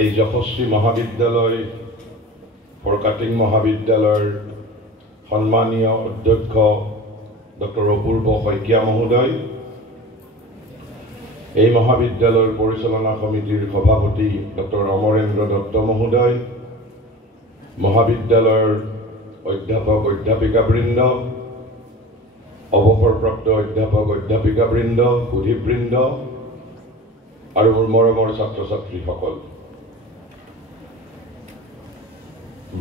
এই যশস্বী মহাবিদ্যালয় ফৰকাটিং মহাবিদ্যালয়ৰ সন্মানীয় অধ্যক্ষ ডক্টৰ অপূৰ্ব শইকীয়া মহোদয়, এই মহাবিদ্যালয়ৰ পৰিচালনা সমিতিৰ সভাপতি ডক্টৰ অমৰেন্দ্ৰ দত্ত মহোদয়, মহাবিদ্যালয়ৰ অধ্যাপক অধ্যাপিকাবৃন্দ, অৱসৰপ্ৰাপ্ত অধ্যাপক অধ্যাপিকাবৃন্দ, সুধীবৃন্দ আৰু মোৰ মৰমৰ ছাত্ৰ ছাত্ৰীসকল,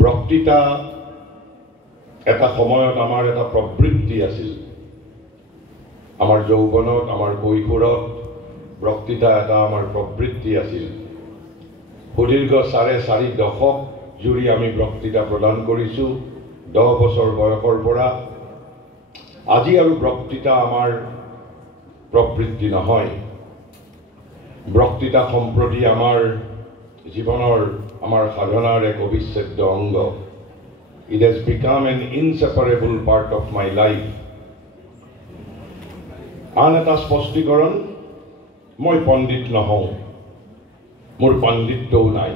বক্তৃতা এটা সময়ত আমাৰ এটা প্ৰবৃত্তি আছিল। আমাৰ যৌৱনত, আমাৰ কৈশোৰত বক্তৃতা এটা আমাৰ প্ৰবৃত্তি আছিল। সুদীৰ্ঘ 4.5 দশক জুৰি আমি বক্তৃতা প্ৰদান কৰিছোঁ। 10 বছৰ বয়সৰ পৰা আজি আৰু বক্তৃতা আমাৰ প্ৰবৃত্তি নহয়। বক্তৃতা সম্প্ৰতি আমাৰ জীৱনৰ, আমাৰ সাধনাৰ এক অবিচ্ছেদ্য অংগ। It has become an inseparable part of my life. আন এটা স্পষ্টীকৰণ, মই পণ্ডিত নহওঁ, মোৰ পণ্ডিতও নাই।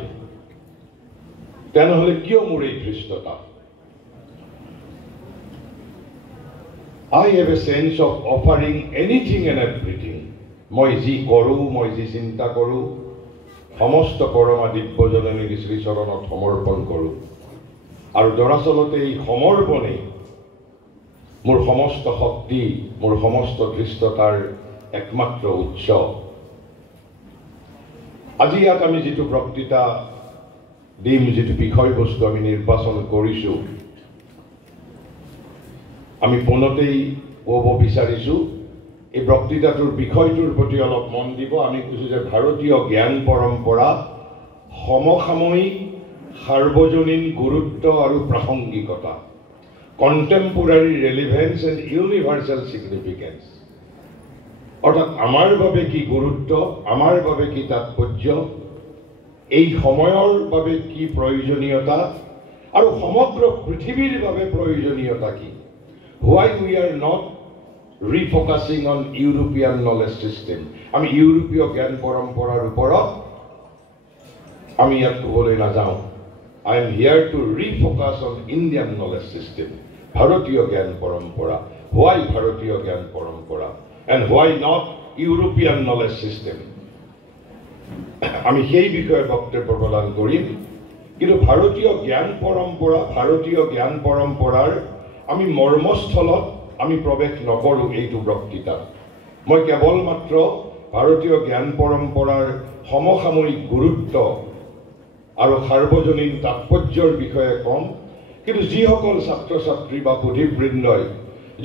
তেনেহ'লে কিয় মোৰ এই ধৃষ্টতা? I have a sense of offering anything and everything. মই যি কৰোঁ, মই যি চিন্তা কৰোঁ, সমস্ত পৰমা দিব্যজননী শ্ৰীচৰণত সমৰ্পণ কৰোঁ। আৰু দৰাচলতে এই সমৰ্পণেই মোৰ সমস্ত শক্তি, মোৰ সমস্ত ধৃষ্টতাৰ একমাত্ৰ উৎস। আজি ইয়াত আমি যিটো বক্তৃতা দিম, যিটো বিষয়বস্তু আমি নিৰ্বাচন কৰিছোঁ, আমি পোনতেই ক'ব বিচাৰিছোঁ, এই বক্তৃতাটোৰ বিষয়টোৰ প্ৰতি অলপ মন দিব। আমি কৈছোঁ যে ভাৰতীয় জ্ঞান পৰম্পৰা সমসাময়িক সাৰ্বজনীন গুৰুত্ব আৰু প্ৰাসংগিকতা, কণ্টেম্পোৰাৰী ৰেলিভেন্স এণ্ড ইউনিভাৰ্চেল ছিগনিফিকেন্স। অৰ্থাৎ আমাৰ বাবে কি গুৰুত্ব, আমাৰ বাবে কি তাৎপৰ্য, এই সময়ৰ বাবে কি প্ৰয়োজনীয়তা, আৰু সমগ্ৰ পৃথিৱীৰ বাবে প্ৰয়োজনীয়তা কি। Why we are not refocusing on European knowledge system? আমি ইউৰোপীয় জ্ঞান পৰম্পৰাৰ ওপৰত আমি ইয়াত ক'বলৈ নাযাওঁ। I am here to refocus on Indian knowledge system. ভাৰতীয় জ্ঞান পৰম্পৰা। Why ভাৰতীয় জ্ঞান পৰম্পৰা? And why not European knowledge system? আমি সেই বিষয়ে বক্তব্য প্ৰদান কৰিম। কিন্তু ভাৰতীয় জ্ঞান পৰম্পৰা, ভাৰতীয় জ্ঞান পৰম্পৰাৰ আমি মৰ্মস্থলত আমি প্ৰৱেশ নকৰোঁ এইটো বক্তৃতাত। মই কেৱল মাত্ৰ ভাৰতীয় জ্ঞান পৰম্পৰাৰ সমসাময়িক গুৰুত্ব আৰু সাৰ্বজনীন তাৎপৰ্যৰ বিষয়ে ক'ম। কিন্তু যিসকল ছাত্ৰ ছাত্ৰী বা সুধীবৃন্দই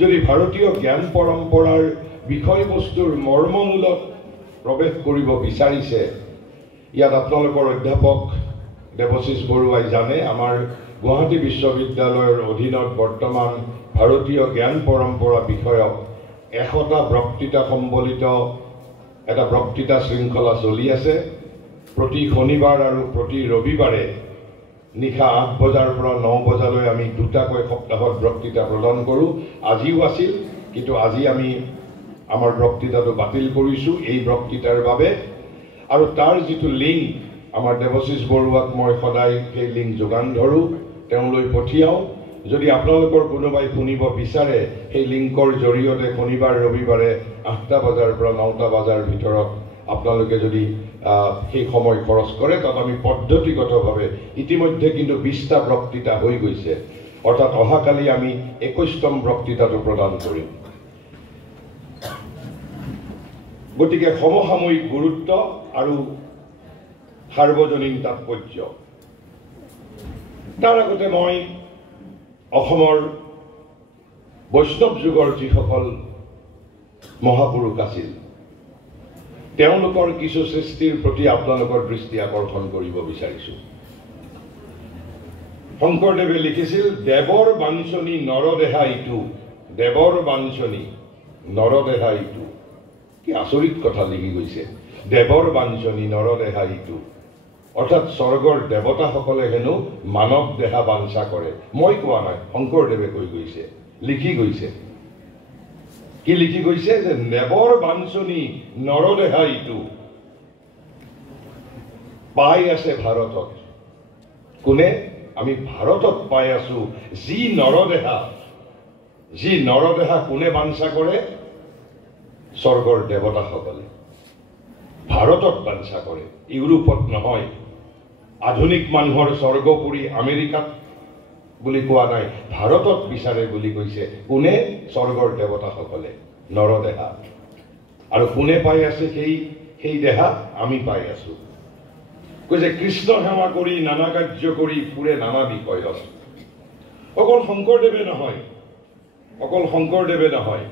যদি ভাৰতীয় জ্ঞান পৰম্পৰাৰ বিষয়বস্তুৰ মৰ্মমূলত প্ৰৱেশ কৰিব বিচাৰিছে, ইয়াত আপোনালোকৰ অধ্যাপক দেৱশীষ বৰুৱাই জানে, আমাৰ গুৱাহাটী বিশ্ববিদ্যালয়ৰ অধীনত বৰ্তমান ভাৰতীয় জ্ঞান পৰম্পৰা বিষয়ক 100টা বক্তৃতা সম্বলিত এটা বক্তৃতা শৃংখলা চলি আছে। প্ৰতি শনিবাৰ আৰু প্ৰতি ৰবিবাৰে নিশা 8 বজাৰ পৰা 9 বজালৈ আমি দুটাকৈ সপ্তাহত বক্তৃতা প্ৰদান কৰোঁ। আজিও আছিল, কিন্তু আজি আমি আমাৰ বক্তৃতাটো বাতিল কৰিছোঁ এই বক্তৃতাৰ বাবে। আৰু তাৰ যিটো লিংক, আমাৰ দেৱশীষ বৰুৱাক মই সদায় সেই লিংক যোগান ধৰোঁ, তেওঁলৈ পঠিয়াওঁ। যদি আপোনালোকৰ কোনোবাই শুনিব বিচাৰে, সেই লিংকৰ জৰিয়তে শনিবাৰ ৰবিবাৰে 8টা বজাৰ পৰা 9টা বজাৰ ভিতৰত আপোনালোকে যদি সেই সময় খৰচ কৰে, তাত আমি পদ্ধতিগতভাৱে ইতিমধ্যে কিন্তু 20টা বক্তৃতা হৈ গৈছে। অৰ্থাৎ অহাকালি আমি 21তম বক্তৃতাটো প্ৰদান কৰিম। গতিকে সমসাময়িক গুৰুত্ব আৰু সাৰ্বজনীন তাৎপৰ্য। তাৰ আগতে মই অসমৰ বৈষ্ণৱ যুগৰ যিসকল মহাপুৰুষ আছিল, তেওঁলোকৰ কিছু সৃষ্টিৰ প্ৰতি আপোনালোকৰ দৃষ্টি আকৰ্ষণ কৰিব বিচাৰিছোঁ। শংকৰদেৱে লিখিছিল, দেৱৰ বাঞ্ছনী নৰদেহা ইটো, দেৱৰ বাঞ্ছনী নৰদেহা ইটো। কি আচৰিত কথা লিখি গৈছে, দেৱৰ বাঞ্ছনী নৰদেহা ইটো। অৰ্থাৎ স্বৰ্গৰ দেৱতাসকলে হেনো মানৱ দেহা বাঞ্ছা কৰে। মই কোৱা নাই, শংকৰদেৱে কৈ গৈছে, লিখি গৈছে। কি লিখি গৈছে? যে দেৱৰ বাঞ্ছনী নৰদেহা ইটো। পাই আছে ভাৰতত। কোনে? আমি ভাৰতত পাই আছো যি নৰদেহা কোনে বাঞ্ছা কৰে? স্বৰ্গৰ দেৱতাসকলে ভাৰতত বাঞ্ছা কৰে, ইউৰোপত নহয়। আধুনিক মানুহৰ স্বৰ্গপুৰী আমেৰিকাত বুলি কোৱা নাই, ভাৰতত বিচাৰে বুলি কৈছে। কোনে? স্বৰ্গৰ দেৱতাসকলে, নৰদেহা। আৰু কোনে পাই আছে সেই দেহা? আমি পাই আছো। কৈছে কৃষ্ণ সেৱা কৰি নানা কাৰ্য কৰি ফুৰে নানা বিষয়ত। অকল শংকৰদেৱে নহয়,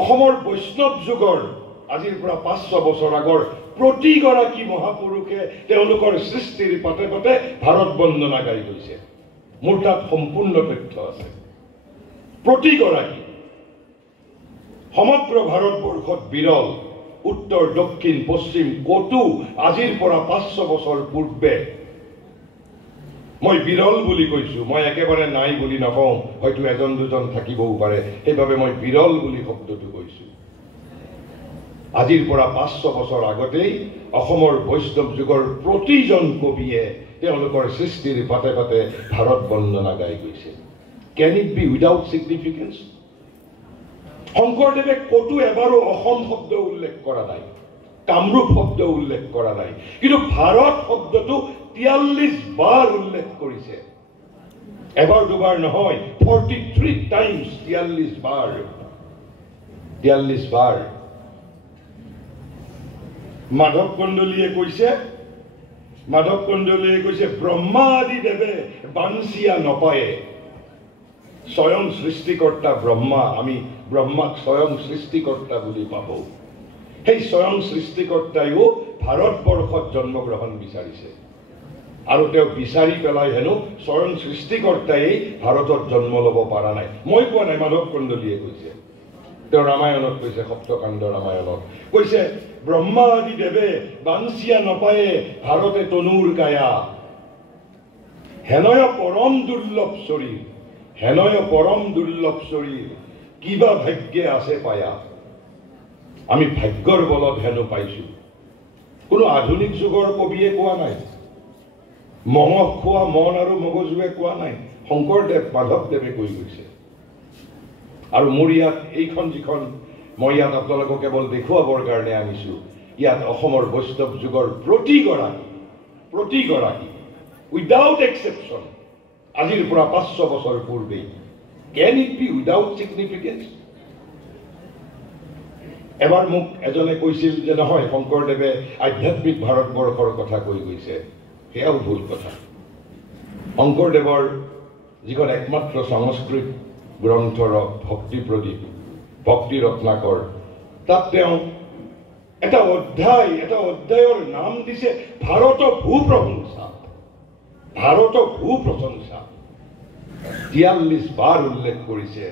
অসমৰ বৈষ্ণৱ যুগৰ আজিৰ পৰা 500 বছৰ আগৰ প্ৰতিগৰাকী মহাপুৰুষে তেওঁলোকৰ সৃষ্টিৰ পাতে পাতে ভাৰত বন্দনা গাই গৈছে। মোৰ তাত সম্পূৰ্ণ তথ্য আছে। প্ৰতিগৰাকী সমগ্ৰ ভাৰতবৰ্ষত বিৰল। উত্তৰ দক্ষিণ পশ্চিম ক'তো আজিৰ পৰা 500 বছৰ পূৰ্বে, মই বিৰল বুলি কৈছো, মই একেবাৰে নাই বুলি নকওঁ, হয়তো এজন দুজন থাকিবও পাৰে, সেইবাবে মই বিৰল বুলি শব্দটো কৈছো। আজিৰ পৰা 500 বছৰ আগতেই অসমৰ বৈষ্ণৱ যুগৰ প্ৰতিজন কবিয়ে তেওঁলোকৰ সৃষ্টিৰ পাতে পাতে ভাৰত বন্দনা গাই গৈছে। কেন ইট বি উইদাউট ছিগনিফিকেন্স? শংকৰদেৱে ক'তো এবাৰো অসম শব্দ উল্লেখ কৰা নাই, কামৰূপ শব্দ উল্লেখ কৰা নাই, কিন্তু ভাৰত শব্দটো 43 বাৰ উল্লেখ কৰিছে। এবাৰ দুবাৰ নহয়, 43 টাইমছ, 43 বাৰ। মাধৱ কন্দলীয়ে কৈছে ব্ৰহ্মা আদি দেৱে বাঞ্চিয়া নপায়ে। স্বয়ং সৃষ্টিকৰ্তা ব্ৰহ্মা, আমি ব্ৰহ্মাক স্বয়ং সৃষ্টিকৰ্তা বুলি পাবো। সেই স্বয়ং সৃষ্টিকৰ্তাইও ভাৰতবৰ্ষত জন্মগ্ৰহণ বিচাৰিছে, আৰু তেওঁ বিচাৰি পেলাই হেনো স্বয়ং সৃষ্টিকৰ্তাই ভাৰতত জন্ম ল'ব পৰা নাই। মই কোৱা নাই, মাধৱ কন্দলীয়ে কৈছে। তেওঁ ৰামায়ণত কৈছে, সপ্তকাণ্ড ৰামায়ণত কৈছে ব্ৰহ্মা আদি দেৱে বাঞ্চিয়া নপায়ে ভাৰতে তনুৰ কায়া। হেনয় পৰম দুৰ্লভ শৰীৰ কিবা ভাগ্যে আছে পায়া। আমি ভাগ্যৰ বলত হেনো পাইছো। কোনো আধুনিক যুগৰ কবিয়ে কোৱা নাই, মঙহ খোৱা মন আৰু মগজুৱে কোৱা নাই, শংকৰদেৱ মাধৱদেৱে কৈ গৈছে। আৰু মোৰ ইয়াত এইখন যিখন মই ইয়াত আপোনালোকক কেৱল দেখুৱাবৰ কাৰণে আনিছো, ইয়াত অসমৰ বৈষ্ণৱ যুগৰ প্ৰতিগৰাকী উইদাউট এক্সেপশ্যন আজিৰ পৰা 500 বছৰ পূৰ্বে। কেন ইট বি উইদাউট ছিগনিফিকেন্স? এবাৰ মোক এজনে কৈছিল যে নহয়, শংকৰদেৱে আধ্যাত্মিক ভাৰতবৰ্ষৰ কথা কৈ গৈছে। সেয়াও ভুল কথা। শংকৰদেৱৰ যিখন একমাত্ৰ সংস্কৃত গ্ৰন্থ ভক্তি প্ৰদীপ, ভক্তি ৰত্নাকৰ, তাত তেওঁ এটা অধ্যায়ৰ নাম দিছে ভাৰত ভূপ্ৰশংসা। 43 বাৰ উল্লেখ কৰিছে।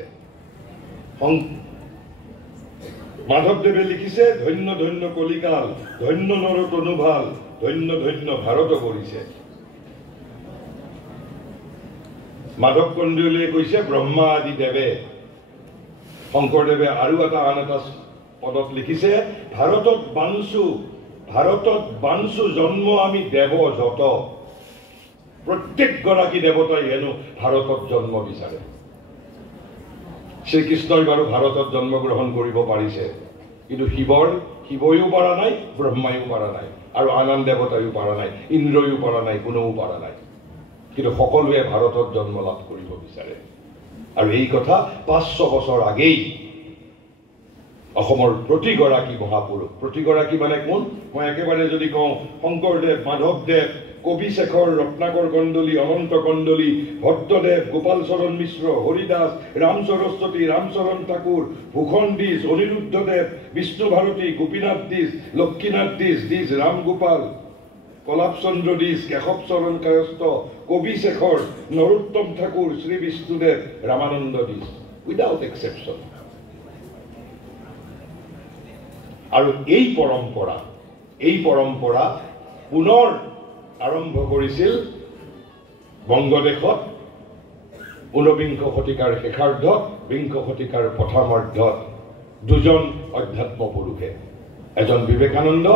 মাধৱদেৱে লিখিছে ধন্য ধন্য কলিকাল, ধন্য নৰ তনুভাল, ধন্য ধন্য ভাৰত কৰিছে। মাধৱ কন্দলীয়ে কৈছে ব্ৰহ্মা আদি দেৱে। শংকৰদেৱে আৰু আন এটা পদত লিখিছে ভাৰতত বাঞ্চু জন্ম আমি দেৱ যত। প্ৰত্যেকগৰাকী দেৱতাই হেনো ভাৰতত জন্ম বিচাৰে। শ্ৰীকৃষ্ণই বাৰু ভাৰতত জন্মগ্ৰহণ কৰিব পাৰিছে, কিন্তু শিৱয়ো পৰা নাই, ব্ৰহ্মায়ো পৰা নাই, আৰু আন দেৱতায়ো পৰা নাই, ইন্দ্ৰয়ো পৰা নাই, কোনেও পৰা নাই। কিন্তু সকলোৱে ভাৰতত জন্ম লাভ কৰিব বিচাৰে। আৰু এই কথা 500 বছৰ আগেই অসমৰ প্ৰতিগৰাকী মহাপুৰুষ, প্ৰতিগৰাকী মানে কোন? মই একেবাৰে যদি কওঁ, শংকৰদেৱ, মাধৱদেৱ, কবিশেখৰ, ৰত্নাকৰ কন্দলী, অনন্ত কন্দলী, ভট্টদেৱ, গোপাল চৰণ মিশ্ৰ, হৰিদাস, ৰাম সৰস্বতী, ৰামচৰণ ঠাকুৰ, ভূষণ দিজ, অনিৰুদ্ধদেৱ, বিষ্ণু ভাৰতী, গোপীনাথ দিজ, লক্ষ্মীনাথ দিজ, ৰাম গোপাল, কলাপ চন্দ্ৰ দিজ, কেশৱ চৰণ কায়স্থ, কবিশেখৰ, নৰোত্তম ঠাকুৰ, শ্ৰী বিষ্ণুদেৱ, ৰামানন্দ দিজ, উইদাউট এক্সেপশ্যন। আৰু এই পৰম্পৰা পুনৰ আৰম্ভ কৰিছিল বংগদেশত ঊনবিংশ শতিকাৰ শেষাৰ্ধত, বিংশ শতিকাৰ প্ৰথমাৰ্ধত দুজন অধ্যাত্ম পুৰুষে, এজন বিবেকানন্দ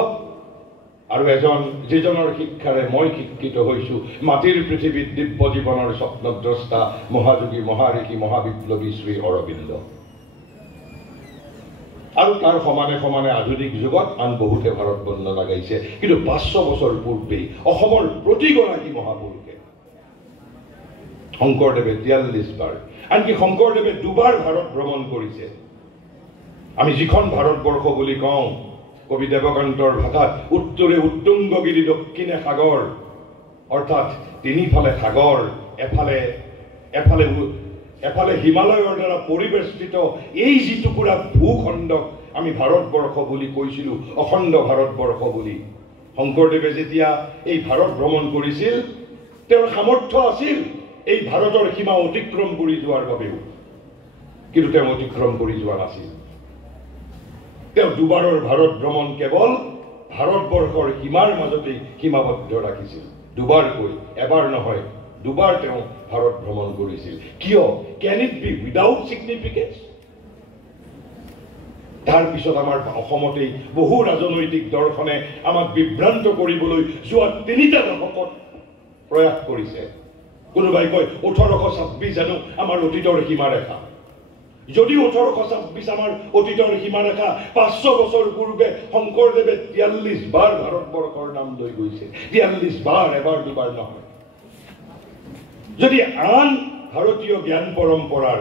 আৰু এজন যিজনৰ শিক্ষাৰে মই শিক্ষিত হৈছোঁ, মাটিৰ পৃথিৱীত দিব্য জীৱনৰ স্বপ্নদ্ৰষ্টা মহাযোগী মহাঋষি মহাবিপ্লৱী শ্ৰী অৰবিন্দ। আৰু তাৰ সমানে সমানে আধুনিক যুগত আন বহুতে ভাৰত বন্দনা গাইছে। কিন্তু 500 বছৰ পূৰ্বেই অসমৰ প্ৰতিগৰাকী মহাপুৰুষে, শংকৰদেৱে 43 বাৰ, আনকি শংকৰদেৱে 2 বাৰ ভাৰত ভ্ৰমণ কৰিছে। আমি যিখন ভাৰতবৰ্ষ বুলি কওঁ, কবি দেৱকান্তৰ ভাষাত উত্তৰে উত্তুংগগিৰি দক্ষিণে সাগৰ, অৰ্থাৎ তিনিফালে সাগৰ, এফালে হিমালয়ৰ দ্বাৰা পৰিবেষ্টিত এই যি টুকুৰা ভূখণ্ডক আমি ভাৰতবৰ্ষ বুলি কৈছিলোঁ, অখণ্ড ভাৰতবৰ্ষ বুলি। শংকৰদেৱে যেতিয়া এই ভাৰত ভ্ৰমণ কৰিছিল, তেওঁৰ সামৰ্থ্য আছিল এই ভাৰতৰ সীমা অতিক্ৰম কৰি যোৱাৰ বাবেও, কিন্তু তেওঁ অতিক্ৰম কৰি যোৱা নাছিল। তেওঁ 2 বাৰৰ ভাৰত ভ্ৰমণ কেৱল ভাৰতবৰ্ষৰ সীমাৰ মাজতেই সীমাবদ্ধ ৰাখিছিল। 2 বাৰকৈ, এবাৰ নহয় 2 বাৰ তেওঁ ভাৰত ভ্ৰমণ কৰিছিল। কিয়? কেন ইট বি উইদাউট ছিগনিফিকেন্স? তাৰ পিছত আমাৰ অসমতেই বহু ৰাজনৈতিক দৰ্শনে আমাক বিভ্ৰান্ত কৰিবলৈ যোৱা 3টা দশকত প্ৰয়াস কৰিছে। কোনোবাই কয় 1826 জানো আমাৰ অতীতৰ সীমাৰেখা। যদি 1826 আমাৰ অতীতৰ সীমাৰেখা, 500 বছৰ পূৰ্বে শংকৰদেৱে 43 বাৰ ভাৰতবৰ্ষৰ নাম লৈ গৈছে। 43 বাৰ, এবাৰ 2 বাৰ নহয়। যদি আন ভাৰতীয় জ্ঞান পৰম্পৰাৰ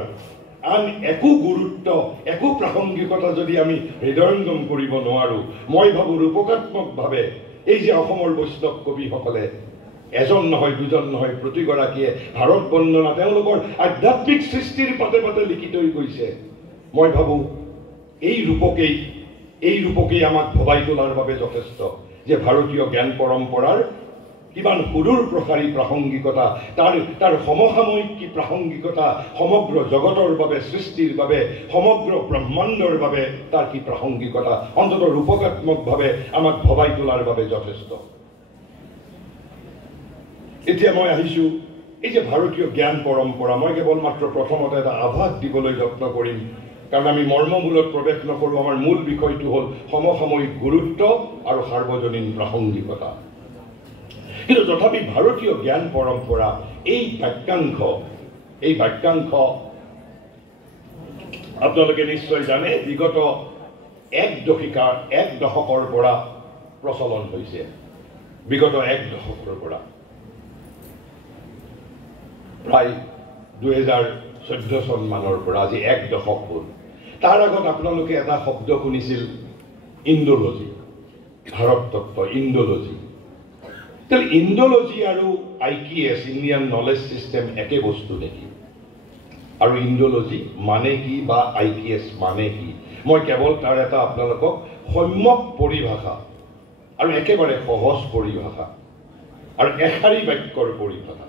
আন একো গুৰুত্ব, একো প্ৰাসংগিকতা যদি আমি হৃদয়ংগম কৰিব নোৱাৰো, মই ভাবো ৰূপকাত্মকভাৱে এই যে অসমৰ বৈষ্ণৱ কবিসকলে এজন নহয়, 2জন নহয়, প্ৰতিগৰাকীয়ে ভাৰত বন্দনা তেওঁলোকৰ আধ্যাত্মিক সৃষ্টিৰ পাতে পাতে লিখি থৈ গৈছে। মই ভাবো এই ৰূপকেই আমাক ভবাই তোলাৰ বাবে যথেষ্ট যে ভাৰতীয় জ্ঞান পৰম্পৰাৰ কিমান সুদূৰ প্ৰসাৰী প্ৰাসংগিকতা, তাৰ সমসাময়িক কি প্ৰাসংগিকতা, সমগ্ৰ জগতৰ বাবে, সৃষ্টিৰ বাবে, সমগ্ৰ ব্ৰহ্মাণ্ডৰ বাবে তাৰ কি প্ৰাসংগিকতা, অন্ততঃ ৰূপকাত্মকভাৱে আমাক ভবাই তোলাৰ বাবে যথেষ্ট। এতিয়া মই আহিছোঁ এই যে ভাৰতীয় জ্ঞান পৰম্পৰা, মই কেৱল মাত্ৰ প্ৰথমতে এটা আভাস দিবলৈ যত্ন কৰিম, কাৰণ আমি মৰ্মমূলত প্ৰৱেশ নকৰোঁ। আমাৰ মূল বিষয়টো হ'ল সমসাময়িক গুৰুত্ব আৰু সাৰ্বজনীন প্ৰাসংগিকতা। কিন্তু তথাপি ভাৰতীয় জ্ঞান পৰম্পৰা এই বাক্যাংশ আপোনালোকে নিশ্চয় জানে, বিগত 1 দশকৰ পৰা প্ৰচলন হৈছে। বিগত 1 দশকৰ পৰা প্ৰায় 2014 চন মানৰ পৰা আজি 1 দশক হ'ল। তাৰ আগত আপোনালোকে এটা শব্দ শুনিছিল, ইণ্ডোলজি, ভাৰত তত্ত্ব, ইণ্ডোলজি। ইণ্ডোলজি আৰু IQS, ইণ্ডিয়ান নলেজ চিষ্টেম, একে বস্তু নেকি? আৰু ইণ্ডোলজি মানে কি বা IQS মানে কি? মই কেৱল তাৰ এটা আপোনালোকক সম্যক পৰিভাষা আৰু একেবাৰে সহজ পৰিভাষা আৰু এশাৰী বাক্যৰ পৰিভাষা,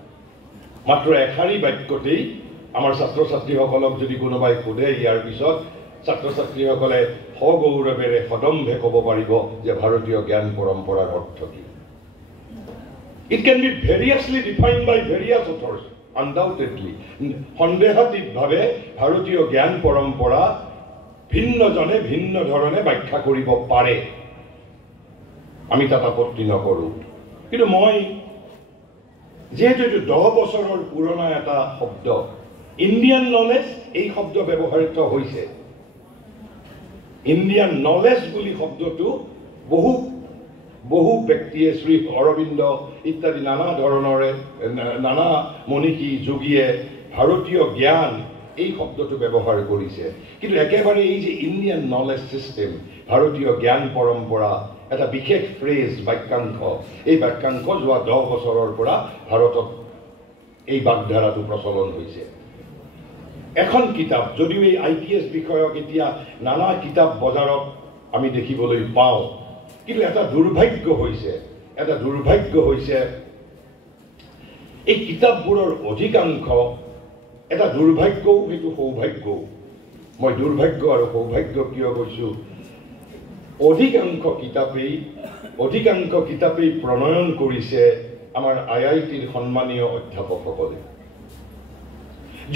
মাত্ৰ এশাৰী বাক্যতেই আমাৰ ছাত্ৰ ছাত্ৰীসকলক যদি কোনোবাই সোধে, ইয়াৰ পিছত ছাত্ৰ ছাত্ৰীসকলে সগৌৰৱেৰে সদম্ভে ক'ব পাৰিব যে ভাৰতীয় জ্ঞান পৰম্পৰাৰ অৰ্থ কি। It can be variously defined by various authors, undoubtedly. সন্দেহাতীতভাৱে ভাৰতীয় জ্ঞান পৰম্পৰা ভিন্নজনে ভিন্ন ধৰণে ব্যাখ্যা কৰিব পাৰে, আমি তাত আপত্তি নকৰোঁ। কিন্তু মই যেহেতু এইটো 10 বছৰৰ পুৰণা এটা শব্দ, ইণ্ডিয়ান নলেজ, এই শব্দ ব্যৱহৃত হৈছে। ইণ্ডিয়ান নলেজ বুলি শব্দটো বহু ব্যক্তিয়ে, শ্ৰী অৰবিন্দ ইত্যাদি নানা মনীষী যোগীয়ে ভাৰতীয় জ্ঞান এই শব্দটো ব্যৱহাৰ কৰিছে। কিন্তু একেবাৰে এই যে ইণ্ডিয়ান নলেজ চিষ্টেম, ভাৰতীয় জ্ঞান পৰম্পৰা, এটা বিশেষ ফ্ৰেজ, বাক্যাংশ, এই বাক্যাংশ যোৱা 10 বছৰৰ পৰা ভাৰতত এই বাগধাৰাটো প্ৰচলন হৈছে। এখন কিতাপ, যদিও এই IQS বিষয়ক এতিয়া নানা কিতাপ বজাৰত আমি দেখিবলৈ পাওঁ, কিন্তু এটা দুৰ্ভাগ্য হৈছে এই কিতাপবোৰৰ অধিকাংশ, এটা দুৰ্ভাগ্যও সেইটো সৌভাগ্যও। মই দুৰ্ভাগ্য আৰু সৌভাগ্য কিয় কৈছোঁ? অধিকাংশ কিতাপেই প্ৰণয়ন কৰিছে আমাৰ IITৰ সন্মানীয় অধ্যাপকসকলে।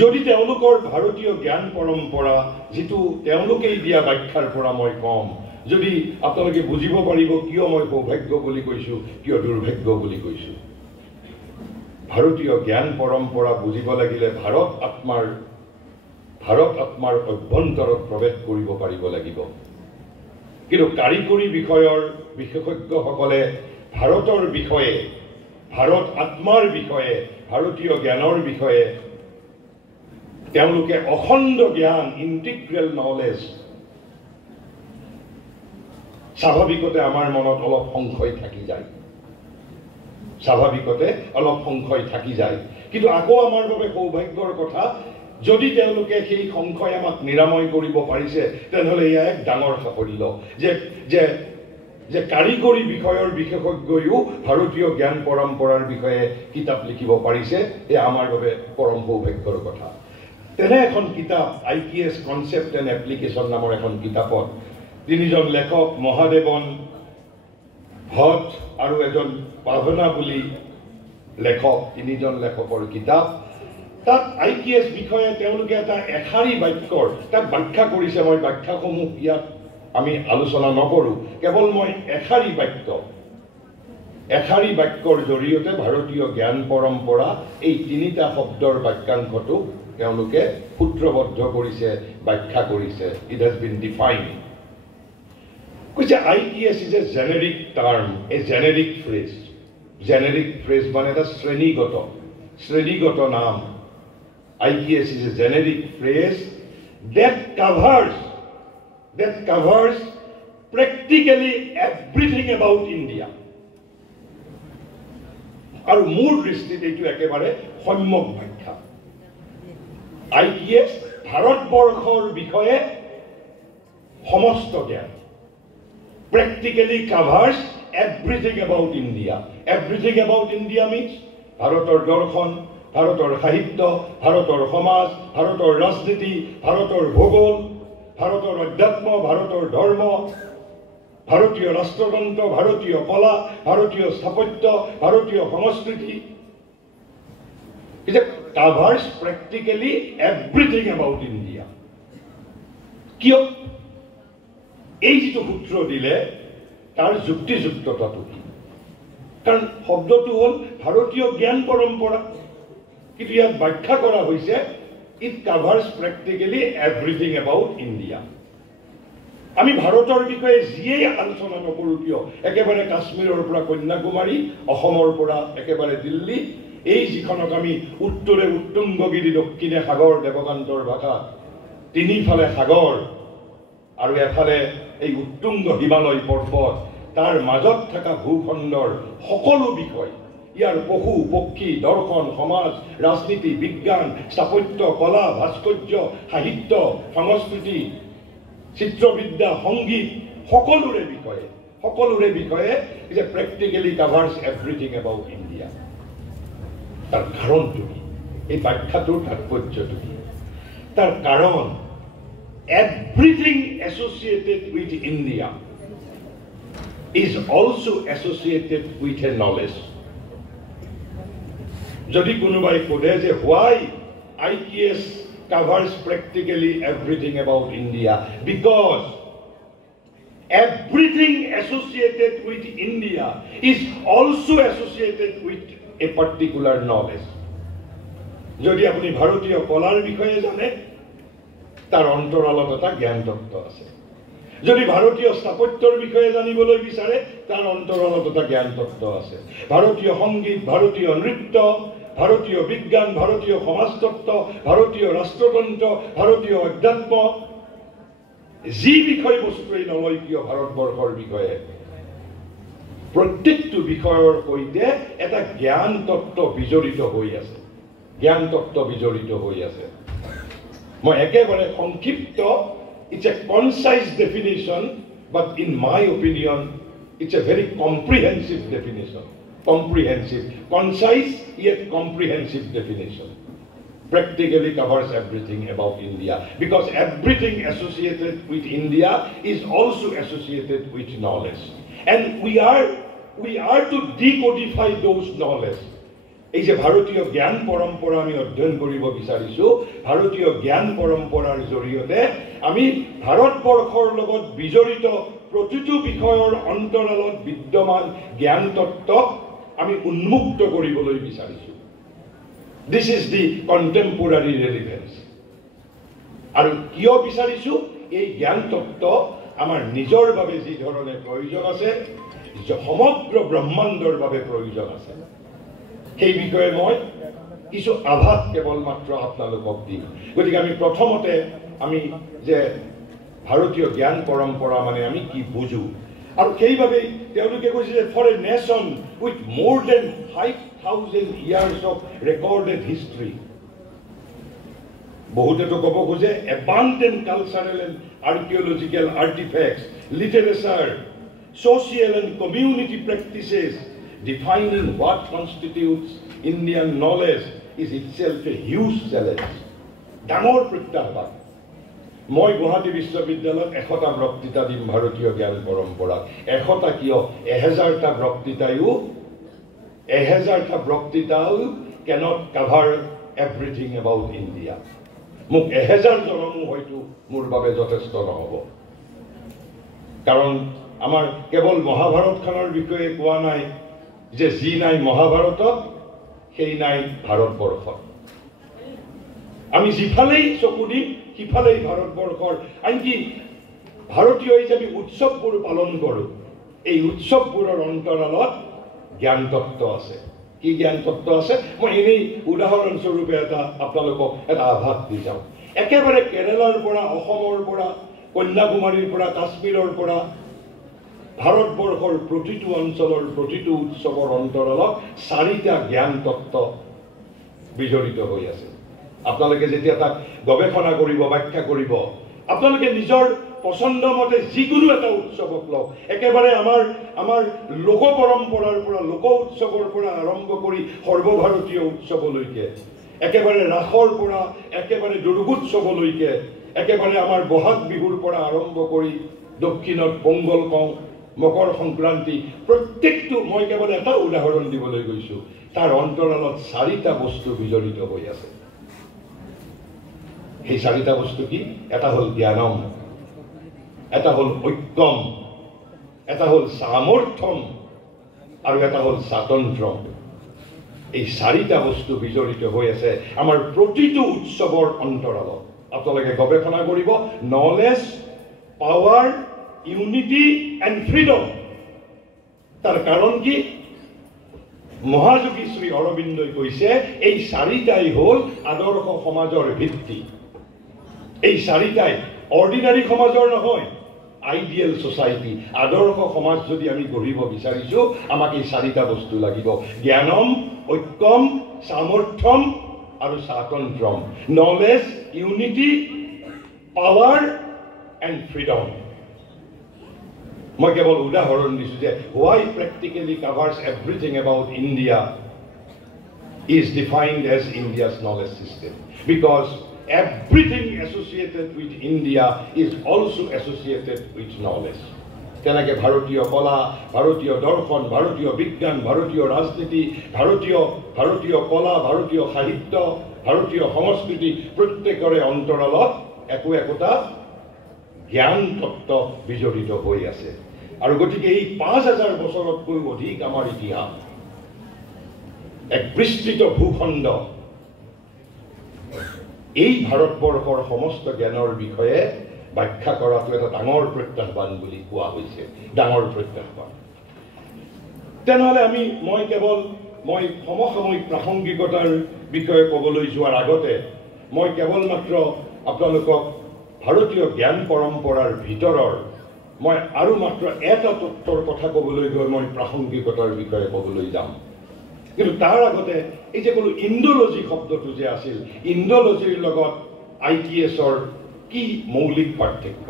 যদি তেওঁলোকৰ ভাৰতীয় জ্ঞান পৰম্পৰা, যিটো তেওঁলোকেই দিয়া ব্যাখ্যাৰ পৰা মই কম, যদি আপোনালোকে বুজিব পাৰিব কিয় মই সৌভাগ্য বুলি কৈছোঁ, কিয় দুৰ্ভাগ্য বুলি কৈছোঁ। ভাৰতীয় জ্ঞান পৰম্পৰা বুজিব লাগিলে ভাৰত আত্মাৰ অভ্যন্তৰত প্ৰৱেশ কৰিব পাৰিব লাগিব। কিন্তু কাৰিকৰী বিষয়ৰ বিশেষজ্ঞসকলে ভাৰতৰ বিষয়ে, ভাৰত আত্মাৰ বিষয়ে, ভাৰতীয় জ্ঞানৰ বিষয়ে তেওঁলোকে অখণ্ড জ্ঞান, ইণ্টিগ্ৰেল নলেজ, স্বাভাৱিকতে আমাৰ মনত অলপ সংশয় থাকি যায়, স্বাভাৱিকতে অলপ সংশয় থাকি যায়। কিন্তু আকৌ আমাৰ বাবে সৌভাগ্যৰ কথা, যদি তেওঁলোকে সেই সংশয় আমাক নিৰাময় কৰিব পাৰিছে, তেনেহ'লে এয়া এক ডাঙৰ সাফল্য যে কাৰিকৰী বিষয়ৰ বিশেষজ্ঞয়ো ভাৰতীয় জ্ঞান পৰম্পৰাৰ বিষয়ে কিতাপ লিখিব পাৰিছে। এয়া আমাৰ বাবে পৰম সৌভাগ্যৰ কথা। তেনে এখন কিতাপ IPS কনচেপ্ট এণ্ড এপ্লিকেশ্যন নামৰ এখন কিতাপত তিনিজন লেখক, মহাদেৱন, ভট্ট আৰু এজন পাভনা বুলি লেখক, তিনিজন লেখকৰ কিতাপ। তাত IPS বিষয়ে তেওঁলোকে এটা এশাৰী বাক্যৰ তাক ব্যাখ্যা কৰিছে। মই ব্যাখ্যাসমূহ ইয়াত আমি আলোচনা নকৰোঁ, কেৱল মই এশাৰী বাক্যৰ জৰিয়তে ভাৰতীয় জ্ঞান পৰম্পৰা এই তিনিটা শব্দৰ বাক্যাংশটো তেওঁলোকে সূত্ৰবদ্ধ কৰিছে, ব্যাখ্যা কৰিছে। It has been defined. কৈছে IPS is a generic term, A generic phrase. Generic phrase মানে এটা শ্ৰেণীগত নাম। IPS is a generic phrase that covers practically everything about India. আৰু মোৰ দৃষ্টিত এইটো একেবাৰে সম্যক ব্যাখ্যা। IPS ভাৰতবৰ্ষৰ বিষয়ে সমস্ত জ্ঞান, practically covers everything about India. Everything about India means ভাৰতৰ দৰ্শন, ভাৰতৰ সাহিত্য, ভাৰতৰ সমাজ, ভাৰতৰ ৰাজনীতি, ভাৰতৰ ভূগোল, ভাৰতৰ অধ্যাত্ম, ভাৰতৰ ধৰ্ম, ভাৰতীয় ৰাষ্ট্ৰতন্ত্ৰ, ভাৰতীয় কলা, ভাৰতীয় স্থাপত্য, ভাৰতীয় সংস্কৃতি। It covers practically everything about India. কিয় এই যিটো সূত্ৰ দিলে তাৰ যুক্তিযুক্ততাটো কি? কাৰণ শব্দটো হ'ল ভাৰতীয় জ্ঞান পৰম্পৰা, কিন্তু ইয়াত ব্যাখ্যা কৰা হৈছে it covers practically everything about India. আমি ভাৰতৰ বিষয়ে যিয়েই আলোচনা নকৰোঁ কিয়, একেবাৰে কাশ্মীৰৰ পৰা কন্যাকুমাৰী, অসমৰ পৰা একেবাৰে দিল্লী, এই যিখনক আমি উত্তৰে উত্তুংগগিৰি, দক্ষিণে সাগৰ, দেৱকান্তৰ ভাষা, তিনিফালে সাগৰ আৰু এফালে এই উত্তুংগ হিমালয় পৰ্বত, তাৰ মাজত থকা ভূখণ্ডৰ সকলো বিষয়, ইয়াৰ পশু পক্ষী, দৰ্শন, সমাজ, ৰাজনীতি, বিজ্ঞান, স্থাপত্য, কলা, ভাস্কৰ্য, সাহিত্য, সংস্কৃতি, চিত্ৰবিদ্যা, সংগীত, সকলোৰে বিষয়ে যে প্ৰেক্টিকেলি কাভাৰ্ছ এভৰিথিং এবাউট ইণ্ডিয়া। তাৰ কাৰণটো কি? এই ব্যাখ্যাটোৰ তাৎপৰ্যটো কি? তাৰ কাৰণ everything associated with India is also associated with a knowledge. যদি কোনোবাই সোধে যে why IPS covers practically everything about India, because everything associated with India is also associated with a particular knowledge. যদি আপুনি ভাৰতীয় কলাৰ বিষয়ে জানে, তাৰ অন্তৰালত এটা জ্ঞান তত্ত্ব আছে। যদি ভাৰতীয় স্থাপত্যৰ বিষয়ে জানিবলৈ বিচাৰে, তাৰ অন্তৰালত এটা জ্ঞান তত্ত্ব আছে। ভাৰতীয় সংগীত, ভাৰতীয় নৃত্য, ভাৰতীয় বিজ্ঞান, ভাৰতীয় সমাজতত্ত্ব, ভাৰতীয় ৰাষ্ট্ৰতন্ত্ৰ, ভাৰতীয় অধ্যাত্ম, যি বিষয়বস্তুৱেই নলয় কিয় ভাৰতবৰ্ষৰ বিষয়ে, প্ৰত্যেকটো বিষয়ৰ সৈতে এটা জ্ঞান তত্ত্ব বিজড়িত হৈ আছে। জ্ঞান তত্ত্ব বিজড়িত হৈ আছে। মই একেবাৰে সংক্ষিপ্ত, it's a concise definition, but in my opinion, it's a very comprehensive definition. Comprehensive, concise yet comprehensive definition. Practically covers everything about India, because everything associated with India is also associated with knowledge, and we are to decodify those knowledge. এই যে ভাৰতীয় জ্ঞান পৰম্পৰা আমি অধ্যয়ন কৰিব বিচাৰিছোঁ, ভাৰতীয় জ্ঞান পৰম্পৰাৰ জৰিয়তে আমি ভাৰতবৰ্ষৰ লগত বিজড়িত প্ৰতিটো বিষয়ৰ অন্তৰালত বিদ্যমান জ্ঞান তত্ত্বক আমি উন্মুক্ত কৰিবলৈ বিচাৰিছোঁ। This is the contemporary relevance. আৰু কিয় বিচাৰিছোঁ? এই জ্ঞান তত্ত্ব আমাৰ নিজৰ বাবে যি ধৰণে প্ৰয়োজন আছে, সমগ্ৰ ব্ৰহ্মাণ্ডৰ বাবে প্ৰয়োজন আছে, সেই বিষয়ে মই কিছু আভাস কেৱল মাত্ৰ আপোনালোকক দিম। গতিকে আমি প্ৰথমতে আমি যে ভাৰতীয় জ্ঞান পৰম্পৰা মানে আমি কি বুজো, আৰু সেইবাবেই তেওঁলোকে কৈছে যে for a nation with more than 5,000 years of recorded history, বহুতেতো ক'ব খোজে abundant cultural and archaeological artefacts, literature, social and community practices defining what constitutes Indian knowledge is itself a huge challenge. ডাঙৰ প্ৰত্যাহ্বান। মই গুৱাহাটী বিশ্ববিদ্যালয়ত 100টা বক্তৃতা দিম ভাৰতীয় জ্ঞান পৰম্পৰা। 100টা কিয়, 1000টা বক্তৃতাও cannot cover everything about India. মোক 1000 জনমো হয়তো মোৰ বাবে যথেষ্ট নহ'ব, কাৰণ আমাৰ কেৱল মহাভাৰতখনৰ বিষয়ে কোৱা নাই যে যি নাই মহাভাৰতত সেই নাই ভাৰতবৰ্ষত। আমি যিফালেই চকু দিম সিফালেই ভাৰতবৰ্ষৰ, আনকি ভাৰতীয় হিচাপে উৎসৱবোৰ পালন কৰোঁ, এই উৎসৱবোৰৰ অন্তৰালত জ্ঞান তত্ত্ব আছে। কি জ্ঞান তত্ত্ব আছে? মই এনেই উদাহৰণস্বৰূপে আপোনালোকক এটা আভাস দি যাওঁ। একেবাৰে কেৰেলাৰ পৰা, অসমৰ পৰা, কন্যাকুমাৰীৰ পৰা, কাশ্মীৰৰ পৰা ভাৰতবৰ্ষৰ প্ৰতিটো অঞ্চলৰ প্ৰতিটো উৎসৱৰ অন্তৰালত 4টা জ্ঞান তত্ত্ব বিজড়িত হৈ আছে। আপোনালোকে যেতিয়া তাক গৱেষণা কৰিব, ব্যাখ্যা কৰিব, আপোনালোকে নিজৰ পচন্দ মতে যিকোনো এটা উৎসৱক লওক, একেবাৰে আমাৰ লোক পৰম্পৰাৰ পৰা, লোক উৎসৱৰ পৰা আৰম্ভ কৰি সৰ্বভাৰতীয় উৎসৱলৈকে, একেবাৰে ৰাসৰ পৰা একেবাৰে দুৰ্গোৎসৱলৈকে, একেবাৰে আমাৰ বহাগ বিহুৰ পৰা আৰম্ভ কৰি দক্ষিণত পোংগল কওঁ, মকৰ সংক্ৰান্তি, প্ৰত্যেকটো মই কেৱল এটা উদাহৰণ দিবলৈ গৈছোঁ, তাৰ অন্তৰালত 4টা বস্তু বিজড়িত হৈ আছে। সেই 4টা বস্তু কি? এটা হ'ল জ্ঞানম, এটা হ'ল ঐক্যম, এটা হ'ল সামৰ্থ্যম, আৰু এটা হ'ল স্বাতন্ত্ৰ্যম। এই 4টা বস্তু বিজড়িত হৈ আছে আমাৰ প্ৰতিটো উৎসৱৰ অন্তৰালত। আপোনালোকে গৱেষণা কৰিব, knowledge, power, unity and freedom. তাৰ কাৰণ কি? মহাযোগী শ্ৰী অৰবিন্দই কৈছে এই 4টাই হ'ল আদৰ্শ সমাজৰ ভিত্তি। এই 4টাই অৰ্ডিনাৰী সমাজৰ নহয়, আইডিয়েল ছ'চাইটি, আদৰ্শ সমাজ যদি আমি গঢ়িব বিচাৰিছোঁ, আমাক এই 4টা বস্তু লাগিব: জ্ঞানম, ঐক্যম, সামৰ্থ্যম আৰু স্বাতন্ত্ৰ্যম। Knowledge, unity, power and freedom. মই কেৱল উদাহৰণ দিছোঁ যে why practically covers everything about India is defined as India's knowledge system, because everything associated with India is also associated with knowledge. তেনেকৈ ভাৰতীয় কলা, ভাৰতীয় দৰ্শন, ভাৰতীয় বিজ্ঞান, ভাৰতীয় ৰাজনীতি, ভাৰতীয় কলা, ভাৰতীয় সাহিত্য, ভাৰতীয় সংস্কৃতি, প্ৰত্যেকৰে অন্তৰালত একোটা জ্ঞান তত্ত্ব বিজড়িত হৈ আছে। আৰু গতিকে এই 5000 বছৰতকৈ অধিক আমাৰ ইতিহাস, এক বিস্তৃত ভূখণ্ড, এই ভাৰতবৰ্ষৰ সমস্ত জ্ঞানৰ বিষয়ে ব্যাখ্যা কৰাটো এটা ডাঙৰ প্ৰত্যাহ্বান বুলি কোৱা হৈছে, ডাঙৰ প্ৰত্যাহ্বান। তেনেহ'লে মই সমসাময়িক প্ৰাসংগিকতাৰ বিষয়ে ক'বলৈ যোৱাৰ আগতে মই কেৱল মাত্ৰ আপোনালোকক ভাৰতীয় জ্ঞান পৰম্পৰাৰ ভিতৰৰ মই আৰু মাত্ৰ এটা তত্ত্বৰ কথা ক'বলৈ গৈ মই প্ৰাসংগিকতাৰ বিষয়ে ক'বলৈ যাম। কিন্তু তাৰ আগতে এই যে ক'লো ইণ্ডোলজি শব্দটো যে আছিল, ইণ্ডোলজিৰ লগত ITSৰ কি মৌলিক পাৰ্থক্য?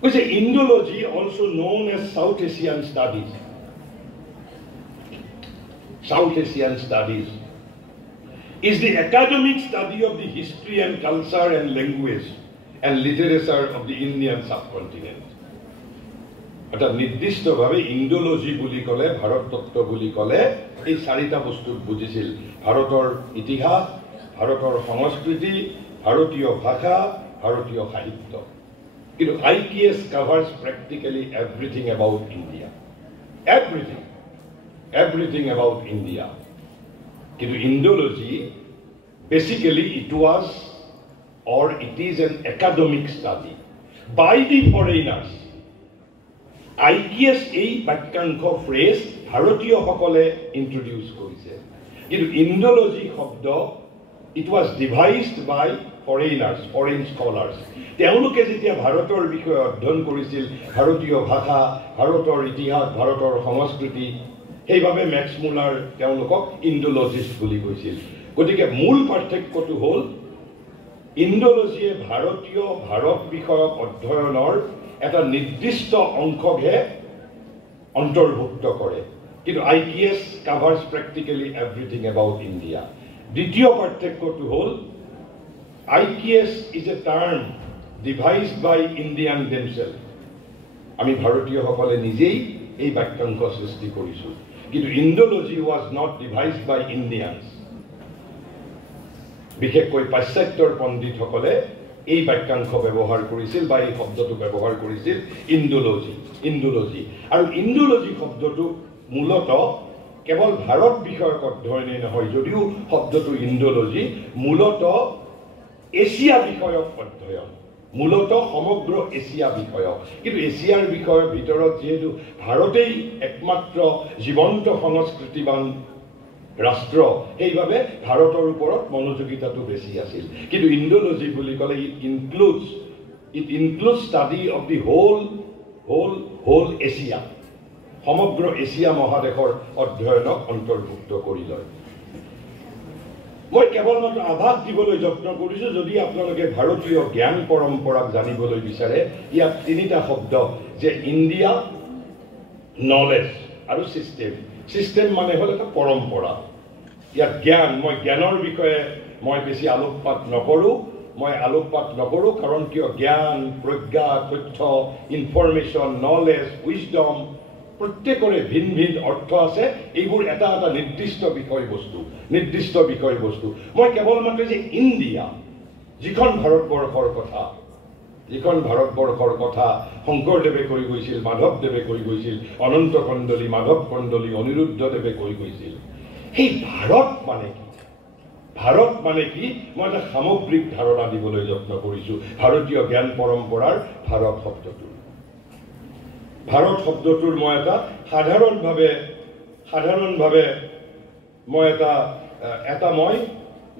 কৈছে ইণ্ডোলজি, also known as South Asian Studies. South Asian Studies is the academic study of the history and culture and language and literature of the Indian subcontinent. এটা নিৰ্দিষ্টভাৱে ইণ্ডোলজি বুলি ক'লে, ভাৰত তত্ত্ব বুলি ক'লে এই 4টা বস্তুত বুজিছিল: ভাৰতৰ ইতিহাস, ভাৰতৰ সংস্কৃতি, ভাৰতীয় ভাষা, ভাৰতীয় সাহিত্য। কিন্তু IKS covers practically everything about India. Everything about India. কিন্তু Indology, basically it was or it is an academic study by the foreigners. IKS এই বাক্যাংশ ফ্ৰেজ ভাৰতীয়সকলে ইন্ট্ৰোডিউস কৰিছে কিন্তু ইণ্ডোলজি শব্দ it was devised by foreigners, foreign scholars. তেওঁলোকে যেতিয়া ভাৰতৰ বিষয়ে অধ্যয়ন কৰিছিল ভাৰতীয় ভাষা ভাৰতৰ ইতিহাস ভাৰতৰ সংস্কৃতি সেইভাবে ম্যাক্স মুলাৰ তেওঁলোকক ইণ্ডোলজিষ্ট বুলি কৈছিল গতিকে মূল পাৰ্থক্যটো হ'ল ইণ্ডোলজিয়ে ভাৰতীয় ভাৰত বিষয়ক অধ্যয়নৰ এটা নিৰ্দিষ্ট অংশহে অন্তৰ্ভুক্ত কৰে কিন্তু IKS covers practically everything about India. দ্বিতীয় পাৰ্থক্যটো হ'ল IKS is a term devised by Indian themselves. আমি ভাৰতীয়সকলে নিজেই এই বাক্যাংশ সৃষ্টি কৰিছো কিন্তু Indology was not devised by Indians. বিশেষকৈ পাশ্চাত্যৰ পণ্ডিতসকলে এই বাক্যাংশ ব্যৱহাৰ কৰিছিল বা এই শব্দটো ব্যৱহাৰ কৰিছিল ইণ্ডোলজি আৰু ইণ্ডোলজি শব্দটো মূলতঃ কেৱল ভাৰত বিষয়ক অধ্যয়নে নহয় যদিও শব্দটো ইণ্ডোলজি মূলতঃ এছিয়া বিষয়ক অধ্যয়ন মূলতঃ সমগ্ৰ এছিয়া বিষয়ক কিন্তু এছিয়াৰ বিষয়ৰ ভিতৰত যেহেতু ভাৰতেই একমাত্ৰ জীৱন্ত সংস্কৃতিবান ৰাষ্ট্ৰ সেইভাবে ভাৰতৰ ওপৰত মনোযোগিতাটো বেছি আছিল কিন্তু ইণ্ডোলজি বুলি ক'লে it includes study of the whole Asia সমগ্ৰ এছিয়া মহাদেশৰ অধ্যয়নক অন্তৰ্ভুক্ত কৰি লয় মই কেৱলমাত্ৰ আভাস দিবলৈ যত্ন কৰিছো যদি আপোনালোকে ভাৰতীয় জ্ঞান পৰম্পৰাক জানিবলৈ বিচাৰে ইয়াত তিনিটা শব্দ যে ইণ্ডিয়া নলেজ আৰু সিস্টেম মানে হ'ল এটা পৰম্পৰা ইয়াত জ্ঞান মই জ্ঞানৰ বিষয়ে মই বেছি আলোকপাত নকৰো কাৰণ কিয় জ্ঞান প্ৰজ্ঞা তথ্য ইনফৰমেশন নলেজ উইজডম প্ৰত্যেকৰে ভিন অৰ্থ আছে এইবোৰ এটা নিৰ্দিষ্ট বিষয়বস্তু মই কেৱলমাত্ৰ যে ইণ্ডিয়া যিখন ভাৰতবৰ্ষৰ কথা শংকৰদেৱে কৈ গৈছিল মাধৱদেৱে কৈ গৈছিল অনন্ত কণ্ডলী মাধৱ কণ্ডলী অনিৰুদ্ধদেৱে কৈ গৈছিল সেই ভাৰত মানে কি মই এটা সামগ্ৰিক ধাৰণা দিবলৈ যত্ন কৰিছো ভাৰতীয় জ্ঞান পৰম্পৰাৰ ভাৰত শব্দটোৰ মই এটা সাধাৰণভাৱে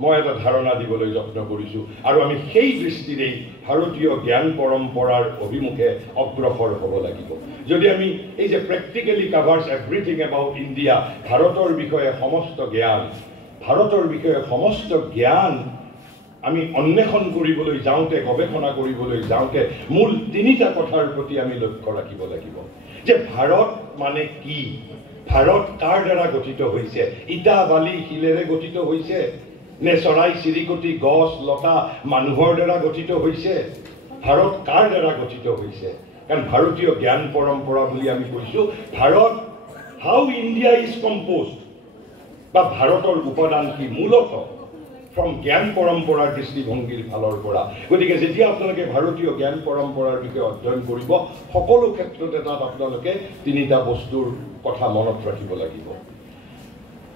মই এটা ধাৰণা দিবলৈ যত্ন কৰিছো আৰু আমি সেই দৃষ্টিৰে ভাৰতীয় জ্ঞান পৰম্পৰাৰ অভিমুখে অগ্ৰসৰ হ'ব লাগিব যদি আমি এই যে প্ৰ্যাকটিক্যালি কভাৰ্স এভৰিথিং এবাউট ইণ্ডিয়া ভাৰতৰ বিষয়ে সমস্ত জ্ঞান আমি অন্বেষণ কৰিবলৈ যাওঁতে গৱেষণা কৰিবলৈ যাওঁতে মূল তিনিটা কথাৰ প্ৰতি আমি লক্ষ্য ৰাখিব লাগিব যে ভাৰত মানে কি ভাৰত কাৰ দ্বাৰা গঠিত হৈছে ইটা বালি শিলেৰে গঠিত হৈছে নে চৰাই চিৰিকটি গছ লতা মানুহৰ দ্বাৰা গঠিত হৈছে ভাৰত কাৰ দ্বাৰা গঠিত হৈছে কাৰণ ভাৰতীয় জ্ঞান পৰম্পৰা বুলি আমি কৈছো ভাৰত হাউ ইণ্ডিয়া ইজ কম্পোজড বা ভাৰতৰ উপাদান কি মূলতঃ from জ্ঞান পৰম্পৰাৰ দৃষ্টিভংগীৰ ফালৰ পৰা গতিকে যেতিয়া আপোনালোকে ভাৰতীয় জ্ঞান পৰম্পৰাৰ বিষয়ে অধ্যয়ন কৰিব সকলো ক্ষেত্ৰতে তাত আপোনালোকে তিনিটা বস্তুৰ কথা মনত ৰাখিব লাগিব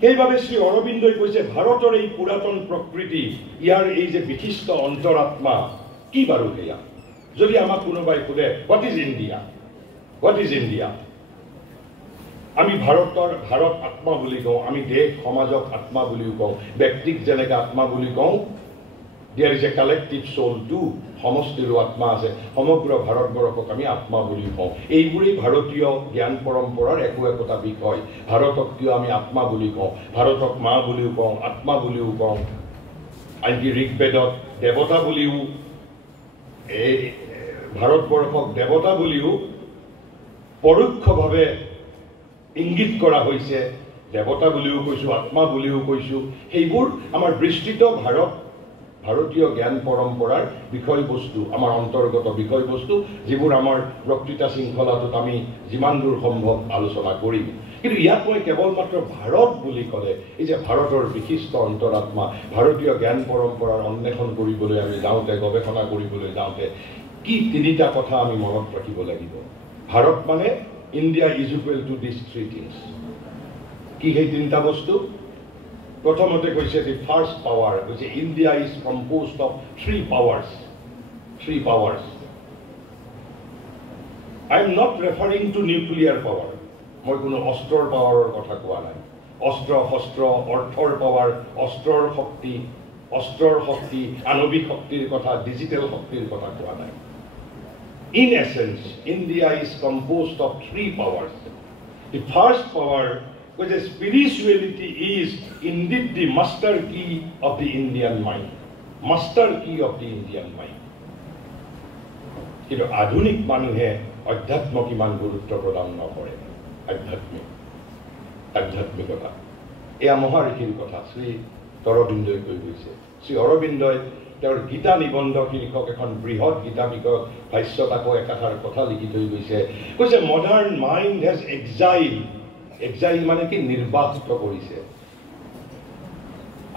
সেইভাবে শ্ৰী অৰবিন্দই কৈছে ভাৰতৰ এই পুৰাতন প্ৰকৃতি ইয়াৰ এই যে বিশিষ্ট অন্তৰাত্মা কি বাৰু হেয়া যদি আমাক কোনোবাই সোধে what is India আমি ভাৰত আত্মা বুলি কওঁ আমি দেশ সমাজক আত্মা বুলিও কওঁ ব্যক্তিক যেনেকৈ আত্মা বুলি কওঁ there is a collective soul too সমষ্টিৰ আত্মা আছে সমগ্ৰ ভাৰতবৰ্ষক আমি আত্মা বুলি কওঁ এইবোৰেই ভাৰতীয় জ্ঞান পৰম্পৰাৰ একোটা বিষয় ভাৰতক কিয় আমি আত্মা বুলি কওঁ ভাৰতক মা বুলিও কওঁ আত্মা বুলিও কওঁ আনকি ঋগবেদত দেৱতা বুলিও এই ভাৰতবৰ্ষক দেৱতা বুলিও পৰোক্ষভাৱে ইংগিত কৰা হৈছে দেৱতা বুলিও কৈছো আত্মা বুলিও কৈছো সেইবোৰ আমাৰ বিস্তৃত ভাৰতীয় জ্ঞান পৰম্পৰাৰ বিষয়বস্তু আমাৰ অন্তৰ্গত বিষয়বস্তু যিবোৰ আমাৰ বক্তৃতা শৃংখলাটোত আমি যিমান দূৰ সম্ভৱ আলোচনা কৰিম কিন্তু ইয়াত মই কেৱলমাত্ৰ ভাৰত বুলি ক'লে এই যে ভাৰতৰ বিশিষ্ট অন্তৰাত্মা ভাৰতীয় জ্ঞান পৰম্পৰাৰ অন্বেষণ কৰিবলৈ আমি যাওঁতে গৱেষণা কৰিবলৈ যাওঁতে কি তিনিটা কথা আমি মনত ৰাখিব লাগিব ভাৰত মানে India is equal to this three things কি সেই তিনিটা বস্তু প্ৰথমতে কৈছে দি ফাৰ্ষ্ট পাৱাৰ কৈছে India is composed of three powers I am not referring to nuclear power. মই কোনো অস্ত্ৰৰ পাৱাৰৰ কথা কোৱা নাই অস্ত্ৰ শস্ত্ৰ অৰ্থৰ পাৱাৰ অস্ত্ৰৰ শক্তি আণৱিক শক্তিৰ কথা ডিজিটেল শক্তিৰ কথা কোৱা নাই In essence, India is composed of three powers. The first power, which is spirituality, is indeed the master key of the Indian mind. Master key of the Indian mind. কিন্তু আধুনিক মানুহে অধ্যাত্মক ইমান গুৰুত্ব প্ৰদান নকৰে আধ্যাত্মিকতা এয়া মহাঋষিৰ কথা শ্ৰী অৰবিন্দই কৈ গৈছে শ্ৰী অৰবিন্দই তেওঁৰ গীতা নিবন্ধ শীৰ্ষক এখন বৃহৎ গীতা বিষয়ক ভাষ্যত আকৌ একাষাৰ কথা লিখি থৈ গৈছে কৈছে মডাৰ্ণ মাইণ্ড হেজ এক্সাইল মানে কি নিৰ্বাচিত কৰিছে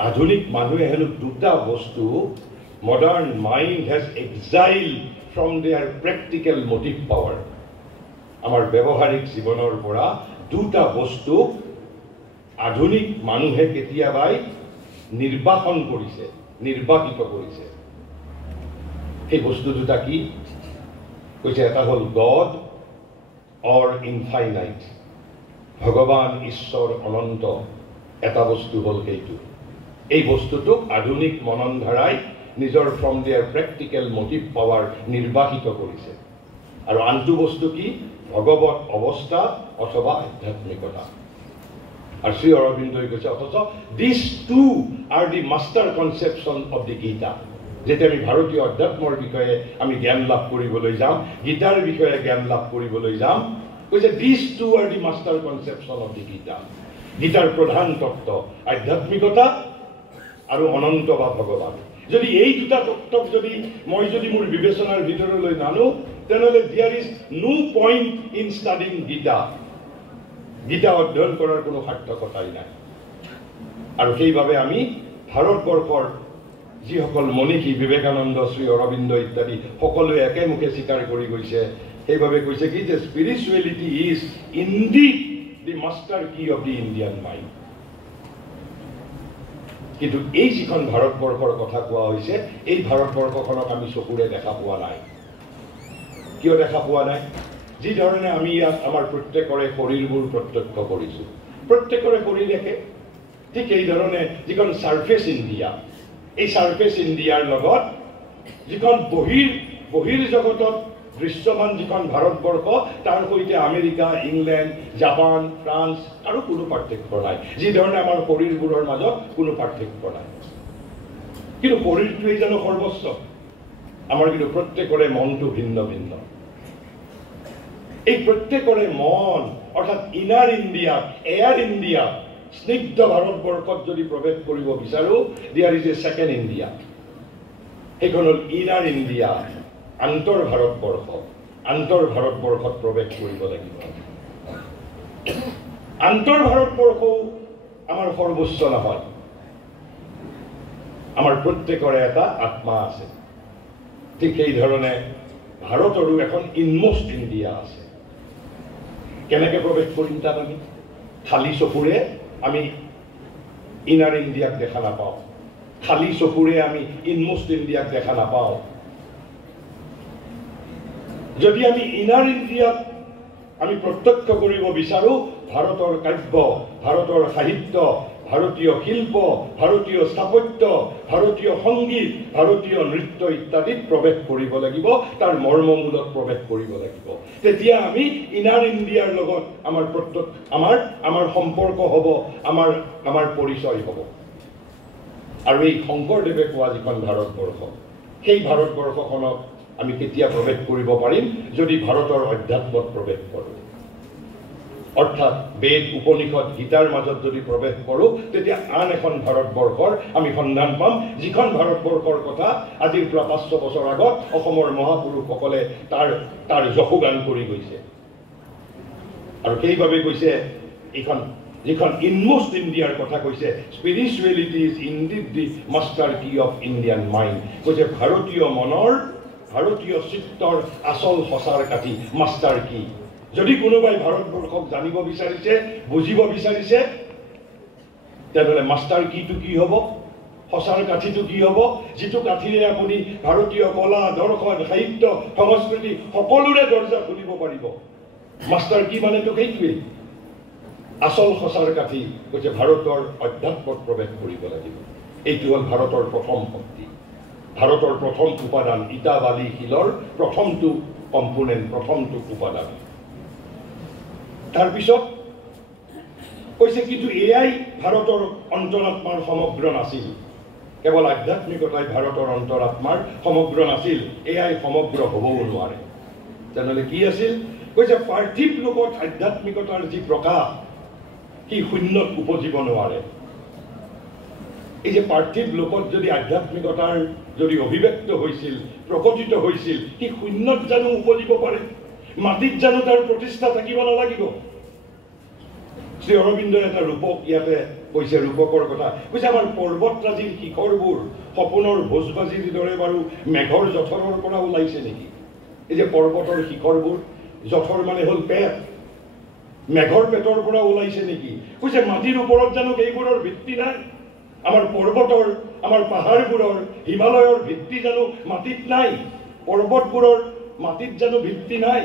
আধুনিক মানুহে হেনো দুটা বস্তু modern mind has exile from their practical motive power আমাৰ ব্যৱহাৰিক জীৱনৰ পৰা দুটা বস্তু আধুনিক মানুহে কেতিয়াবাই নিৰ্বাচিত কৰিছে এই বস্তু দুটা কি কৈছে এটা হ'ল গড অৰ ইনফাইনাইট ভগৱান ঈশ্বৰ অনন্ত এটা বস্তু হ'ল সেইটো এই বস্তুটোক আধুনিক মনন ধাৰাই নিজৰ from their practical motive power নিৰ্বাচিত কৰিছে আৰু আনটো বস্তু কি ভগৱত অৱস্থা অথবা আধ্যাত্মিকতা আৰু শ্ৰী অৰবিন্দই কৈছে অথচ this two are the master conception of the Gita যেতিয়া আমি ভাৰতীয় অধ্যাত্মৰ বিষয়ে আমি জ্ঞান লাভ কৰিবলৈ যাম গীতাৰ বিষয়ে জ্ঞান লাভ কৰিবলৈ যাম কৈছে this two are the master conception of the Gita গীতাৰ প্ৰধান তত্ত্ব আধ্যাত্মিকতা আৰু অনন্ত বা ভগৱান যদি এই দুটা তত্ত্বক যদি মই যদি মোৰ বিবেচনাৰ ভিতৰলৈ নানো তেনেহ'লে there is no point in studying Gita অধ্যয়ন কৰাৰ কোনো সাৰ্থকতাই নাই আৰু সেইবাবে আমি ভাৰতবৰ্ষৰ যিসকল মনীষী বিবেকানন্দ শ্ৰী অৰবিন্দ ইত্যাদি সকলোৱে একেমুখে স্বীকাৰ কৰি গৈছে সেইবাবে কৈছে কি যে spirituality is indeed the master কি অফ দি ইণ্ডিয়ান মাইণ্ড কিন্তু এই যিখন ভাৰতবৰ্ষৰ কথা কোৱা হৈছে এই ভাৰতবৰ্ষখনক আমি চকুৰে দেখা পোৱা নাই কিয় দেখা পোৱা নাই যি ধৰণে আমি ইয়াত আমাৰ প্ৰত্যেকৰে শৰীৰবোৰ প্ৰত্যক্ষ কৰিছোঁ প্ৰত্যেকৰে শৰীৰ একে ঠিক এই ধৰণে যিখন ছাৰ্ফেচ ইণ্ডিয়া এই ছাৰ্ফেচ ইণ্ডিয়াৰ লগত যিখন বহিৰ জগতত দৃশ্যমান যিখন ভাৰতবৰ্ষ তাৰ সৈতে আমেৰিকা ইংলেণ্ড জাপান ফ্ৰান্স আৰু কোনো পাৰ্থক্য নাই যি ধৰণে আমাৰ শৰীৰবোৰৰ মাজত কোনো পাৰ্থক্য নাই কিন্তু শৰীৰটোৱেই জানো সৰ্বস্ব আমাৰ কিন্তু প্ৰত্যেকৰে মনটো ভিন্ন ভিন্ন এই প্ৰত্যেকৰে মন অৰ্থাৎ ইনাৰ ইণ্ডিয়া এয়াৰ ইণ্ডিয়া স্নিগ্ধ ভাৰতবৰ্ষত যদি প্ৰৱেশ কৰিব বিচাৰো there is a second India সেইখন হ'ল ইনাৰ ইণ্ডিয়া আন্তৰ ভাৰতবৰ্ষত প্ৰৱেশ কৰিব লাগিব আন্তৰ ভাৰতবৰ্ষও আমাৰ সৰ্বোচ্চ নহয় আমাৰ প্ৰত্যেকৰে এটা আত্মা আছে ঠিক সেই ধৰণে ভাৰতৰো এখন ইনমষ্ট ইণ্ডিয়া আছে কেনেকৈ প্ৰৱেশ কৰিম তাত আমি খালী চকুৰে আমি ইনাৰ ইণ্ডিয়াক দেখা নাপাওঁ খালী চকুৰে আমি ইনমষ্ট ইণ্ডিয়াক দেখা নাপাওঁ যদি আমি ইনাৰ ইণ্ডিয়াক আমি প্ৰত্যক্ষ কৰিব বিচাৰো ভাৰতৰ কাব্য ভাৰতৰ সাহিত্য ভাৰতীয় শিল্প ভাৰতীয় স্থাপত্য ভাৰতীয় সংগীত ভাৰতীয় নৃত্য ইত্যাদিত প্ৰৱেশ কৰিব লাগিব তাৰ মৰ্মমূলত প্ৰৱেশ কৰিব লাগিব তেতিয়া আমি ইনাৰ ইণ্ডিয়াৰ লগত আমাৰ সম্পৰ্ক হ'ব আমাৰ পৰিচয় হ'ব আৰু এই শংকৰদেৱে কোৱা যিখন ভাৰতবৰ্ষ সেই ভাৰতবৰ্ষখনক আমি কেতিয়া প্ৰৱেশ কৰিব পাৰিম যদি ভাৰতৰ অধ্যাত্মত প্ৰৱেশ কৰোঁ অৰ্থাৎ বেদ উপনিষদ গীতাৰ মাজত যদি প্ৰৱেশ কৰোঁ তেতিয়া আন এখন ভাৰতবৰ্ষৰ আমি সন্ধান পাম যিখন ভাৰতবৰ্ষৰ কথা আজিৰ পৰা 500 বছৰ আগত অসমৰ মহাপুৰুষসকলে তাৰ যশোগান কৰি গৈছে আৰু সেইবাবে কৈছে যিখন ইনমষ্ট ইণ্ডিয়াৰ কথা কৈছে spirituality is indeed the master কি অফ ইণ্ডিয়ান মাইণ্ড কৈছে ভাৰতীয় মনৰ ভাৰতীয় চিত্ৰৰ আচল সঁচাৰ কাঠি মাষ্টাৰ কি যদি কোনোবাই ভাৰতবৰ্ষক জানিব বিচাৰিছে বুজিব বিচাৰিছে তেনেহ'লে মাষ্টাৰ কিটো কি হ'ব সঁচাৰ কাঠিটো কি হ'ব যিটো কাঠিৰে আপুনি ভাৰতীয় কলা দৰ্শন সাহিত্য সংস্কৃতি সকলোৰে দৰ্জা খুলিব পাৰিব মাষ্টাৰ কি মানেতো সেইটোৱেই আচল সঁচাৰ কাঠি হৈছে ভাৰতৰ অধ্যাত্মত প্ৰৱেশ কৰিব লাগিব এইটো হ'ল ভাৰতৰ প্ৰথম শক্তি ভাৰতৰ প্ৰথম উপাদান ইটা বালি শিলৰ প্ৰথমটো কম্পোনেণ্ট প্ৰথমটো উপাদান তাৰপিছত কৈছে কিন্তু এয়াই ভাৰতৰ অন্তৰাত্মাৰ সমগ্ৰ নাছিল কেৱল আধ্যাত্মিকতাই ভাৰতৰ অন্তৰাত্মাৰ সমগ্ৰ নাছিল এয়াই সমগ্ৰ হ'বও নোৱাৰে তেনেহ'লে কি আছিল কৈছে পাৰ্থিৱ লোকত আধ্যাত্মিকতাৰ যি প্ৰকাশ সি শূন্যত উপজিব নোৱাৰে এই যে পাৰ্থিৱ লোকত যদি আধ্যাত্মিকতাৰ যদি অভিব্যক্ত হৈছিল প্ৰকটিত হৈছিল সি শূন্যত জানো উপজিব পাৰে মাটিত জানো তাৰ প্ৰতিষ্ঠা থাকিব নালাগিব শ্ৰী অৰবিন্দই এটা ৰূপক ইয়াতে কৈছে ৰূপকৰ কথা কৈছে আমাৰ পৰ্বতৰাজিৰ শিখৰবোৰ সপোনৰ ভোজবাজিৰ দৰে বাৰু মেঘৰ জঠৰৰ পৰা ওলাইছে নেকি এই যে পৰ্বতৰ শিখৰবোৰ জঠৰ মানে হ'ল পেট মেঘৰ পেটৰ পৰা ওলাইছে নেকি কৈছে মাটিৰ ওপৰত জানো এইবোৰৰ ভিত্তি নাই আমাৰ পৰ্বতৰ আমাৰ পাহাৰবোৰৰ হিমালয়ৰ ভিত্তি জানো মাটিত নাই পৰ্বতবোৰৰ মাটিত জানো ভিত্তি নাই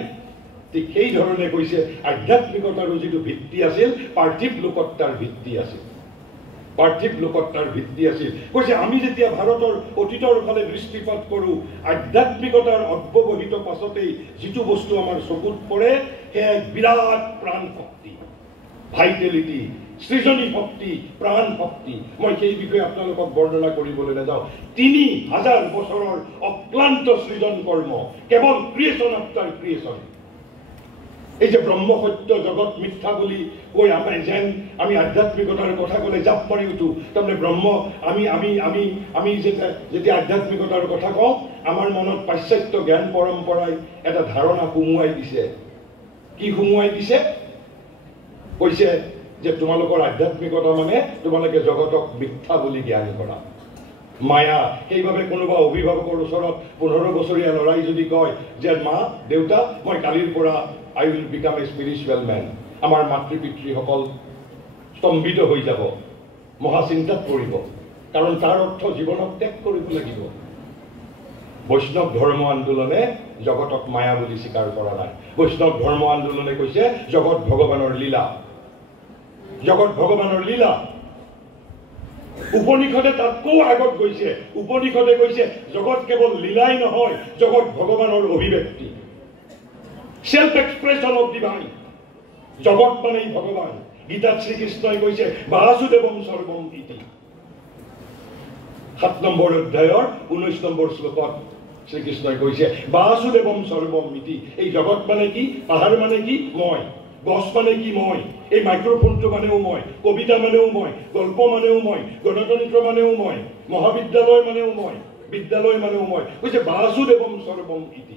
ঠিক সেই ধৰণে কৈছে আধ্যাত্মিকতাৰো যিটো ভিত্তি আছিল পাৰ্থিৱ লোকত তাৰ ভিত্তি আছিল পাৰ্থিৱ লোকত তাৰ ভিত্তি আছিল কৈছে আমি যেতিয়া ভাৰতৰ অতীতৰ ফালে দৃষ্টিপাত কৰোঁ আধ্যাত্মিকতাৰ অব্যৱহিত পাছতেই যিটো বস্তু আমাৰ চকুত পৰে সেয়া বিৰাট প্ৰাণ শক্তি ভাইটেলিটি সৃজনী শক্তি প্ৰাণ শক্তি মই সেই বিষয়ে আপোনালোকক বৰ্ণনা কৰিবলৈ নাযাওঁ ৩০০০ বছৰৰ অক্লান্ত সৃজন কৰ্ম কেৱল ক্ৰিয়েশ্যন আফটাৰ ক্ৰিয়েশ্যন এই যে ব্ৰহ্ম সত্য জগত মিথ্যা বুলি কৈ আমি আধ্যাত্মিকতাৰ কথা ক'লে জাপ মাৰি উঠো তাৰমানে ব্ৰহ্ম আমি যেতিয়া আধ্যাত্মিকতাৰ কথা কওঁ আমাৰ মনত পাশ্চাত্য জ্ঞান পৰম্পৰাই এটা ধাৰণা সুমুৱাই দিছে কি সুমুৱাই দিছে কৈছে যে তোমালোকৰ আধ্যাত্মিকতা মানে তোমালোকে জগতক মিথ্যা বুলি জ্ঞান কৰা মায়া সেইভাবে কোনোবা অভিভাৱকৰ ওচৰত ১৫ বছৰীয়া ল'ৰাই যদি কয় যে মা দেউতা মই কালিৰ পৰা I will become a spiritual man আমাৰ মাতৃ পিতৃসকল স্তম্ভিত হৈ যাব মহাচিন্তাত পৰিব কাৰণ তাৰ অৰ্থ জীৱনক ত্যাগ কৰিব লাগিব বৈষ্ণৱ ধৰ্ম আন্দোলনে জগতক মায়া বুলি স্বীকাৰ কৰা নাই বৈষ্ণৱ ধৰ্ম আন্দোলনে কৈছে জগত ভগৱানৰ লীলা জগত ভগৱানৰ লীলা উপনিষদে তাতকৈ আগত গৈছে উপনিষদে কৈছে জগত কেৱল লীলাই নহয় জগত ভগৱানৰ অভিব্যক্তি সেলফ এক্সপ্ৰেশন অফ ডিভাইন জগত মানেই ভগৱান গীতাত শ্ৰীকৃষ্ণই কৈছে বাসুদেৱম সৰ্বম ইতি ৭ নম্বৰ অধ্যায়ৰ ১৯ নম্বৰ শ্লোকত শ্ৰীকৃষ্ণই কৈছে বাসুদেৱম সৰ্বম ইতি এই জগত মানে কি পাহাৰ মানে কি মই গছ মানে কি মই এই মাইক্ৰোফোনটো মানেও মই কবিতা মানেও মই গল্প মানেও মই গণতন্ত্ৰ মানেও মই মহাবিদ্যালয় মানেও মই বিদ্যালয় মানেও মই কৈছে বাসুদেৱম সৰ্বম ইতি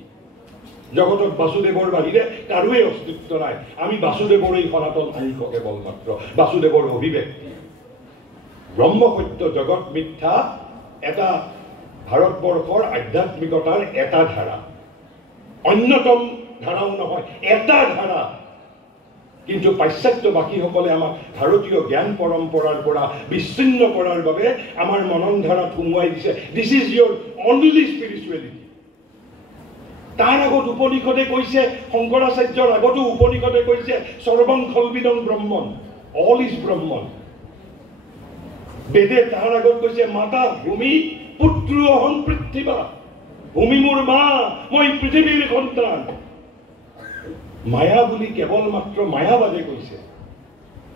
জগতত বাসুদেৱৰ বাহিৰে কাৰোৱে অস্তিত্ব নাই আমি বাসুদেৱৰেই সনাতন অংশ কেৱল মাত্ৰ বাসুদেৱৰ অভিব্যক্তি ব্ৰহ্ম সত্য জগত মিথ্যা এটা ভাৰতবৰ্ষৰ আধ্যাত্মিকতাৰ এটা ধাৰা অন্যতম ধাৰাও নহয় এটা ধাৰা কিন্তু পাশ্চাত্যবাসীসকলে আমাক ভাৰতীয় জ্ঞান পৰম্পৰাৰ পৰা বিচ্ছিন্ন কৰাৰ বাবে আমাৰ মনন ধাৰাত সুমুৱাই দিছে this is your only spirituality তাৰ আগত উপনিষদে কৈছে শংকৰাচাৰ্যৰ আগতো উপনিষদে কৈছে সৰ্বং খলবিদং ব্ৰহ্মণ অল ইজ ব্ৰহ্মণ বেদে তাৰ আগত কৈছে মাতা ভূমি পুত্ৰ অহং পৃথিৱী ভূমি মোৰ মা মই পৃথিৱীৰ সন্তান মায়া বুলি কেৱল মাত্ৰ মায়াবাদে কৈছে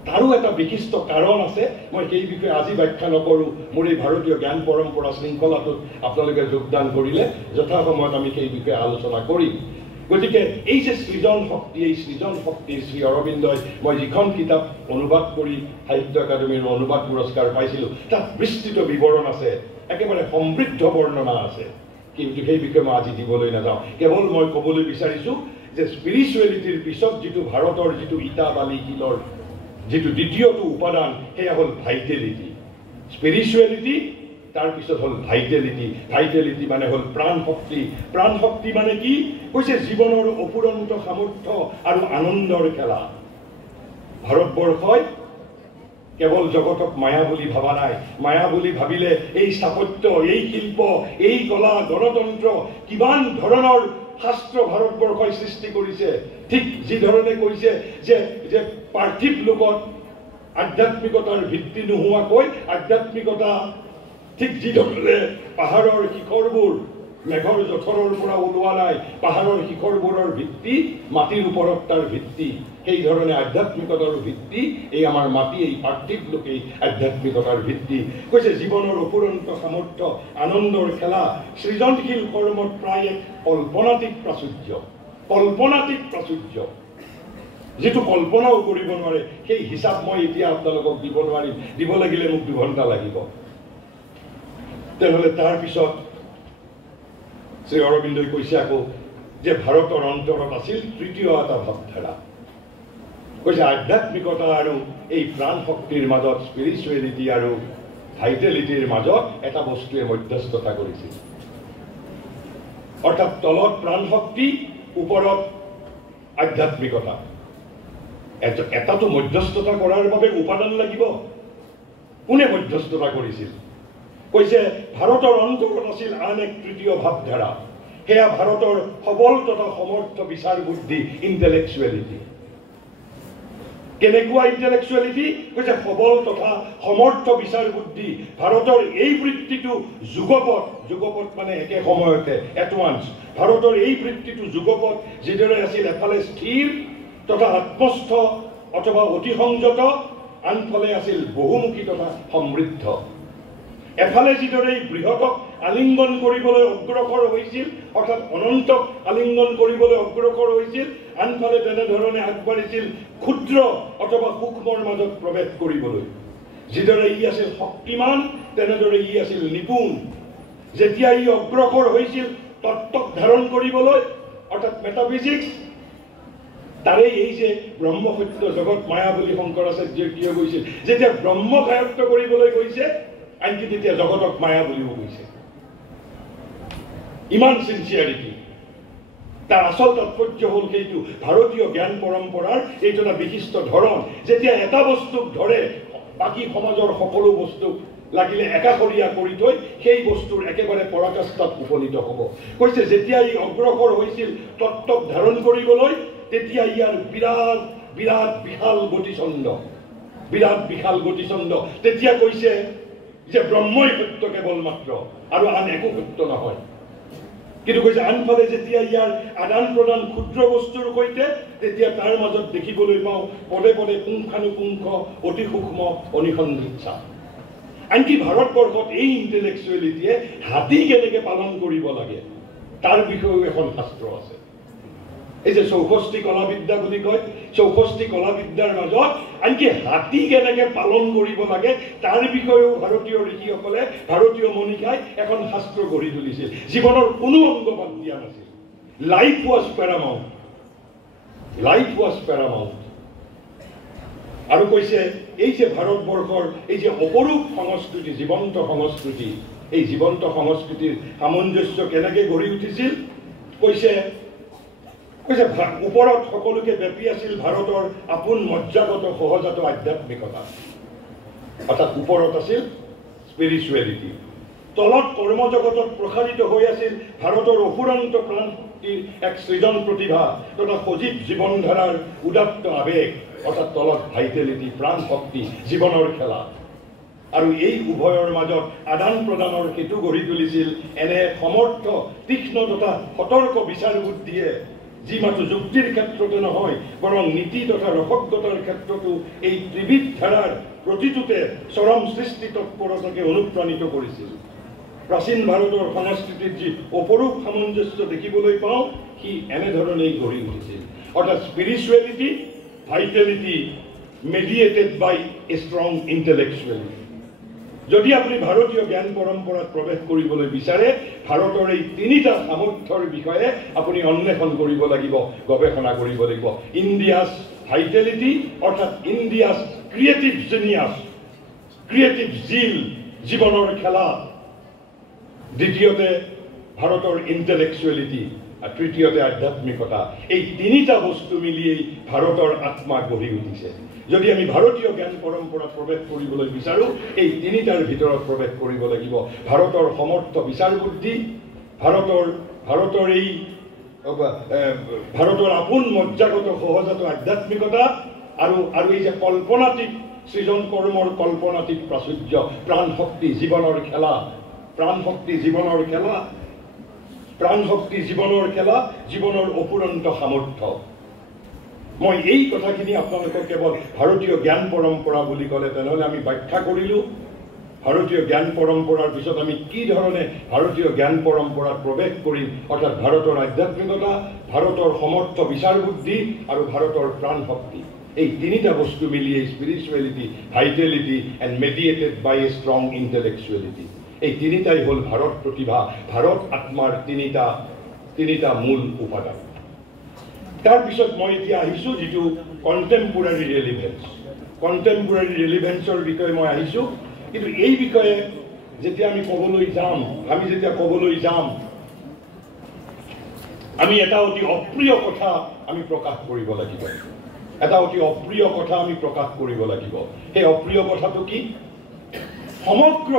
তাৰো এটা বিশিষ্ট কাৰণ আছে মই সেই বিষয়ে আজি ব্যাখ্যা নকৰো মোৰ এই ভাৰতীয় জ্ঞান পৰম্পৰা শৃংখলাটোত আপোনালোকে যোগদান কৰিলে যথাসময়ত আমি সেই বিষয়ে আলোচনা কৰিম গতিকে এই যে সৃজন শক্তি এই সৃজন শক্তি শ্ৰী অৰবিন্দই মই যিখন কিতাপ অনুবাদ কৰি সাহিত্য একাডেমীৰ অনুবাদ পুৰস্কাৰ পাইছিলোঁ তাত বিস্তৃত বিৱৰণ আছে একেবাৰে সমৃদ্ধ বৰ্ণনা আছে কিন্তু সেই বিষয়ে মই আজি দিবলৈ নাযাওঁ কেৱল মই ক'বলৈ বিচাৰিছোঁ যে স্পিৰিচুৱেলিটিৰ পিছত যিটো ভাৰতৰ যিটো ইটা বালি শিলৰ যিটো দ্বিতীয়টো উপাদান সেয়া হ'ল ভাইটেলিটি স্পিৰিচুৱেলিটি তাৰপিছত হ'ল ভাইটেলিটি। ভাইটেলিটি মানে হ'ল প্ৰাণ শক্তি। প্ৰাণ শক্তি মানে কি কৈছে? জীৱনৰ অফুৰন্ত সামৰ্থ্য আৰু আনন্দৰ খেলা। ভাৰতবৰ্ষই কেৱল জগতক মায়া বুলি ভাবা নাই। মায়া বুলি ভাবিলে এই স্থাপত্য, এই শিল্প, এই কলা, গণতন্ত্ৰ, কিমান ধৰণৰ শাস্ত্ৰ ভাৰতবৰ্ষই সৃষ্টি কৰিছে। ঠিক যি ধৰণে কৈছে যে পাৰ্থিৱ লোকত আধ্যাত্মিকতাৰ ভিত্তি নোহোৱাকৈ আধ্যাত্মিকতা, ঠিক যি ধৰণে পাহাৰৰ শিখৰবোৰ মেঘৰ জঠৰৰ পৰা ওলোৱা নাই, পাহাৰৰ শিখৰবোৰৰ ভিত্তি মাটিৰ ওপৰত তাৰ ভিত্তি, সেইধৰণে আধ্যাত্মিকতাৰ ভিত্তি এই আমাৰ মাটি, এই পাৰ্থিৱ লোকেই আধ্যাত্মিকতাৰ ভিত্তি। কৈছে জীৱনৰ অফুৰন্ত সামৰ্থ্য, আনন্দৰ খেলা, সৃজনশীল কৰ্মত প্ৰায় এক কল্পনাতীত প্ৰাচুৰ্য। কল্পনাতীত প্ৰাচুৰ্য, যিটো কল্পনাও কৰিব নোৱাৰে, সেই হিচাপ মই এতিয়া আপোনালোকক দিব নোৱাৰিম। দিব লাগিলে মোক 2 ঘণ্টা লাগিব। তেনেহ'লে তাৰপিছত শ্ৰী অৰবিন্দই কৈছে আকৌ যে ভাৰতৰ অন্তৰত আছিল তৃতীয় এটা ভাৱধাৰা। কৈছে আধ্যাত্মিকতা আৰু এই প্ৰাণ শক্তিৰ মাজত, স্পিৰিচুৱেলিটি আৰু ভাইটেলিটিৰ মাজত এটা বস্তুৱে মধ্যস্থতা কৰিছিল। অৰ্থাৎ তলত প্ৰাণ শক্তি, ওপৰত আধ্যাত্মিকতা। এটাটো মধ্যস্থতা কৰাৰ বাবে উপাদান লাগিব। কোনে মধ্যস্থতা কৰিছিল? কৈছে ভাৰতৰ অন্তৰত আছিল আন এক তৃতীয় ভাৱধাৰা। সেয়া ভাৰতৰ সবল তথা সমৰ্থ বিচাৰ বুদ্ধি, ইণ্টেলেকচুৱেলিটি। কেনেকুৱা ইণ্টেলেকচুৱেলিটি? কৈছে সবল তথা সমৰ্থ বিচাৰ বুদ্ধি। ভাৰতৰ এই বৃত্তিটো যুগপথ, যুগপথ মানে একে সময়তে, এটৱান্স। ভাৰতৰ এই বৃত্তিটো যুগপথ যিদৰে আছিল এফালে স্থিৰ তথা আত্মস্থ অথবা অতি সংযত, আনফালে আছিল বহুমুখী তথা সমৃদ্ধ। এফালে যিদৰে বৃহৎক আলিংগন কৰিবলৈ অগ্ৰসৰ হৈছিল, অৰ্থাৎ অনন্তক আলিংগন কৰিবলৈ অগ্ৰসৰ হৈছিল, আনফালে তেনেধৰণে আগবাঢ়িছিল ক্ষুদ্ৰ অথবা সূক্ষ্মৰ মাজত প্ৰৱেশ কৰিবলৈ। যিদৰে ই আছিল শক্তিমান, তেনেদৰে ই আছিল নিপুণ। যেতিয়া ই অগ্ৰসৰ হৈছিল তত্ত্বক ধাৰণ কৰিবলৈ, অৰ্থাৎ মেটাফিজিক্স, তাৰে এই যে ব্ৰহ্ম সত্য জগত মায়া বুলি শংকৰাচাৰ্যই কিয় কৈছিল? যেতিয়া ব্ৰহ্মক আয়ত্ত কৰিবলৈ গৈছে, আনকি তেতিয়া জগতক মায়া বুলিও কৈছে। ইমান চিনচিয়াৰিটি। তাৰ আচল তাৎপৰ্য হ'ল সেইটো ভাৰতীয় জ্ঞান পৰম্পৰাৰ এইটো এটা বিশিষ্ট ধৰণ। যেতিয়া এটা বস্তুক ধৰে, বাকী সমাজৰ সকলো বস্তুক লাগিলে একাষৰীয়া কৰি থৈ সেই বস্তুৰ একেবাৰে পৰাকাষ্ঠাত উপনীত হ'ব। কৈছে যেতিয়া ই অগ্ৰসৰ হৈছিল তত্ত্বক ধাৰণ কৰিবলৈ, তেতিয়া ইয়াৰ বিৰাট বিৰাট বিশাল গতিছন্দ, বিৰাট বিশাল গতিছন্দ। তেতিয়া কৈছে যে ব্ৰহ্মই সত্য কেৱল মাত্ৰ, আৰু আন একো সত্য নহয়। কিন্তু কৈছে আনফালে যেতিয়া ইয়াৰ আদান প্ৰদান ক্ষুদ্ৰ বস্তুৰ সৈতে, তেতিয়া তাৰ মাজত দেখিবলৈ পাওঁ পদে পদে পুংখানুপুংখ অতি সূক্ষ্ম অনিসন্ধিৎসা। আনকি ভাৰতবৰ্ষত এই ইণ্টেলেকচুৱেলিটিয়ে হাতী কেনেকে পালন কৰিব লাগে তাৰ বিষয়েও এখন শাস্ত্ৰ আছে। এই যে 64 কলাবিদ্যা বুলি কয়, 64 কলাবিদ্যাৰ মাজত আনকি হাতী কেনেকে পালন কৰিব লাগে তাৰ বিষয়েও ভাৰতীয় ঋষিসকলে, ভাৰতীয় মনীষাই এখন শাস্ত্ৰ গঢ়ি তুলিছিল। জীৱনৰ কোনো অংগ বাদ দিয়া নাছিল। Life was paramount, life was paramount. আৰু কৈছে এই যে ভাৰতবৰ্ষৰ এই যে অপৰূপ সংস্কৃতি, জীৱন্ত সংস্কৃতি, এই জীৱন্ত সংস্কৃতিৰ সামঞ্জস্য কেনেকে গঢ়ি উঠিছিল? কৈছে ওপৰত সকলোকে ব্যাপী আছিল ভাৰতৰ আপোন মজ্জাগত সহজাত আধ্যাত্মিকতা, অৰ্থাৎ ওপৰত আছিল স্পিৰিচুৱেলিটি। তলত কৰ্মজগতত প্ৰসাৰিত হৈ আছিল ভাৰতৰ অফুৰন্ত প্ৰাণ শক্তিৰ এক সৃজন প্ৰতিভা তথা সজীৱ জীৱনধাৰাৰ উদাত্ত আৱেগ, অৰ্থাৎ তলত ভাইটেলিটি, প্ৰাণ শক্তি, জীৱনৰ খেলা। আৰু এই উভয়ৰ মাজত আদান প্ৰদানৰ সেতু গঢ়ি তুলিছিল এনে সমৰ্থ, তীক্ষ্ণ তথা সতৰ্ক বিচাৰ বুদ্ধিয়ে, যি মাত্ৰ যুক্তিৰ ক্ষেত্ৰতে নহয় বৰং নীতি তথা ৰসজ্ঞতাৰ ক্ষেত্ৰতো এই ত্ৰিবিধ ধাৰাৰ প্ৰতিটোতে চৰম সৃষ্টি তৎপৰতাকে অনুপ্ৰাণিত কৰিছিল। প্ৰাচীন ভাৰতৰ সংস্কৃতিত যি অপৰূপ সামঞ্জস্য দেখিবলৈ পাওঁ, সি এনেধৰণেই গঢ়ি উঠিছিল। অৰ্থাৎ spirituality, vitality mediated by a strong intellectuality. যদি আপুনি ভাৰতীয় জ্ঞান পৰম্পৰাত প্ৰৱেশ কৰিবলৈ বিচাৰে, ভাৰতৰ এই তিনিটা সামৰ্থ্যৰ বিষয়ে আপুনি অন্বেষণ কৰিব লাগিব, গৱেষণা কৰিব লাগিব। ইণ্ডিয়াছ ভাইটেলিটি, অৰ্থাৎ ইণ্ডিয়াছ ক্ৰিয়েটিভ জিনিয়াছ, ক্ৰিয়েটিভ জিল, জীৱনৰ খেলা, দ্বিতীয়তে ভাৰতৰ ইণ্টেলেকচুৱেলিটি, আৰু তৃতীয়তে আধ্যাত্মিকতা। এই তিনিটা বস্তু মিলিয়েই ভাৰতৰ আত্মা গঢ়ি উঠিছে। যদি আমি ভাৰতীয় জ্ঞান পৰম্পৰাত প্ৰৱেশ কৰিবলৈ বিচাৰোঁ, এই তিনিটাৰ ভিতৰত প্ৰৱেশ কৰিব লাগিব। ভাৰতৰ সমৰ্থ বিচাৰ বুদ্ধি, ভাৰতৰ এই ভাৰতৰ আপোন মজ্জাগত সহজাত আধ্যাত্মিকতা, আৰু এই যে কল্পনাতীত সৃজন কৰ্মৰ কল্পনাতীত প্ৰাচুৰ্য, প্ৰাণ শক্তি জীৱনৰ খেলা, জীৱনৰ অপুৰন্ত সামৰ্থ্য। মই এই কথাখিনি আপোনালোকক কেৱল ভাৰতীয় জ্ঞান পৰম্পৰা বুলি ক'লে তেনেহ'লে আমি ব্যাখ্যা কৰিলোঁ ভাৰতীয় জ্ঞান পৰম্পৰাৰ পিছত আমি কি ধৰণে ভাৰতীয় জ্ঞান পৰম্পৰাত প্ৰৱেশ কৰিম, অৰ্থাৎ ভাৰতৰ আধ্যাত্মিকতা, ভাৰতৰ সমৰ্থ বিচাৰ বুদ্ধি আৰু ভাৰতৰ প্ৰাণ শক্তি। এই তিনিটা বস্তু মিলিয়ে spirituality, vitality and mediated by a strong intellectuality. এই তিনিটাই হ'ল ভাৰত প্ৰতিভা, ভাৰত আত্মাৰ তিনিটা মূল উপাদান। তাৰপিছত মই এতিয়া আহিছোঁ যিটো কণ্টেম্পৰাৰী ৰেলিভেঞ্চৰ বিষয়ে মই আহিছোঁ। কিন্তু এই বিষয়ে যেতিয়া আমি ক'বলৈ যাম, আমি এটা অতি অপ্ৰিয় কথা আমি প্ৰকাশ কৰিব লাগিব। সেই অপ্ৰিয় কথাটো কি? সমগ্ৰ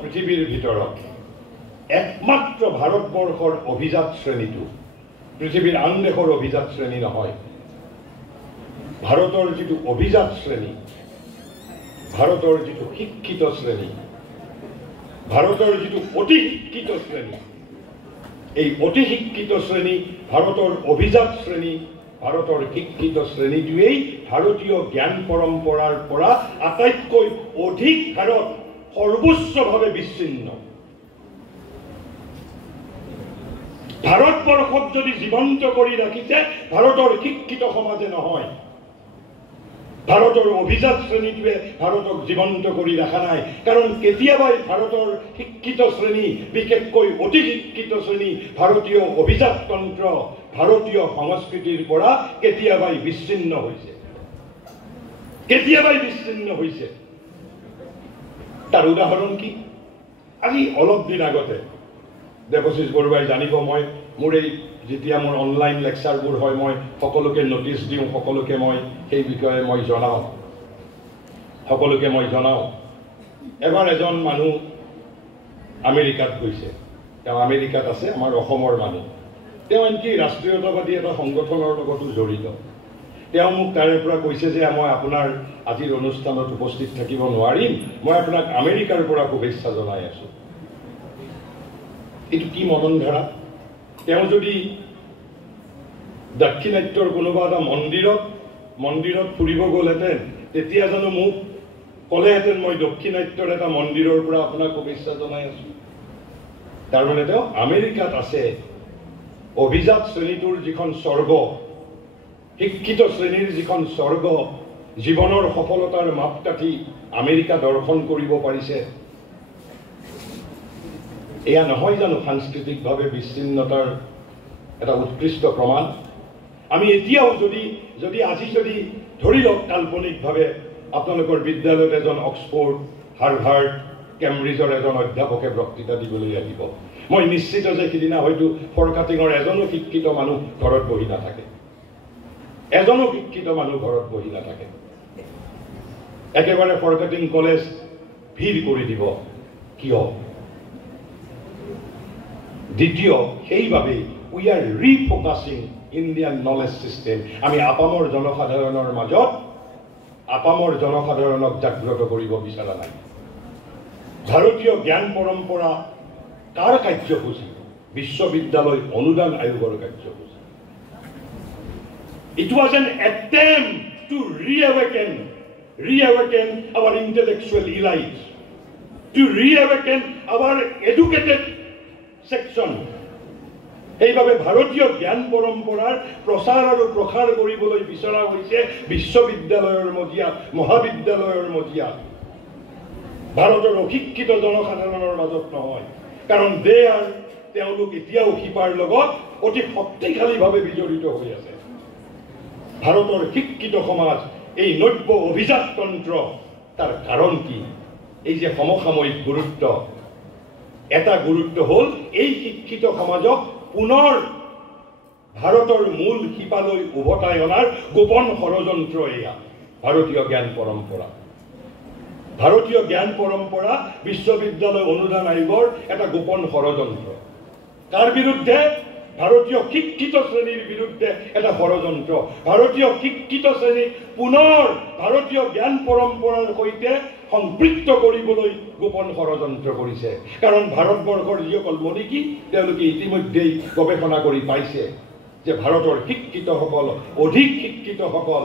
পৃথিৱীৰ ভিতৰত একমাত্ৰ ভাৰতবৰ্ষৰ অভিজাত শ্ৰেণীটো, পৃথিৱীৰ আন দেশৰ অভিজাত শ্ৰেণী নহয়, ভাৰতৰ যিটো অভিজাত শ্ৰেণী, ভাৰতৰ যিটো শিক্ষিত শ্ৰেণী, ভাৰতৰ যিটো অতি শিক্ষিত শ্ৰেণী, এই অতি শিক্ষিত শ্ৰেণী, ভাৰতৰ অভিজাত শ্ৰেণী, ভাৰতৰ শিক্ষিত শ্ৰেণীটোৱেই ভাৰতীয় জ্ঞান পৰম্পৰাৰ পৰা আটাইতকৈ অধিক হাৰত সৰ্বোচ্চভাৱে বিচ্ছিন্ন। ভাৰতবৰ্ষক যদি জীৱন্ত কৰি ৰাখিছে ভাৰতৰ শিক্ষিত সমাজে নহয়, ভাৰতৰ অভিজাত শ্ৰেণীটোৱে ভাৰতক জীৱন্ত কৰি ৰখা নাই। কাৰণ কেতিয়াবাই ভাৰতৰ শিক্ষিত শ্ৰেণী, বিশেষকৈ অতি শিক্ষিত শ্ৰেণী, ভাৰতীয় অভিজাত তন্ত্ৰ, ভাৰতীয় সংস্কৃতিৰ পৰা কেতিয়াবাই বিচ্ছিন্ন হৈছে। তাৰ উদাহৰণ কি? আজি অলপ দিন আগতে দেৱশীষ বৰুৱাই জানিব, যেতিয়া মোৰ অনলাইন লেকচাৰবোৰ হয়, মই সকলোকে নটিচ দিওঁ, সকলোকে মই সেই বিষয়ে মই জনাওঁ। এবাৰ এজন মানুহ আমেৰিকাত গৈছে, তেওঁ আমেৰিকাত আছে, আমাৰ অসমৰ মানুহ। তেওঁ আনকি ৰাষ্ট্ৰীয়তাবাদী এটা সংগঠনৰ লগতো জড়িত। তেওঁ মোক তাৰে পৰা কৈছে যে মই আপোনাৰ আজিৰ অনুষ্ঠানত উপস্থিত থাকিব নোৱাৰিম, মই আপোনাক আমেৰিকাৰ পৰা শুভেচ্ছা জনাই আছোঁ। এইটো কি মনন ধাৰা? তেওঁ যদি দাক্ষিণাত্যৰ কোনোবা এটা মন্দিৰত ফুৰিব গ'লহেঁতেন, তেতিয়া জানো মোক ক'লেহেঁতেন মই দক্ষিণাত্যৰ এটা মন্দিৰৰ পৰা আপোনাক শুভেচ্ছা জনাই আছোঁ? তাৰমানে তেওঁ আমেৰিকাত আছে, অভিজাত শ্ৰেণীটোৰ যিখন স্বৰ্গ, শিক্ষিত শ্ৰেণীৰ যিখন স্বৰ্গ, জীৱনৰ সফলতাৰ মাপকাঠি আমেৰিকা দৰ্শন কৰিব পাৰিছে। এয়া নহয় জানো সাংস্কৃতিকভাৱে বিচ্ছিন্নতাৰ এটা উৎকৃষ্ট প্ৰমাণ? আমি এতিয়াও আজি ধৰি লওক কাল্পনিকভাৱে আপোনালোকৰ বিদ্যালয়ত এজন অক্সফৰ্ড, হাৰ্ভাৰ্ড, কেম্ব্ৰিজৰ এজন অধ্যাপকে বক্তৃতা দিবলৈ আহিব, মই নিশ্চিত যে সিদিনা হয়তো ফৰকাটিঙৰ এজনো শিক্ষিত মানুহ ঘৰত বহি নাথাকে। একেবাৰে ফৰকাটিং কলেজ ভিৰ কৰি দিব। কিয়? দ্বিতীয়, সেইবাবেই we are refocusing Indian knowledge system. আমি আপামৰ জনসাধাৰণৰ মাজত জনসাধাৰণক জাগ্ৰত কৰিব বিচৰা নাই। ভাৰতীয় জ্ঞান পৰম্পৰা কাৰ কাৰ্যসূচী? বিশ্ববিদ্যালয় অনুদান আয়োগৰ কাৰ্যসূচী। It was an attempt to reawaken our intellectual elite, to reawaken our educated section. সেইবাবে ভাৰতীয় জ্ঞান পৰম্পৰাৰ প্ৰচাৰ আৰু প্ৰসাৰ কৰিবলৈ বিচৰা হৈছে বিশ্ববিদ্যালয়ৰ মজিয়াত, মহাবিদ্যালয়ৰ মজিয়াত, ভাৰতৰ অশিক্ষিত জনসাধাৰণৰ মাজত নহয়। কাৰণ তেওঁলোক এতিয়াও শিপাৰ লগত অতি শক্তিশালীভাৱে বিজড়িত হৈ আছে। ভাৰতৰ শিক্ষিত সমাজ, এই নব্য অভিজাত তন্ত্ৰ, তাৰ কাৰণ কি? এই যে সমসাময়িক গুৰুত্ব, এটা গুৰুত্ব হ'ল এই শিক্ষিত সমাজক পুনৰ ভাৰতৰ মূল শিপালৈ উভতাই অনাৰ গোপন ষড়যন্ত্ৰ এয়া ভাৰতীয় জ্ঞান পৰম্পৰা। ভাৰতীয় জ্ঞান পৰম্পৰা বিশ্ববিদ্যালয় অনুদান আয়োগৰ এটা গোপন ষড়যন্ত্ৰ। তাৰ বিৰুদ্ধে ভাৰতীয় শিক্ষিত শ্ৰেণীৰ বিৰুদ্ধে এটা ষড়যন্ত্ৰ। ভাৰতীয় শিক্ষিত শ্ৰেণীক পুনৰ ভাৰতীয় জ্ঞান পৰম্পৰাৰ সৈতে সম্পৃক্ত কৰিবলৈ গোপন ষড়যন্ত্ৰ কৰিছে। কাৰণ ভাৰতবৰ্ষৰ যিসকল মনিকী তেওঁলোকে ইতিমধ্যেই গৱেষণা কৰি পাইছে যে ভাৰতৰ শিক্ষিতসকল, অধিক শিক্ষিতসকল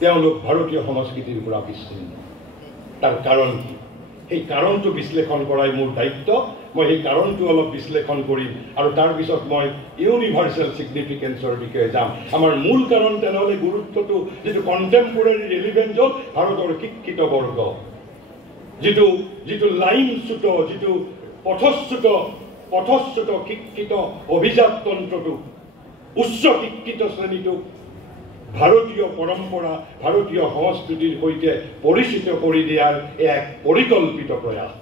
তেওঁলোক ভাৰতীয় সংস্কৃতিৰ পৰা বিচ্ছিন্ন। তাৰ কাৰণ কি? সেই কাৰণটো বিশ্লেষণ কৰাই মোৰ দায়িত্ব। মই সেই কাৰণটো অলপ বিশ্লেষণ কৰিম আৰু তাৰপিছত মই ইউনিভাৰ্চেল ছিগনিফিকেন্সৰ বিষয়ে যাম। আমাৰ মূল কাৰণ তেনেহ'লে গুৰুত্বটো যিটো কণ্টেম্পৰেৰী ৰেলিভেঞ্চ হ'ল ভাৰতৰ শিক্ষিত বৰ্গ, যিটো লাইনচ্যুত, যিটো পথচ্যুত শিক্ষিত অভিজাততন্ত্ৰটো, উচ্চ শিক্ষিত শ্ৰেণীটো ভাৰতীয় পৰম্পৰা, ভাৰতীয় সংস্কৃতিৰ সৈতে পৰিচিত কৰি দিয়াৰ এক পৰিকল্পিত প্ৰয়াস।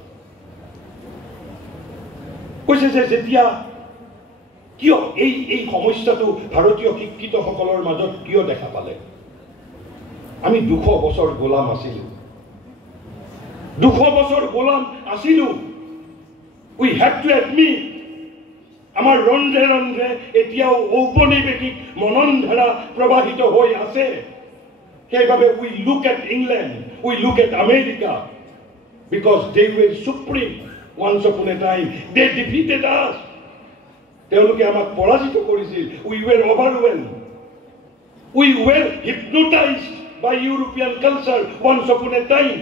কৈছে যে যেতিয়া কিয় এই সমস্যাটো ভাৰতীয় শিক্ষিতসকলৰ মাজত কিয় দেখা পালে? আমি 200 বছৰ গোলাম আছিলো। 200 বছৰ গোলাম আছিলো। উই হ্যাভ টু এডমিট আমাৰ ৰন্ধে ৰন্ধে এতিয়াও ঔপনিবেশিক মননধাৰা প্ৰবাহিত হৈ আছে। সেইবাবে we look at England, we look at America, because they were supreme once upon a time. They defeated us. তেওঁলোকে আমাক পৰাজিত কৰিছিল। We were overwhelmed. We were hypnotized by European culture once upon a time.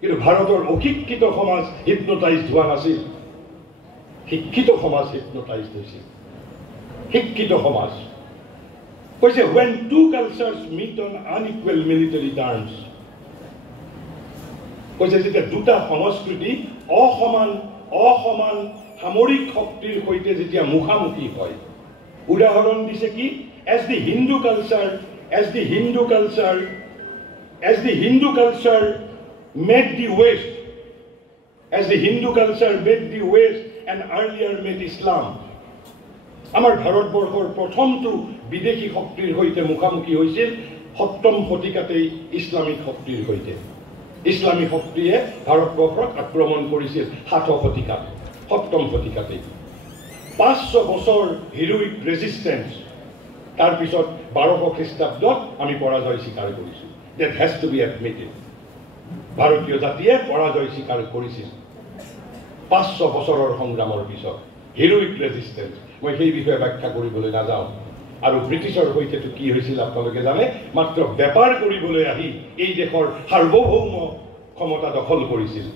কিন্তু ভাৰতৰ অশিক্ষিত সমাজ hypnotised হোৱা নাছিল। শিক্ষিত সমাজ হিপনোটাইজড হৈছিল। শিক্ষিত সমাজ কৈছে when two cultures meet on unequal military terms, কৈছে যেতিয়া দুটা সংস্কৃতি অসমান সামৰিক শক্তিৰ সৈতে যেতিয়া মুখামুখি হয়। উদাহৰণ দিছে কি? as the Hindu culture made the West and earlier made Islam. আমাৰ ভাৰতবৰ্ষৰ প্ৰথমটো বিদেশী শক্তিৰ সৈতে মুখামুখি হৈছিল 7ম শতিকাতেই ইছলামিক শক্তিৰ সৈতে। ইছলামী শক্তিয়ে ভাৰতবৰ্ষক আক্ৰমণ কৰিছিল 7শ শতিকাত, 7ম শতিকাতেই। 500 বছৰ হিৰোইক ৰেজিষ্টেন্স, তাৰপিছত 1200 খ্ৰীষ্টাব্দত আমি পৰাজয় স্বীকাৰ কৰিছোঁ। That has to be admitted. ভাৰতীয় জাতিয়ে পৰাজয় স্বীকাৰ কৰিছিল 500 বছৰৰ সংগ্ৰামৰ পিছত। হিৰোইক ৰেজিষ্টেন্স, মই সেই বিষয়ে ব্যাখ্যা কৰিবলৈ নাযাওঁ। আৰু ব্ৰিটিছৰ সৈতেতো কি হৈছিল আপোনালোকে জানে। মাত্ৰ বেপাৰ কৰিবলৈ আহি এই দেশৰ সাৰ্বভৌম ক্ষমতা দখল কৰিছিল।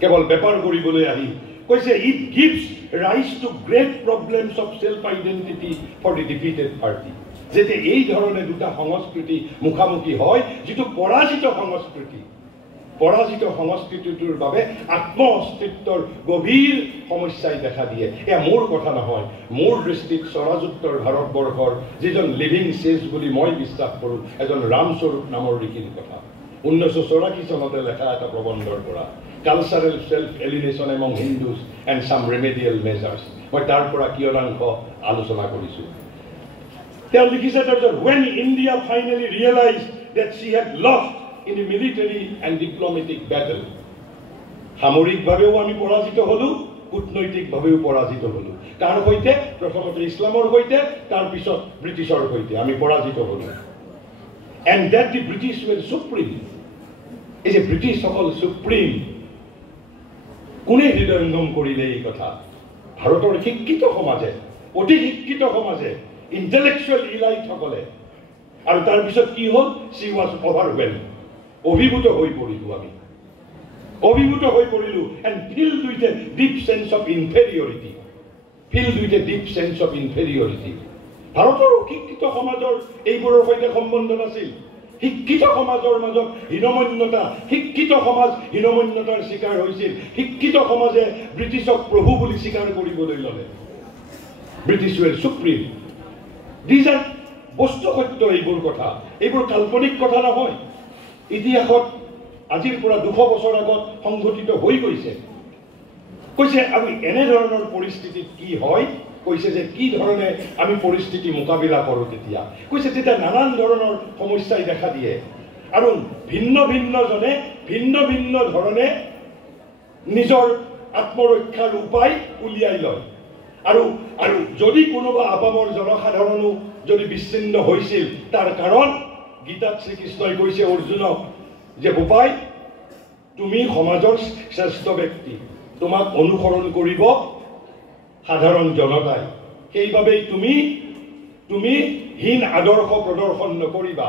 কেৱল বেপাৰ কৰিবলৈ আহি কৈছে it gives rise to great problems of self identity for the defeated party. যেতিয়া এই ধৰণে দুটা সংস্কৃতি মুখামুখি হয়, যিটো পৰাজিত সংস্কৃতিটোৰ বাবে আত্ম অস্তিত্বৰ গভীৰ সমস্যাই দেখা দিয়ে। এয়া মোৰ কথা নহয়। মোৰ দৃষ্টিত স্বৰাজোত্তৰ ভাৰতবৰ্ষৰ যিজন লিভিং চেজ বুলি মই বিশ্বাস কৰোঁ, এজন ৰামস্বৰূপ নামৰ ঋষিৰ কথা। 1984 চনতে লেখা এটা প্ৰবন্ধৰ পৰা cultural self alienation among Hindus and some remedial measures. মই তাৰ পৰা কিয়দাংশ আলোচনা কৰিছোঁ। তেওঁ লিখিছে when India finally realized that she had lost in the military and diplomatic battle. সামৰিকভাৱেও আমি পৰাজিত হলো, কূটনৈতিকভাৱেও পৰাজিত হলো। কাৰ সৈতে? প্ৰথমতে ইছলামৰ সৈতে, তাৰপিছত ব্ৰিটিছৰ সৈতে আমি পৰাজিত হলো। And that the British were supreme. এই যে ব্ৰিটিছসকল সুপ্ৰিম, কোনে হৃদয়ঙ্গম কৰিলে এই কথা? ভাৰতৰ শিক্ষিত সমাজে, অতি শিক্ষিত সমাজে, ইণ্টেলেকচুৱেল ইলাইটসকলে। আৰু তাৰপিছত কি হ'ল? she was overwhelmed. অভিভূত হৈ পৰিলোঁ আমি, অভিভূত হৈ পৰিলোঁ and filled with a deep sense of inferiority. ভাৰতৰ শিক্ষিত সমাজৰ এইবোৰৰ সৈতে সম্বন্ধ নাছিল। শিক্ষিত সমাজৰ মাজত হীনমন্যতা, শিক্ষিত সমাজ হীনমন্যতাৰ শিকাৰ হৈছিল। শিক্ষিত সমাজে ব্ৰিটিছক প্ৰভু বুলি স্বীকাৰ কৰিবলৈ ল'লে। British were supreme. These are বস্তু সত্য। এইবোৰ কথা, এইবোৰ কাল্পনিক কথা নহয়। ইতিহাসত আজিৰ পৰা 200 বছৰ আগত সংঘটিত হৈ গৈছে কৈছে আমি এনে ধৰণৰ পৰিস্থিতিত কি হয় কৈছে যে কি ধৰণে আমি পৰিস্থিতি মোকাবিলা কৰো তেতিয়া কৈছে তেতিয়া নানান ধৰণৰ সমস্যাই দেখা দিয়ে আৰু ভিন্ন ভিন্ন জনে ভিন্ন ভিন্ন ধৰণে নিজৰ আত্মৰক্ষাৰ উপায় উলিয়াই লয় আৰু আৰু যদি কোনোবা আপামৰ জনসাধাৰণো যদি বিচ্ছিন্ন হৈছিল তাৰ কাৰণ গীতাত শ্ৰীকৃষ্ণই কৈছে অৰ্জুনক যে উপায় তুমি সমাজৰ শ্ৰেষ্ঠ ব্যক্তি তোমাক অনুসৰণ কৰিব সাধাৰণ জনতাই সেইবাবেই তুমি হীন আদৰ্শ প্ৰদৰ্শন নকৰিবা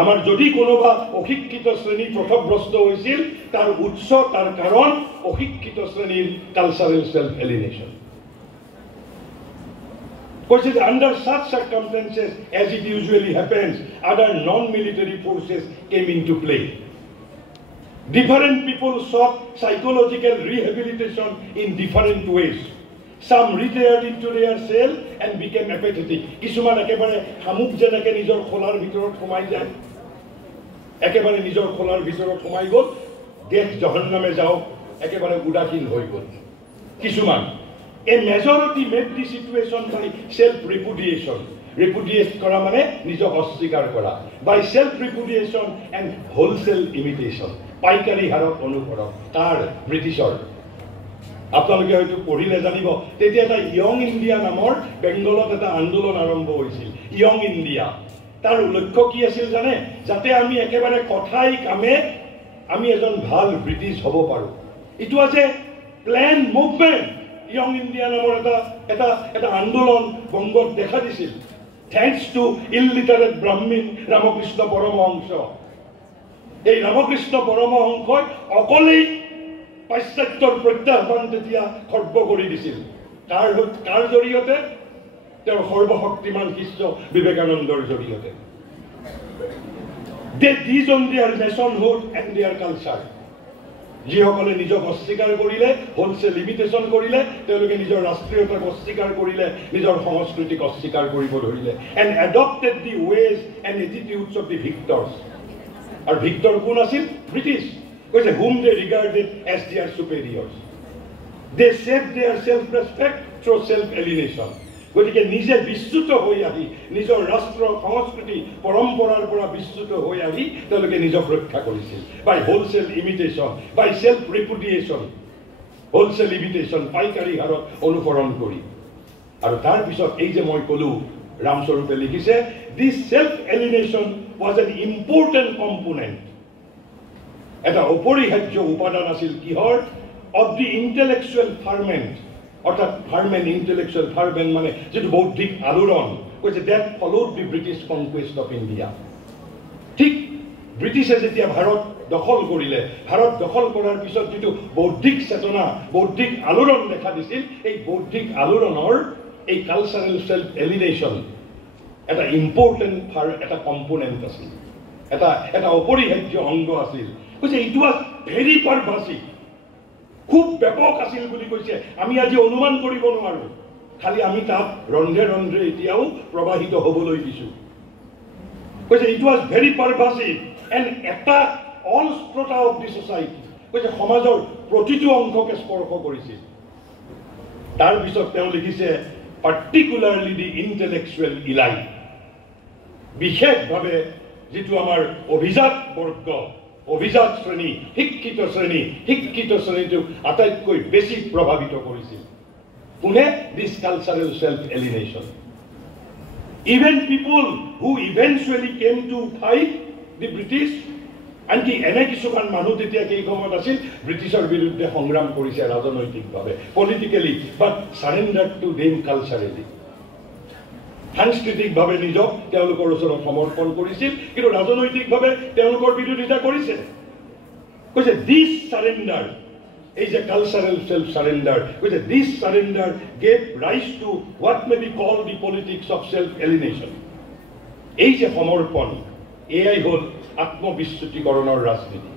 আমাৰ যদি কোনোবা অশিক্ষিত শ্ৰেণী পথভ্ৰষ্ট হৈছিল তাৰ উৎস তাৰ কাৰণ অশিক্ষিত শ্ৰেণীৰ কালচাৰেল সেলফ এলিনেশন কৈছে যে under such circumstances as it usually happens other non-military forces came into play different people sought psychological rehabilitation in different ways some retired into their cell and became apathetic কিছুমান একেবাৰে হামুক যেনেকে নিজৰ খোলাৰ ভিতৰত সোমাই যায় একেবাৰে নিজৰ খোলাৰ ভিতৰত সোমাই গ'ল দেশ জহন্নামে যাও একেবাৰে উদাসীন হৈ গ'ল কিছুমান a majority made the situation by self repudiation repudiate kora mane nijok oswikar kora by self repudiation and wholesale imitation paikari harot onukorok tar britishor আপোনালোকে হয়তো পঢ়িলে জানিব তেতিয়া এটা ইয়ং ইণ্ডিয়া নামৰ বেংগলত এটা আন্দোলন আৰম্ভ হৈছিল ইয়ং ইণ্ডিয়া তাৰ লক্ষ্য কি আছিল জানে যাতে আমি একেবাৰে কথাই কামে আমি এজন ভাল ব্ৰিটিছ হ'ব পাৰো it was A plan movement young India নামৰ এটা আন্দোলন বংগত দেখা দিছিল থ্যাঙ্কস টু ইলিটাৰেট ব্ৰাহ্মণ ৰামকৃষ্ণ পৰমহংস এই ৰামকৃষ্ণ পৰমহংসই অকলেই পাশ্চাত্যৰ প্ৰত্যাহ্বান তেতিয়া খৰ্ব কৰি দিছিল কাৰ জৰিয়তে তেওঁৰ সৰ্বশক্তিমান শিষ্য বিবেকানন্দৰ জৰিয়তে they disowned their nationhood and their culture যিসকলে নিজক অস্বীকাৰ কৰিলে হোলসেল লিমিটেশন কৰিলে তেওঁলোকে নিজৰ ৰাষ্ট্ৰীয়তাক অস্বীকাৰ কৰিলে নিজৰ সংস্কৃতিক অস্বীকাৰ কৰিব ধৰিলে and adopted the ways and attitudes of the victors আৰু ভিক্টৰ কোন আছিল ব্ৰিটিছ কৈছে whom they regarded as their superiors they saved their self respect through self alienation গতিকে নিজে বিচ্যুত হৈ আহি নিজৰ ৰাষ্ট্ৰ সংস্কৃতি পৰম্পৰাৰ পৰা বিচ্যুত হৈ আহি তেওঁলোকে নিজক ৰক্ষা কৰিছিল বাই হোলসেল ইমিটেশন বাই সেলফ ৰিপুডিয়েশন হোলসেল ইমিটেশন পাইকাৰী হাৰত অনুসৰণ কৰি আৰু তাৰ পিছত এই যে মই কলো ৰামস্বৰূপে লিখিছে this self alienation was an important component এটা অপৰিহাৰ্য উপাদান আছিল কিহৰ of the intellectual ferment অর্থাৎ ফার্মেন্ট ইন্টেলেকচুয়াল ফার্মেন্ট মানে যেটো বৌদ্ধিক আলোড়ন কৈছে that followed the British conquest of India ঠিক ব্রিটিশে যেতিয়া ভাৰত দখল কৰিলে ভাৰত দখল কৰাৰ পিছত যেটো বৌদ্ধিক চেতনা বৌদ্ধিক আলোড়ন দেখা দিছিল এই বৌদ্ধিক আলোড়নৰ এই কালচাৰেল সেলফ এলিনেশন এটা ইম্পৰ্টেন্ট এটা কম্পোনেন্ট আছিল এটা অপৰিহাৰ্য অংগ আছিল কৈছে ইট ওয়াজ ভেৰি পাৰভাসিভ খুব ব্যাপক আছিল বুলি কৈছে আমি আজি অনুমান কৰিব নোৱাৰো খালি আমি তাত ৰন্ধে ৰন্ধে এতিয়াও প্ৰবাহিত হ'বলৈ দিছো কৈছে it was very pervasive and attack all strata of the society কৈছে সমাজৰ প্ৰতিটো অংশকে স্পৰ্শ কৰিছিল তাৰ পিছত তেওঁ লিখিছে পাৰ্টিকুলাৰলি দি ইন্টেলেকচুৱেল ইলাইট বিশেষভাৱে যেটো আমাৰ অভিজাত বৰ্গ অভিজাত শ্ৰেণী শিক্ষিত শ্ৰেণীটো আটাইতকৈ বেছি প্ৰভাৱিত কৰিছিল কোনে this cultural self alienation even people who eventually came to fight the British আনকি এনে কিছুমান মানুহ তেতিয়া কেই সময়ত আছিল ব্ৰিটিছৰ বিৰুদ্ধে সংগ্ৰাম কৰিছে ৰাজনৈতিকভাৱে politically but surrender to them culturally সাংস্কৃতিকভাৱে নিজক তেওঁলোকৰ ওচৰত সমৰ্পণ কৰিছিল কিন্তু ৰাজনৈতিকভাৱে তেওঁলোকৰ বিৰোধিতা কৰিছে কৈছে দিস সাৰেণ্ডাৰ এই যে কালচাৰেল সেলফ সাৰেণ্ডাৰ কৈছে this surrender gave rise to what may be call the politics of self alienation এই যে সমৰ্পণ এয়াই হ'ল আত্মবিচ্যুতিকৰণৰ ৰাজনীতি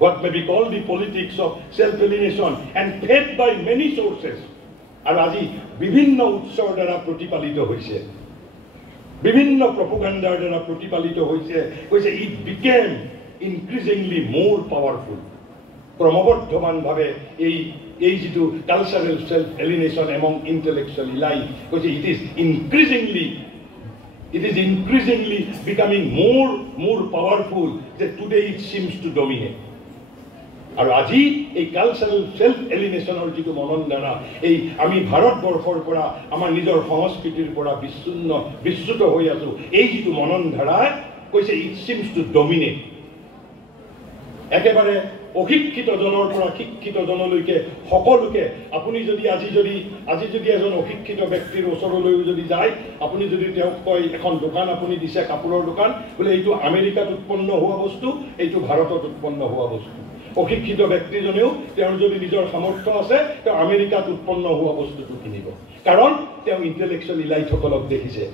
what may be call the politics of self alienation and fed by many sources আৰু আজি বিভিন্ন উৎসৰ দ্বাৰা প্ৰতিপালিত হৈছে বিভিন্ন প্ৰপোগাণ্ডাৰ দ্বাৰা প্ৰতিপালিত হৈছে কৈছে ইট বিকেম ইনক্ৰিজিংলি মোৰ পাৱাৰফুল। ক্ৰমবৰ্ধমানভাৱে এই যিটো cultural self alienation among intellectual ইলাই কৈছে ইট ইজ ইনক্ৰিজিংলি বিকামিং মোৰ পাৱাৰফুল যে today it seems two dominate. আৰু আজি এই কালচাৰেল সেল্ফ এলিনেশ্যনৰ যিটো মনন ধাৰা, এই আমি ভাৰতবৰ্ষৰ পৰা আমাৰ নিজৰ সংস্কৃতিৰ পৰা বিচ্যুত হৈ আছো, এই যিটো মনন ধাৰা কৈছে ইট চিমছ টু ডমিনেট। একেবাৰে অশিক্ষিতজনৰ পৰা শিক্ষিতজনলৈকে সকলোকে আপুনি যদি আজি যদি এজন অশিক্ষিত ব্যক্তিৰ ওচৰলৈও যদি যায়, আপুনি যদি তেওঁক কয় এখন দোকান আপুনি দিছে কাপোৰৰ দোকান, বোলে এইটো আমেৰিকাত উৎপন্ন হোৱা বস্তু, এইটো ভাৰতত উৎপন্ন হোৱা বস্তু। অশিক্ষিত ব্যক্তিজনেও তেওঁৰ যদি নিজৰ সামৰ্থ্য আছে তেওঁ আমেৰিকাত উৎপন্ন হোৱা বস্তুটো কিনিব, কাৰণ তেওঁ ইণ্টেলেকচুৱেল ইলাইটসকলক দেখিছে,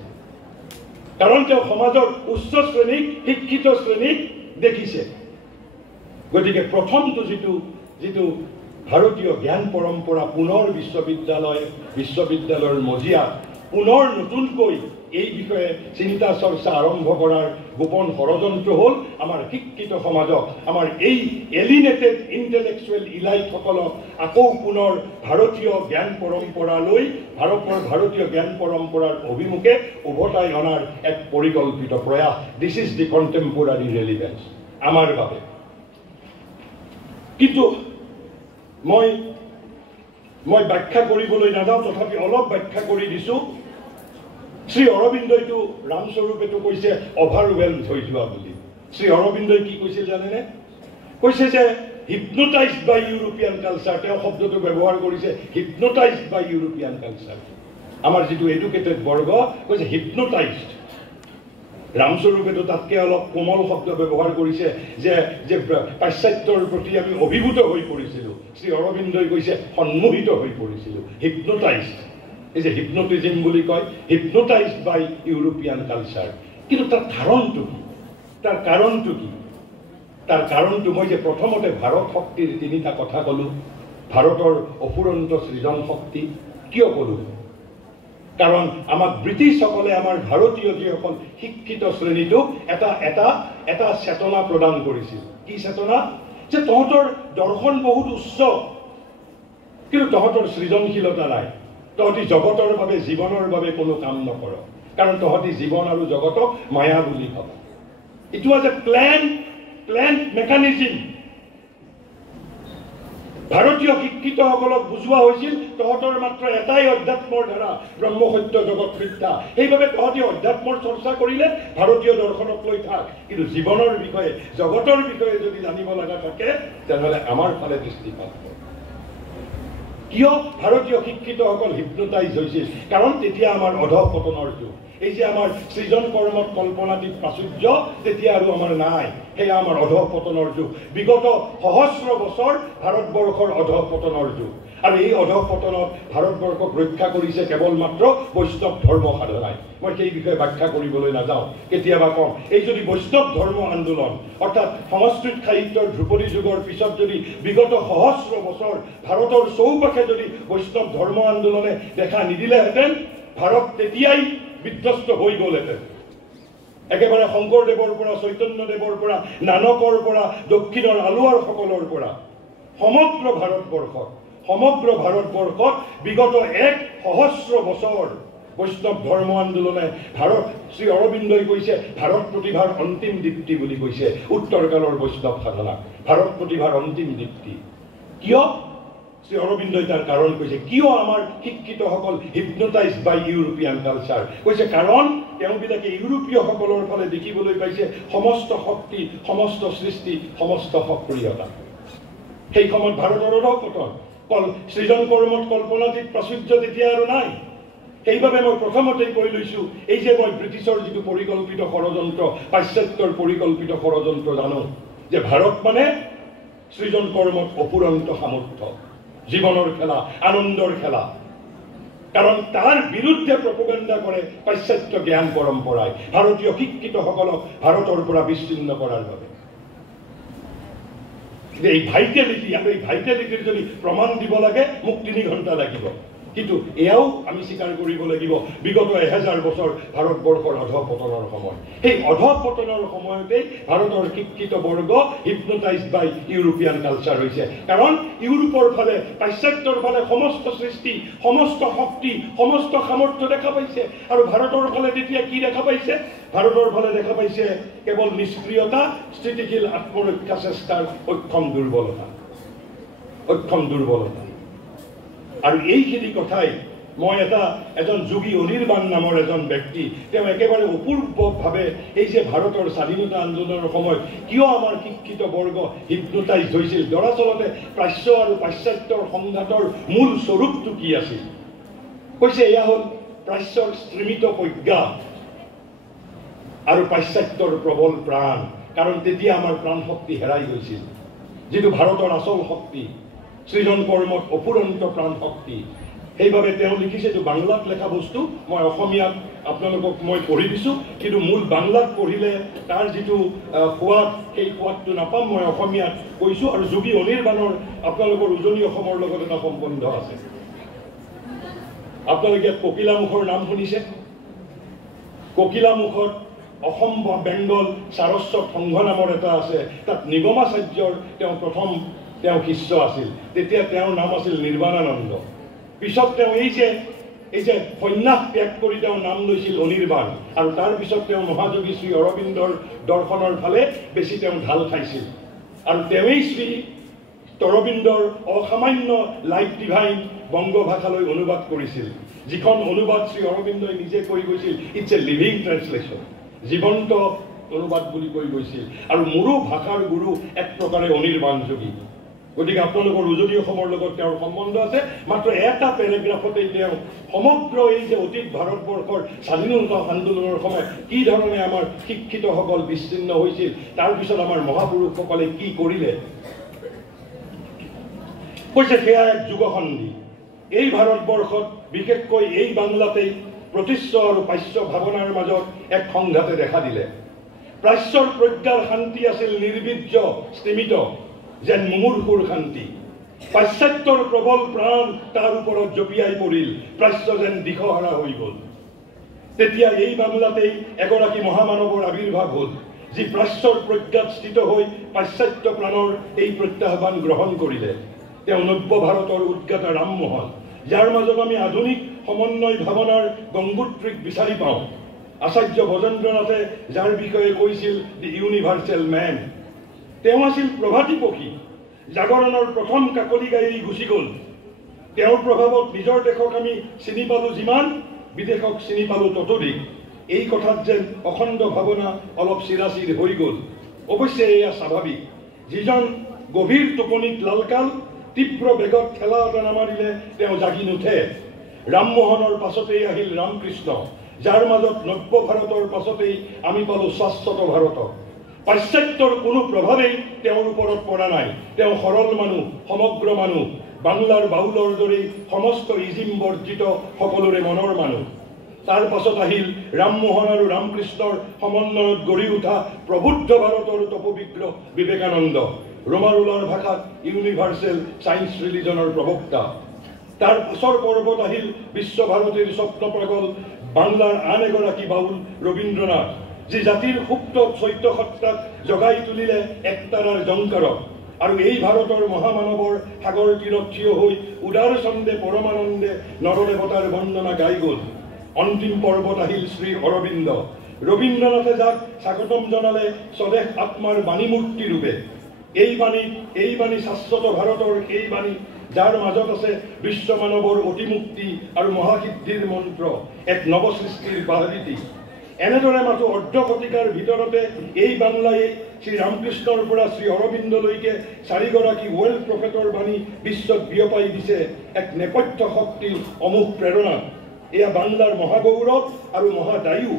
কাৰণ তেওঁ সমাজৰ উচ্চ শ্ৰেণীক শিক্ষিত শ্ৰেণীক দেখিছে। গতিকে প্ৰথমটো যিটো ভাৰতীয় জ্ঞান পৰম্পৰা পুনৰ বিশ্ববিদ্যালয়ৰ মজিয়াত পুনৰ নতুনকৈ এই বিষয়ে চিন্তা চৰ্চা আৰম্ভ কৰাৰ গোপন ষড়যন্ত্ৰ হ'ল আমাৰ শিক্ষিত সমাজক, আমাৰ এই এলিনেটেড ইণ্টেলেকচুৱেল ইলাইটসকলক আকৌ পুনৰ ভাৰতীয় জ্ঞান পৰম্পৰালৈ ভাৰতীয় জ্ঞান পৰম্পৰাৰ অভিমুখে উভতাই অনাৰ এক পৰিকল্পিত প্ৰয়াস। দিছ ইজ দি কণ্টেম্পৰাৰী ৰেলিভেঞ্চ আমাৰ বাবে। কিন্তু মই ব্যাখ্যা কৰিবলৈ নাযাওঁ, তথাপি অলপ ব্যাখ্যা কৰি দিছোঁ। শ্ৰী অৰবিন্দইটো ৰামস্বৰূপেতো কৈছে অভাৰৱেলড হৈ যোৱা বুলি। শ্ৰী অৰবিন্দই কি কৈছিল জানেনে? কৈছে যে হিপনোটাইজড বাই ইউৰোপিয়ান কালচাৰ। তেওঁ শব্দটো ব্যৱহাৰ কৰিছে হিপনোটাইজড বাই ইউৰোপিয়ান কালচাৰ। আমাৰ যিটো এডুকেটেড বৰ্গ কৈছে হিপনোটাইজড। ৰামস্বৰূপেতো তাতকৈ অলপ কোমল শব্দ ব্যৱহাৰ কৰিছে যে পাশ্চাত্যৰ প্ৰতি আমি অভিভূত হৈ পৰিছিলোঁ। শ্ৰী অৰবিন্দই কৈছে সন্মোহিত হৈ পৰিছিলোঁ, হিপনোটাইজড। এই যে হিপনোটিজিম বুলি কয়, হিপনোটাইজড বাই ইউৰোপিয়ান কালচাৰ। কিন্তু তাৰ কাৰণটো কি? তাৰ কাৰণটো মই যে প্ৰথমতে ভাৰত শক্তিৰ তিনিটা কথা ক'লোঁ, ভাৰতৰ অফুৰন্ত সৃজন শক্তি কিয় ক'লোঁ? কাৰণ আমাক ব্ৰিটিছসকলে আমাৰ ভাৰতীয় যিসকল শিক্ষিত শ্ৰেণীটোক এটা চেতনা প্ৰদান কৰিছিল। কি চেতনা? যে তহঁতৰ দৰ্শন বহুত উচ্চ, কিন্তু তহঁতৰ সৃজনশীলতা নাই। তহঁতি জগতৰ বাবে জীৱনৰ বাবে কোনো কাম নকৰ, কাৰণ তহঁতি জীৱন আৰু জগতক মায়া বুলি ভাব। It was a plain mechanism. ভাৰতীয় শিক্ষিতসকলক বুজোৱা হৈছিল তহঁতৰ মাত্ৰ এটাই অধ্যাত্মৰ ধাৰা, ব্ৰহ্মসত্য জগত মিথ্যা। সেইবাবে তহঁতি অধ্যাত্মৰ চৰ্চা কৰিলে ভাৰতীয় দৰ্শনক লৈ থাক, কিন্তু জীৱনৰ বিষয়ে জগতৰ বিষয়ে যদি জানিব লগা থাকে তেনেহ'লে আমাৰ ফালে দৃষ্টিপাত কৰ। কিয় ভাৰতীয় শিক্ষিতসকল হিপনোটাইজ হৈছিল? কাৰণ তেতিয়া আমাৰ অধঃপতনৰ যুগ। এই যে আমাৰ সৃজন কৰ্মত কল্পনাতীত প্ৰাচুৰ্য তেতিয়া আৰু আমাৰ নাই, সেয়া আমাৰ অধঃপতনৰ যুগ। বিগত সহস্ৰ বছৰ ভাৰতবৰ্ষৰ অধঃপতনৰ যুগ, আৰু এই অধঃপতনত ভাৰতবৰ্ষক ৰক্ষা কৰিছে কেৱল মাত্ৰ বৈষ্ণৱ ধৰ্ম সাধনাই। মই সেই বিষয়ে ব্যাখ্যা কৰিবলৈ নাযাওঁ, কেতিয়াবা কম। এই যদি বৈষ্ণৱ ধৰ্ম আন্দোলন অৰ্থাৎ সংস্কৃত সাহিত্যৰ ধ্ৰুপদী যুগৰ পিছত যদি বিগত সহস্ৰ বছৰ ভাৰতৰ চৌপাশে যদি বৈষ্ণৱ ধৰ্ম আন্দোলনে দেখা নিদিলেহেঁতেন, ভাৰত তেতিয়াই বিধ্বস্ত হৈ গ'লহেঁতেন। একেবাৰে শংকৰদেৱৰ পৰা, চৈতন্যদেৱৰ পৰা, নানকৰ পৰা, দক্ষিণৰ আলোৱাৰসকলৰ পৰা সমগ্ৰ ভাৰতবৰ্ষত বিগত এক সহস্ৰ বছৰ বৈষ্ণৱ ধৰ্ম আন্দোলনে শ্ৰী অৰবিন্দই কৈছে ভাৰত প্ৰতিভাৰ অন্তিম দীপ্তি বুলি কৈছে উত্তৰকালৰ বৈষ্ণৱ সাধনা। ভাৰত প্ৰতিভাৰ অন্তিম দীপ্তি কিয়? শ্ৰী অৰবিন্দই তাৰ কাৰণ কৈছে, কিয় আমাৰ শিক্ষিতসকল হিপনোটাইজড বাই ইউৰোপিয়ান কালচাৰ? কৈছে কাৰণ তেওঁবিলাকে ইউৰোপীয়সকলৰ ফালে দেখিবলৈ পাইছে সমস্ত শক্তি, সমস্ত সৃষ্টি, সমস্ত সক্ৰিয়তা। সেই সময়ত ভাৰতৰ অধঃপতন, সৃজন কৰ্মত কল্পনাতীত প্ৰাচুৰ্য তেতিয়া আৰু নাই। সেইবাবে মই প্ৰথমতেই কৈ লৈছোঁ, এই যে মই ব্ৰিটিছৰ যিটো পৰিকল্পিত ষড়যন্ত্ৰ, পাশ্চাত্যৰ পৰিকল্পিত ষড়যন্ত্ৰ জানো, যে ভাৰত মানে সৃজন কৰ্মত অফুৰন্ত সামৰ্থ্য, জীৱনৰ খেলা, আনন্দৰ খেলা। কাৰণ তাৰ বিৰুদ্ধে প্ৰপোগাণ্ডা কৰে পাশ্চাত্য জ্ঞান পৰম্পৰাই ভাৰতীয় শিক্ষিতসকলক ভাৰতৰ পৰা বিচ্ছিন্ন কৰাৰ বাবে। এই ভাইটেলিটি, আৰু এই ভাইটেলিটিৰ যদি প্ৰমাণ দিব লাগে মোক 3 ঘণ্টা লাগিব। কিন্তু এয়াও আমি স্বীকাৰ কৰিব লাগিব বিগত 1000 বছৰ ভাৰতবৰ্ষৰ অধঃপতনৰ সময় সেই অধঃপতনৰ সময়তেই ভাৰতৰ শিক্ষিত বৰ্গ হিপনোটাইজড বাই ইউৰোপিয়ান কালচাৰ হৈছে কাৰণ ইউৰোপৰ ফালে পাশ্চাত্যৰ ফালে সমস্ত সৃষ্টি সমস্ত শক্তি সমস্ত সামৰ্থ্য দেখা পাইছে আৰু ভাৰতৰ ফালে তেতিয়া কি দেখা পাইছে ভাৰতৰ ফালে দেখা পাইছে কেৱল নিষ্ক্ৰিয়তা স্থিতিশীল আত্মৰক্ষা চেষ্টাৰ অক্ষম দুৰ্বলতা আৰু এইখিনি কথাই মই এজন যোগী অনিৰ্বাণ নামৰ এজন ব্যক্তি তেওঁ একেবাৰে অপূৰ্বভাৱে এই যে ভাৰতৰ স্বাধীনতা আন্দোলনৰ সময়ত কিয় আমাৰ শিক্ষিত বৰ্গ হিপনোটাইজ হৈছিল দৰাচলতে প্ৰাচ্য আৰু পাশ্চাত্যৰ সংঘাতৰ মূল স্বৰূপটো কি আছিল কৈছে এয়া হ'ল প্ৰাচ্যৰ স্ত্ৰীমিত প্ৰজ্ঞা আৰু পাশ্চাত্যৰ প্ৰবল প্ৰাণ কাৰণ তেতিয়া আমাৰ প্ৰাণ শক্তি হেৰাই গৈছিল যিটো ভাৰতৰ আচল শক্তি সৃজন কৰ্মত অপুৰন্ত প্ৰাণ শক্তি সেইভাবে তেওঁ লিখিছে এইটো বাংলাত লেখা বস্তু মই অসমীয়াত আপোনালোকক মই পঢ়ি দিছোঁ কিন্তু মূল বাংলাত পঢ়িলে তাৰ যিটো সোৱাদ সেই সোৱাদটো নাপাম মই অসমীয়াত কৈছোঁ আৰু যোগী অনিৰ্বাণৰ আপোনালোকৰ উজনি অসমৰ লগত এটা সম্বন্ধ আছে আপোনালোকে ককিলামুখৰ নাম শুনিছে ককিলামুখত অসম বেংগল সাৰস্বত সংঘ নামৰ এটা আছে তাত নিগমাচাৰ্যৰ তেওঁ প্ৰথম তেওঁ শিষ্য আছিল তেতিয়া তেওঁৰ নাম আছিল নিৰ্বাণানন্দ পিছত তেওঁ এই যে সন্ন্যাস ত্যাগ কৰি তেওঁ নাম লৈছিল অনিৰ্বাণ আৰু তাৰ পিছত তেওঁ মহাযোগী শ্ৰী অৰবিন্দৰ দৰ্শনৰ ফালে বেছি তেওঁ ঢাল খাইছিল আৰু তেওঁই শ্ৰী অৰবিন্দৰ অসামান্য লাইফ ডিভাইন বংগ ভাষালৈ অনুবাদ কৰিছিল যিখন অনুবাদ শ্ৰী অৰবিন্দই নিজে কৰি গৈছিল ইটছ এ লিভিং ট্ৰান্সলেশ্যন জীৱন্ত অনুবাদ বুলি কৈ গৈছিল আৰু মোৰো ভাষাৰ গুৰু এক প্ৰকাৰে অনিৰ্বাণ যোগী গতিকে আপোনালোকৰ উজনি অসমৰ লগত তেওঁৰ সম্বন্ধ আছে মাত্ৰ এটা পেৰাগ্ৰাফতেই তেওঁ সমগ্ৰ এই যে অতীত ভাৰতবৰ্ষৰ স্বাধীনতা আন্দোলনৰ সময়ত কি ধৰণে আমাৰ শিক্ষিতসকল বিচ্ছিন্ন হৈছিল তাৰপিছত আমাৰ মহাপুৰুষসকলে কি কৰিলে কৈছে সেয়া এক যুগসন্ধি এই ভাৰতবৰ্ষত বিশেষকৈ এই বাংলাতেই প্ৰতিশ্ব আৰু পাশ্য ভাৱনাৰ মাজত এক সংঘাতে দেখা দিলে প্ৰাচ্যৰ প্ৰজ্ঞাৰ শান্তি আছিল নিৰ্বীৰ্য স্তিমিত যেন মুমূৰ্ষুৰ শান্তি পাশ্চাত্যৰ প্ৰবল প্ৰাণ তাৰ ওপৰত জপিয়াই পৰিল প্ৰাচ্য যেন দিশহাৰা হৈ গ'ল তেতিয়া এই বাংলাতেই এগৰাকী মহামানৱৰ আবিৰ্ভাৱ হ'ল যি প্ৰাচ্যৰ প্ৰজ্ঞাত স্থিত হৈ পাশ্চাত্য প্ৰাণৰ এই প্ৰত্যাহ্বান গ্ৰহণ কৰিলে তেওঁ নব্য ভাৰতৰ উদ্গাতা ৰামমোহন যাৰ মাজত আমি আধুনিক সমন্বয় ভাৱনাৰ গংগোত্ৰীক বিচাৰি পাওঁ আচাৰ্য ভজেন্দ্ৰনাথে যাৰ বিষয়ে কৈছিল দি ইউনিভাৰ্চেল মেন তেওঁ আছিল প্ৰভাতী পক্ষী জাগৰণৰ প্ৰথম কাকলি গাই গুচি গ'ল তেওঁৰ প্ৰভাৱত নিজৰ দেশক আমি চিনি পালোঁ যিমান বিদেশক চিনি পালোঁ ততোধিক এই কথাত যেন অখণ্ড ভাৱনা অলপ চিৰাচিৰ হৈ গ'ল অৱশ্যে এয়া স্বাভাৱিক যিজন গভীৰ টোপনিত লালকাল তীব্ৰ বেগত ঠেলা এটা নামাৰিলে তেওঁ জাগি নুঠে ৰামমোহনৰ পাছতেই আহিল ৰামকৃষ্ণ যাৰ মাজত নব্য ভাৰতৰ পাছতেই আমি পালোঁ শাশ্বত ভাৰতক পাশ্চাত্যৰ কোনো প্ৰভাৱেই তেওঁৰ ওপৰত পৰা নাই তেওঁ সৰল মানুহ সমগ্ৰ মানুহ বাংলাৰ বাউলৰ দৰেই সমস্ত ইজিম বৰ্জিত সকলোৰে মনৰ মানুহ তাৰ পাছত আহিল ৰামমোহন আৰু ৰামকৃষ্ণৰ সমন্বয়ত গঢ়ি উঠা প্ৰবুদ্ধ ভাৰতৰ তপবিগ্ৰহ বিবেকানন্দ ৰোমাৰোলাৰ ভাষাত ইউনিভাৰ্চেল ছায়েন্স ৰিলিজনৰ প্ৰবক্তা তাৰ পাছৰ পৰ্বত আহিল বিশ্বভাৰতীৰ স্বপ্নপাগল বাংলাৰ আন এগৰাকী বাউল ৰবীন্দ্ৰনাথ যি জাতিৰ সুপ্ত চৈত্য সত্তাক জগাই তুলিলে একতাৰাৰ জংকাৰক আৰু এই ভাৰতৰ মহামানৱৰ সাগৰ তীৰত থিয় হৈ উদাৰ ছন্দে পৰমানন্দে নৰদেৱতাৰ বন্দনা গাই গ'ল অন্তিম পৰ্বত আহিল শ্ৰী অৰবিন্দ ৰবীন্দ্ৰনাথে যাক স্বাগতম জনালে স্বদেশ আত্মাৰ বাণীমূৰ্তি ৰূপে এই বাণী শাশ্বত ভাৰতৰ এই বাণী যাৰ মাজত আছে বিশ্বমানৱৰ অতিমুক্তি আৰু মহাসিদ্ধিৰ মন্ত্ৰ এক নৱসৃষ্টিৰ বাহৰীতি এনেদৰে মাথো অৰ্ধ শতিকাৰ ভিতৰতে এই বাংলাই শ্ৰী ৰামকৃষ্ণৰ পৰা শ্ৰী অৰবিন্দলৈকে চাৰিগৰাকী ৱৰ্ল্ড প্ৰফেটৰ বাণী বিশ্বত বিয়পাই দিছে এক নেপথ্য শক্তিৰ অমোঘ প্ৰেৰণা এয়া বাংলাৰ মহাগৌৰৱ আৰু মহাদায়ু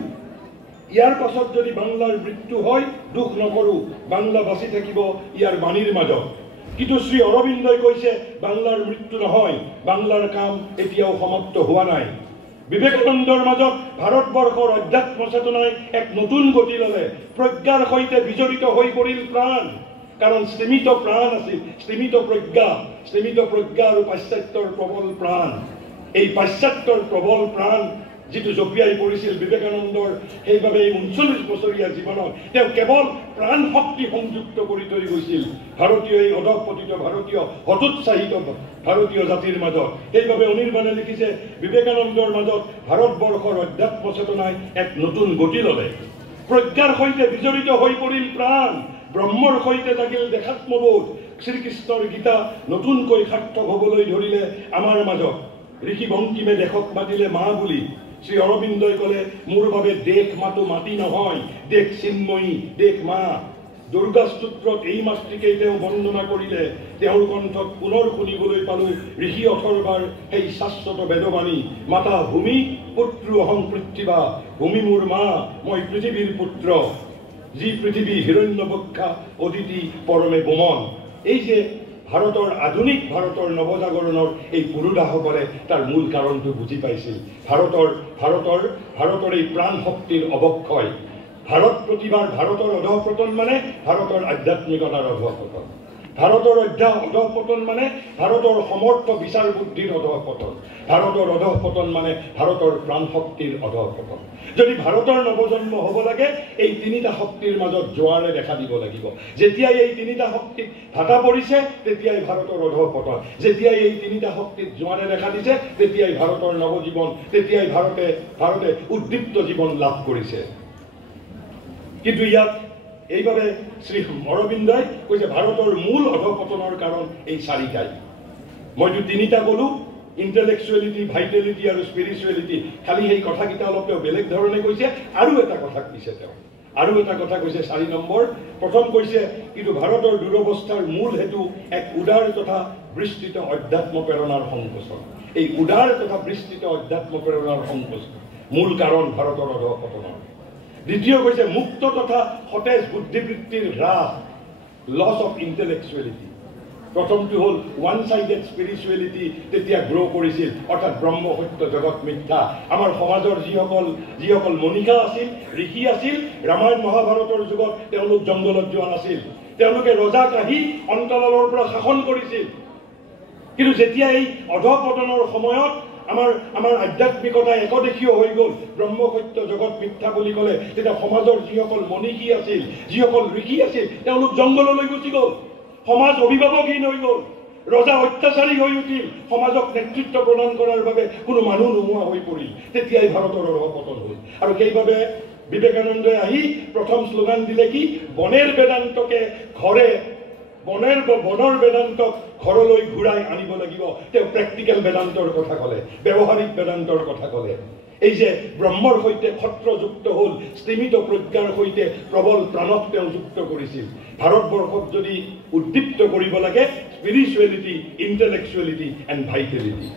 ইয়াৰ পাছত যদি বাংলাৰ মৃত্যু হয় দুখ নকৰোঁ বাংলা বাচি থাকিব ইয়াৰ বাণীৰ মাজত কিন্তু শ্ৰী অৰবিন্দই কৈছে বাংলাৰ মৃত্যু নহয় বাংলাৰ কাম এতিয়াও সমাপ্ত হোৱা নাই বিবেকানন্দৰ মাজত ভাৰতবৰ্ষৰ অধ্যাত্ম চেতনাই এক নতুন গতি ল'লে প্ৰজ্ঞাৰ সৈতে বিজড়িত হৈ পৰিল প্ৰাণ কাৰণ স্তিমিত প্ৰাণ আছিল স্তিমিত প্ৰজ্ঞা আৰু পাশ্চাত্যৰ প্ৰবল প্ৰাণ এই পাশ্চাত্যৰ প্ৰবল প্ৰাণ যিটো জপিয়াই পৰিছিল বিবেকানন্দৰ, সেইবাবে এই 39 বছৰীয়া জীৱনত তেওঁ কেৱল প্ৰাণ শক্তি সংযুক্ত কৰি থৈ গৈছিল ভাৰতীয় এই অধঃপতিত ভাৰতীয় হতোৎসাহিত ভাৰতীয় জাতিৰ মাজত। সেইবাবে অনিৰ্বাণে লিখিছে, বিবেকানন্দৰ মাজত ভাৰতবৰ্ষৰ অধ্যাত্ম চেতনাই এক নতুন গতি ল'লে। প্ৰজ্ঞাৰ সৈতে বিজড়িত হৈ পৰিল প্ৰাণ, ব্ৰহ্মৰ সৈতে জাগিল দেখাত্মবোধ। শ্ৰীকৃষ্ণৰ গীতা নতুনকৈ সাৰ্থক হ'বলৈ ধৰিলে আমাৰ মাজত। ঋষি বংকিমে দেশক মাতিলে মা বুলি। শ্ৰী অৰবিন্দই ক'লে, মোৰ বাবে দেশ মাতো মাটি নহয়, দেশ চিন্ময়ী, দেশ মা। দুৰ্গা স্তোত্ৰত এই মাতৃকেই তেওঁ বন্দনা কৰিলে। তেওঁৰ কণ্ঠত পুনৰ শুনিবলৈ পালো ঋষি অথৰ্বাৰ সেই শাশ্বত বেদবাণী, মাতা ভূমি পুত্ৰ অহং পৃথিৱী, ভূমি মোৰ মা, মই পৃথিৱীৰ পুত্ৰ, যি পৃথিৱী হিৰণ্যবক্ষা অদিতি পৰমে বোমন। এই যে ভাৰতৰ আধুনিক ভাৰতৰ নৱজাগৰণৰ এই পুৰোধাসকলে তাৰ মূল কাৰণটো বুজি পাইছিল। ভাৰতৰ এই প্ৰাণ শক্তিৰ অৱক্ষয়, ভাৰত প্ৰতিবাৰ ভাৰতৰ অধঃপতন মানে ভাৰতৰ আধ্যাত্মিকতাৰ অধঃপতন, ভাৰতৰ অধঃপতন মানে ভাৰতৰ সমৰ্থ বিচাৰ বুদ্ধিৰ অধঃপতন, ভাৰতৰ অধঃপতন মানে ভাৰতৰ প্ৰাণ শক্তিৰ অধঃপতন। যদি ভাৰতৰ নৱজন্ম হ'ব লাগে, এই তিনিটা শক্তিৰ মাজত জোৱাৰে দেখা দিব লাগিব। যেতিয়াই এই তিনিটা শক্তিত ভাটা পৰিছে, তেতিয়াই ভাৰতৰ অধঃপতন। যেতিয়াই এই তিনিটা শক্তিত জোৱাৰে দেখা দিছে, তেতিয়াই ভাৰতৰ নৱজীৱন, তেতিয়াই ভাৰতে উদ্দীপ্ত জীৱন লাভ কৰিছে। কিন্তু ইয়াত এইভাবে শ্ৰী অৰবিন্দই কৈছে ভাৰতৰ মূল অধঃপতনৰ কাৰণ এই চাৰিটাই। মইতো তিনিটা ক'লো, ইণ্টেলেকচুৱেলিটি, ভাইটেলিটি আৰু স্পিৰিচুৱেলিটি। খালি সেই কথাকেইটা অলপ তেওঁ বেলেগ ধৰণে কৈছে। আৰু এটা কথা কৈছে তেওঁ, আৰু এটা কথা কৈছে 4 নম্বৰ। প্ৰথম কৈছে, কিন্তু ভাৰতৰ দুৰৱস্থাৰ মূল হেতু এক উদাৰ তথা বিস্তৃত অধ্যাত্ম প্ৰেৰণাৰ সংকোচন। এই উদাৰ তথা বিস্তৃত অধ্যাত্ম প্ৰেৰণাৰ সংকোচন মূল কাৰণ ভাৰতৰ অধঃপতনৰ। দ্বিতীয় কৈছে মুক্ত তথা সতেজ বুদ্ধিবৃত্তিৰ হ্ৰাস, লছ অফ ইণ্টেলেকচুৱেলিটি। প্ৰথমটো হ'ল ওৱান চাইডেড স্পিৰিচুৱেলিটি তেতিয়া গ্ৰ' কৰিছিল, অৰ্থাৎ ব্ৰহ্ম সত্য জগত মিথ্যা। আমাৰ সমাজৰ যিসকল মনীষা আছিল, ঋষি আছিল, ৰামায়ণ মহাভাৰতৰ যুগত তেওঁলোক জংগলত যোৱা নাছিল, তেওঁলোকে ৰজা কাহি অন্তৰালৰ পৰা শাসন কৰিছিল। কিন্তু যেতিয়া এই অধঃপতনৰ সময়ত আমাৰ আধ্যাত্মিকতা একদেশীয় হৈ গ'ল, ব্ৰহ্ম সত্য জগত মিথ্যা বুলি ক'লে, তেতিয়া সমাজৰ যিসকল মনীষী আছিল, যিসকল ঋষি আছিল, তেওঁলোক জংগললৈ গুচি গ'ল। সমাজ অভিভাৱকহীন হৈ গ'ল, ৰজা অত্যাচাৰী হৈ উঠিল, সমাজক নেতৃত্ব প্ৰদান কৰাৰ বাবে কোনো মানুহ নোহোৱা হৈ পৰিল। তেতিয়াই ভাৰতৰ অধঃপতন হ'ল। আৰু সেইবাবে বিবেকানন্দই আহি প্ৰথম শ্লোগান দিলে কি, বনৰ বেদান্তক ঘৰলৈ ঘূৰাই আনিব লাগিব। তেওঁ প্ৰেক্টিকেল বেদান্তৰ কথা ক'লে, ব্যৱহাৰিক বেদান্তৰ কথা ক'লে। এই যে ব্ৰহ্মৰ সৈতে ক্ষত্ৰযুক্ত হ'ল, স্তিমিত প্ৰজ্ঞাৰ সৈতে প্ৰবল প্ৰাণক তেওঁ যুক্ত কৰিছিল। ভাৰতবৰ্ষক যদি উদ্দীপ্ত কৰিব লাগে, স্পিৰিচুৱেলিটি, ইণ্টেলেকচুৱেলিটি এণ্ড ভাইটেলিটি।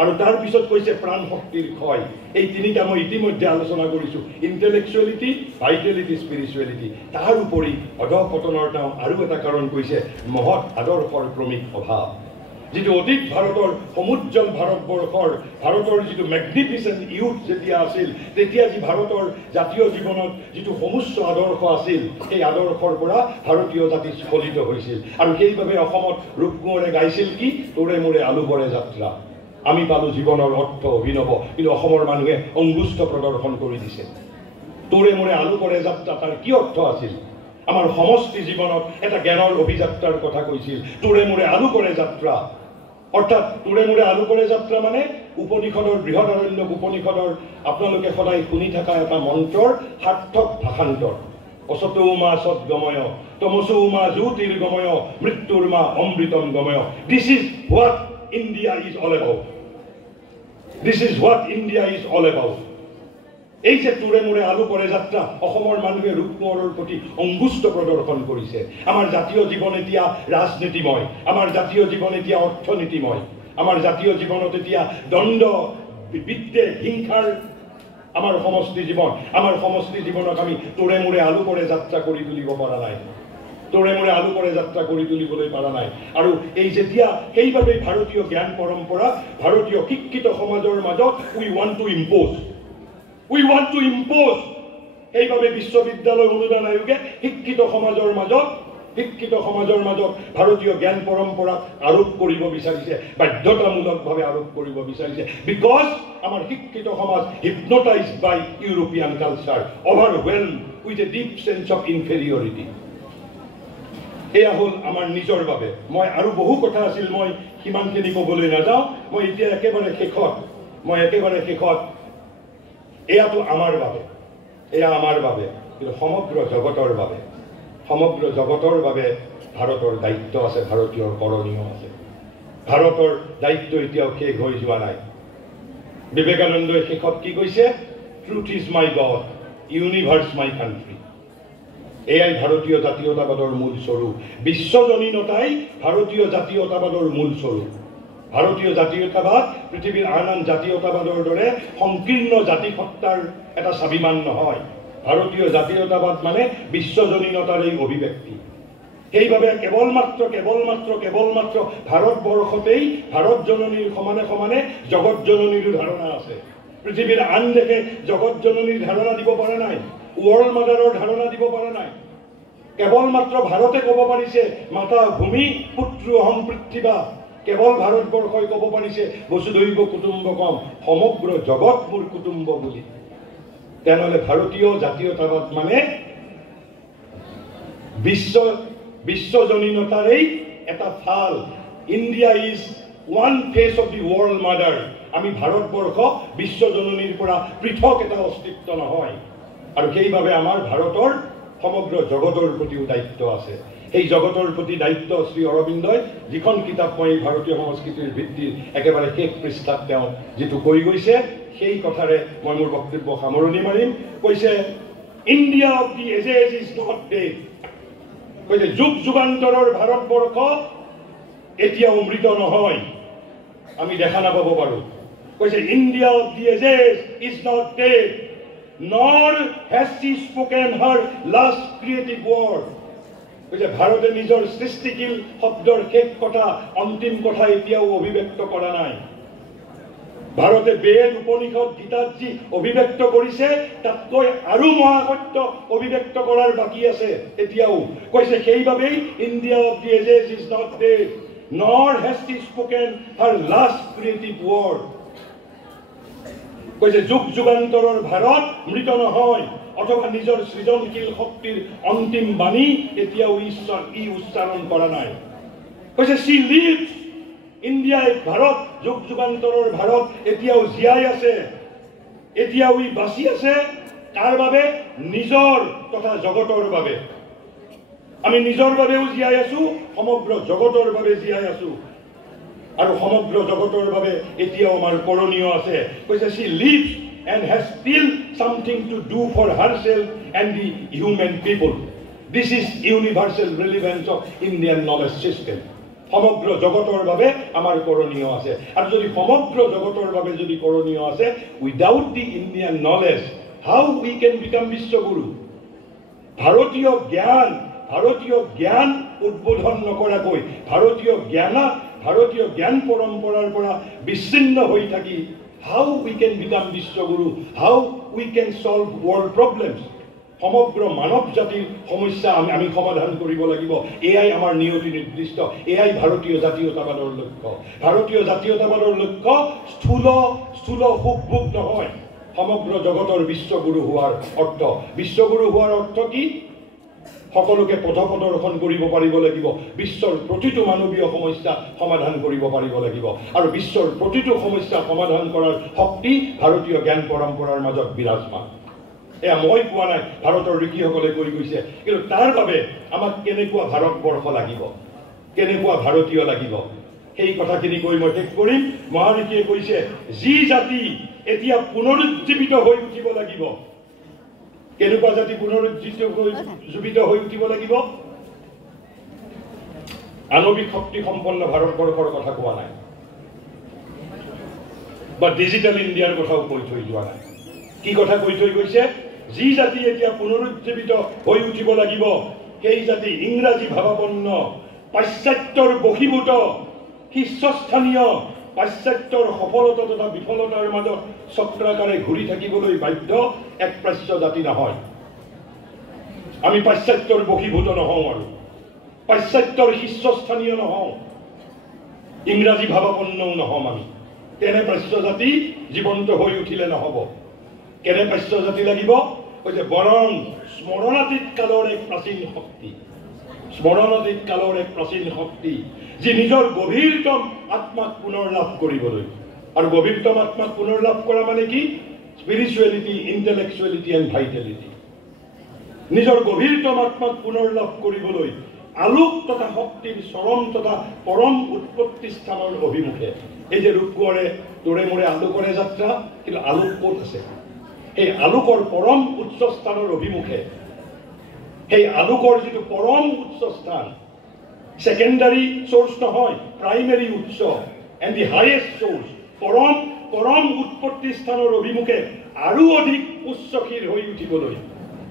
আৰু তাৰপিছত কৈছে প্ৰাণ শক্তিৰ ক্ষয়। এই তিনিটা মই ইতিমধ্যে আলোচনা কৰিছোঁ, ইণ্টেলেকচুৱেলিটি, ভাইটেলিটি, স্পিৰিচুৱেলিটি। তাৰ উপৰি অধঃপতনৰ তেওঁ আৰু এটা কাৰণ কৈছে, মহৎ আদৰ্শৰ ক্ৰমিক অভাৱ। যিটো অতীত ভাৰতৰ সমুজ্জ্বল ভাৰতৰ যিটো মেগনিফিচেণ্ট ইউথ যেতিয়া আছিল, তেতিয়া যি ভাৰতৰ জাতীয় জীৱনত যিটো সমুচ্চ আদৰ্শ আছিল, সেই আদৰ্শৰ পৰা ভাৰতীয় জাতি স্খলিত হৈছিল। আৰু সেইবাবে অসমত ৰূপ কোঁৱৰে গাইছিল কি, তোৰে মোৰে আলু বৰে যাত্ৰা, আমি পালোঁ জীৱনৰ অৰ্থ অভিনৱ। কিন্তু অসমৰ মানুহে অংগুষ্ঠ প্ৰদৰ্শন কৰি দিছে। তোৰে মোৰে আলু বৰে যাত্ৰা, তাৰ কি অৰ্থ আছিল? আমাৰ সমষ্টি জীৱনত এটা জ্ঞানৰ অভিযাত্ৰাৰ কথা কৈছিল, তোৰে মোৰে আলু কৰে যাত্ৰা। অৰ্থাৎ তোৰে মোৰে আলু কৰে যাত্ৰা মানে উপনিষদৰ, বৃহদাৰণ্যক উপনিষদৰ আপোনালোকে সদায় শুনি থকা এটা মন্ত্ৰৰ সাৰ্থক ভাষান্তৰ। অসতৌ মা সদ্গময়, তমসৌ মা জ্যোতিৰ্গময়, মৃত্যুৰ মা অমৃতম গময়। This is what India is all about. This is what India is all about. এই যে তোৰে মোৰে আলু কৰে যাত্ৰা, অসমৰ মানুহে ৰূপ কোঁৱৰৰ প্ৰতি অংগুষ্ঠ প্ৰদৰ্শন কৰিছে। আমাৰ জাতীয় জীৱন এতিয়া ৰাজনীতিময়, আমাৰ জাতীয় জীৱন এতিয়া অৰ্থনীতিময়, আমাৰ জাতীয় জীৱনত এতিয়া দ্বন্দ্ব, বিদ্বেষ, হিংসাৰ আমাৰ সমষ্টি জীৱন। আমাৰ সমষ্টি জীৱনক আমি তোৰে মোৰে আলু কৰে যাত্ৰা কৰি তুলিব পৰা নাই, তোৰে মোৰে আলু কৰে যাত্ৰা কৰি তুলিবলৈ পৰা নাই। আৰু এই যেতিয়া সেইবাবে ভাৰতীয় জ্ঞান পৰম্পৰা, ভাৰতীয় শিক্ষিত সমাজৰ মাজত উই ৱান্ট টু ইম্প'জ। সেইবাবে বিশ্ববিদ্যালয় অনুদান আয়োগে শিক্ষিত সমাজৰ মাজত শিক্ষিত সমাজৰ মাজত ভাৰতীয় জ্ঞান পৰম্পৰা আৰোপ কৰিব বিচাৰিছে, বাধ্যতামূলকভাৱে আৰোপ কৰিব বিচাৰিছে। বিকজ আমাৰ শিক্ষিত সমাজ hypnotized by European culture, overwhelmed with a deep sense of inferiority. এয়া হ'ল আমাৰ নিজৰ বাবে। মই আৰু বহু কথা আছিল, মই সিমানখিনি ক'বলৈ নাযাওঁ। মই এতিয়া একেবাৰে শেষত এয়াতো আমাৰ বাবে, এয়া আমাৰ বাবে, কিন্তু সমগ্ৰ জগতৰ বাবে ভাৰতৰ দায়িত্ব আছে, ভাৰতীয়ৰ কৰণীয় আছে। ভাৰতৰ দায়িত্ব এতিয়াও শেষ হৈ যোৱা নাই। বিবেকানন্দই শেষত কি কৈছে? Truth is my god, universe my country. এয়াই ভাৰতীয় জাতীয়তাবাদৰ মূল স্বৰূপ। বিশ্বজনীনতাই ভাৰতীয় জাতীয়তাবাদৰ মূল স্বৰূপ। ভাৰতীয় জাতীয়তাবাদ পৃথিৱীৰ আন জাতীয়তাবাদৰ দৰে সংকীৰ্ণ জাতিসত্তাৰ এটা স্বাভিমান নহয়। ভাৰতীয় জাতীয়তাবাদ মানে বিশ্বজনীনতাৰ এই অভিব্যক্তি। সেইবাবে কেৱলমাত্ৰ ভাৰতবৰ্ষতেই ভাৰত জননীৰ সমানে সমানে জগত জননীৰো ধাৰণা আছে। পৃথিৱীৰ আন দেশে জগত জননীৰ ধাৰণা দিব পৰা নাই, ৱৰ্ল্ড মাদাৰৰ ধাৰণা দিব পৰা নাই। কেৱলমাত্ৰ ভাৰতে ক'ব পাৰিছে মাতা ভূমি পুত্ৰ অহম পৃথিৱী। কেৱল ভাৰতবৰ্ষই ক'ব পাৰিছে বসুধৈৱ কুটুম্বকম, সমগ্ৰ জগত মোৰ কুটুম্ব বুলি। তেনেহ'লে ভাৰতীয় জাতীয়তাবাদ মানে বিশ্বজনীনতাৰেই এটা ফাল। India is one phase of the world mother. আমি ভাৰতবৰ্ষ বিশ্বজননীৰ পৰা পৃথক এটা অস্তিত্ব নহয়। আৰু সেইবাবে আমাৰ ভাৰতৰ সমগ্ৰ জগতৰ প্ৰতিও দায়িত্ব আছে। সেই জগতৰ প্ৰতি দায়িত্ব শ্ৰী অৰবিন্দই যিখন কিতাপ মই ভাৰতীয় সংস্কৃতিৰ ভিত্তিৰ একেবাৰে শেষ পৃষ্ঠাত তেওঁ যিটো কৈ গৈছে, সেই কথাৰে মই মোৰ বক্তব্য সামৰণি মাৰিম। কৈছে India of the ages is not dead. কৈছে যুগ যুগান্তৰৰ ভাৰতবৰ্ষ এতিয়াও মৃত নহয়, আমি দেখা নাপাব পাৰোঁ। কৈছে India of the ages is not dead, nor has she spoken her last creative word. কৈছে ভাৰতে নিজৰ সৃষ্টিশীল শব্দৰ শেষ কথা, অন্তিম কথা এতিয়াও অভিব্যক্ত কৰা নাই। ভাৰতে বেদ উপনিষদ গীতাত যি অভিব্যক্ত কৰিছে তাতকৈ আৰু মহাসত্য অভিব্যক্ত কৰাৰ বাকী আছে এতিয়াও। কৈছে সেইবাবেই India of the ages is not dead, nor has she spoken her last creative word. কৈছে যুগ যুগান্তৰৰ ভাৰত মৃত নহয়, অথবা নিজৰ সৃজনশীল শক্তিৰ অন্তিম বাণী এতিয়াও ই উচ্চাৰণ কৰা নাই। কৈছে she lives, ইণ্ডিয়াই ভাৰত যুগ যুগান্তৰৰ ভাৰত এতিয়াও জীয়াই আছে, এতিয়াও ই বাচি আছে। তাৰ বাবে নিজৰ তথা জগতৰ বাবে। আমি নিজৰ বাবেও জীয়াই আছো, সমগ্ৰ জগতৰ বাবে জীয়াই আছো। আৰু সমগ্ৰ জগতৰ বাবে এতিয়াও আমাৰ কৰণীয় আছে। কৈছে she lives and has still something to do for herself and the human people. This is universal relevance of Indian knowledge system. সমগ্ৰ জগতৰ বাবে আমাৰ কৰণীয় আছে। আৰু যদি সমগ্ৰ জগতৰ বাবে যদি কৰণীয় আছে, without the Indian knowledge how we can become বিশ্বগুৰু? ভাৰতীয় জ্ঞান উদ্বোধন নকৰাকৈ, ভাৰতীয় জ্ঞান পৰম্পৰাৰ পৰা বিচ্ছিন্ন হৈ থাকি হাউ উই কেন বিকাম বিশ্বগুৰু, how we can solve world problems? সমগ্ৰ মানৱ জাতিৰ সমস্যা আমি সমাধান কৰিব লাগিব। এয়াই আমাৰ নিয়তি নিৰ্দিষ্ট, এয়াই ভাৰতীয় জাতীয়তাবাদৰ লক্ষ্য। ভাৰতীয় জাতীয়তাবাদৰ লক্ষ্য স্থূল সুখ ভোগ নহয়, সমগ্ৰ জগতৰ বিশ্বগুৰু হোৱাৰ অৰ্থ। বিশ্বগুৰু হোৱাৰ অৰ্থ কি? সকলোকে পথ প্ৰদৰ্শন কৰিব পাৰিব লাগিব, বিশ্বৰ প্ৰতিটো মানৱীয় সমস্যা সমাধান কৰিব পাৰিব লাগিব। আৰু বিশ্বৰ প্ৰতিটো সমস্যা সমাধান কৰাৰ শক্তি ভাৰতীয় জ্ঞান পৰম্পৰাৰ মাজত বিৰাজমান। এয়া মই কোৱা নাই, ভাৰতৰ ঋষিসকলে কৈ গৈছে। কিন্তু তাৰ বাবে আমাক কেনেকুৱা ভাৰতবৰ্ষ লাগিব, কেনেকুৱা ভাৰতীয় লাগিব, সেই কথাখিনি কৈ মই শেষ কৰিম। মহাঋষিয়ে কৈছে যি জাতি এতিয়া পুনৰুজ্জীৱিত হৈ উঠিব লাগিব। কেনেকুৱা জাতি পুনৰুজ্জীৱিত হৈ উঠিব লাগিব? আণৱিক শক্তি সম্পন্ন ভাৰতবৰ্ষৰ কথা কোৱা নাই, বা ডিজিটেল ইণ্ডিয়াৰ কথাও কৈ থৈ যোৱা নাই। কি কথা কৈ থৈ গৈছে? যি জাতি এতিয়া পুনৰুজ্জীৱিত হৈ উঠিব লাগিব, সেই জাতি ইংৰাজী ভাৱাপন্ন, পাশ্চাত্যৰ বশীভূত, শীৰ্ষস্থানীয়, পাশ্চাত্যৰ সফলতা তথা বিফলতাৰ মাজত চক্ৰাকাৰে ঘূৰি থাকিবলৈ বাধ্য এক প্ৰাচ্য জাতি নহয়। আমি পাশ্চাত্যৰ বশীভূত নহওঁ। আৰু পাশ্চাত্যৰ শীৰ্ষস্থানীয় নহওঁ, ইংৰাজী ভাৱাপন্নও নহ'ম আমি। তেনে প্ৰাচ্য জাতি জীৱন্ত হৈ উঠিলে নহ'ব। কেনে প্ৰাচ্য জাতি লাগিব? কৈছে বৰং স্মৰণাতীত কালৰ এক প্ৰাচীন শক্তি, স্মৰণাতীত কালৰ এক প্ৰাচীন শক্তি, যি নিজৰ গভীৰতম আত্মাক পুনৰ লাভ কৰিবলৈ। আৰু গভীৰতম আত্মাক পুনৰ লাভ কৰা মানে কি? Spirituality, intellectuality and vitality. নিজৰ গভীৰতম আত্মাক পুনৰ লাভ কৰিবলৈ আলোক তথা শক্তিৰ চৰম তথা পৰম উৎপত্তি স্থানৰ অভিমুখে। এই যে ৰূপ কোঁৱৰে তোৰে মোৰে আলোকৰে যাত্ৰা, কিন্তু আলোক ক'ত আছে? সেই আলোকৰ পৰম উচ্চ স্থানৰ অভিমুখে। সেই আলোকৰ যিটো পৰম উচ্চ স্থান, ছেকেণ্ডাৰী চ'ৰ্চ নহয়, প্ৰাইমেৰী উৎস এণ্ড দি হাইয়েষ্ট চ'ৰ্চ, পৰম পৰম উৎপত্তি স্থানৰ অভিমুখে আৰু অধিক উচ্চশীৰ হৈ উঠিবলৈ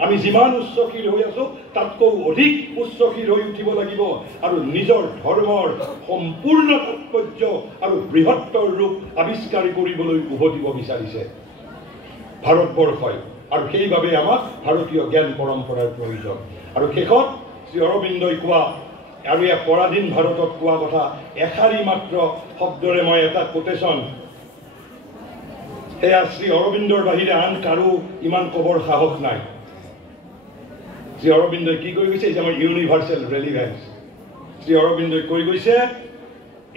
আমি যিমান উচ্চশীৰ হৈ আছো তাতকৈ অধিক উচ্চশীৰ হৈ উঠিব লাগিব। আৰু নিজৰ ধৰ্মৰ সম্পূৰ্ণ তাৎপৰ্য আৰু বৃহত্তৰ ৰূপ আৱিষ্কাৰ কৰিবলৈ উভতিব বিচাৰিছে ভাৰতবৰ্ষই। আৰু সেইবাবে আমাক ভাৰতীয় জ্ঞান পৰম্পৰাৰ প্ৰয়োজন। আৰু শেষত শ্ৰী অৰবিন্দই কোৱা আৰু ইয়াৰ পৰাধীন ভাৰতত কোৱা কথা এষাৰি মাত্ৰ শব্দৰে মই এটা কোটেশ্যন, সেয়া শ্ৰী অৰবিন্দৰ বাহিৰে আন কাৰো ইমান ক'বৰ সাহস নাই। শ্ৰী অৰবিন্দই কি কৈ গৈছে? আমাৰ ইউনিভাৰ্চেল ৰেলিভেন্স। শ্ৰী অৰবিন্দই কৈ গৈছে,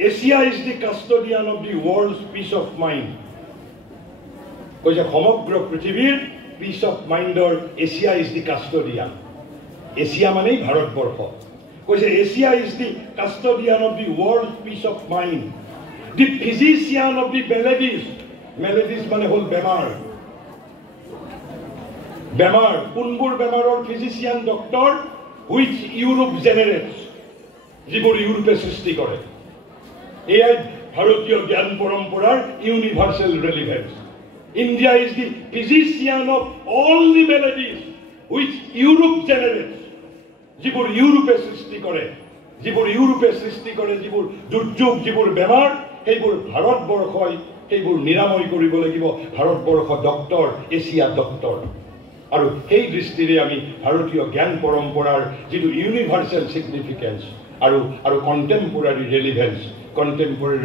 Asia is the custodian of the world's peace of mind. কৈছে সমগ্ৰ পৃথিৱীৰ পিচ অফ মাইণ্ডৰ Asia is the custodian. Asia মানেই ভাৰতবৰ্ষ। কৈছে Asia is the custodian of the world peace of mind, the physician of the maladies. Maladies মানে হ'ল বেমাৰ। বেমাৰ কোনবোৰ বেমাৰৰ physician doctor? Which Europe generates, যিবোৰ ইউৰোপে সৃষ্টি কৰে। এয়াই ভাৰতীয় জ্ঞান পৰম্পৰাৰ universal relevance. India is the physician of all the মেলেডিজ which Europe generates, যিবোৰ ইউৰোপে সৃষ্টি কৰে, যিবোৰ ইউৰোপে সৃষ্টি কৰে, যিবোৰ দুৰ্যোগ, যিবোৰ বেমাৰ, সেইবোৰ ভাৰতবৰ্ষই সেইবোৰ নিৰাময় কৰিব লাগিব। Bharatvarsha doctor, Asia doctor. আৰু সেই দৃষ্টিৰে আমি ভাৰতীয় জ্ঞান পৰম্পৰাৰ যিটো ইউনিভাৰ্চেল ছিগনিফিকেঞ্চ আৰু কণ্টেম্পৰাৰী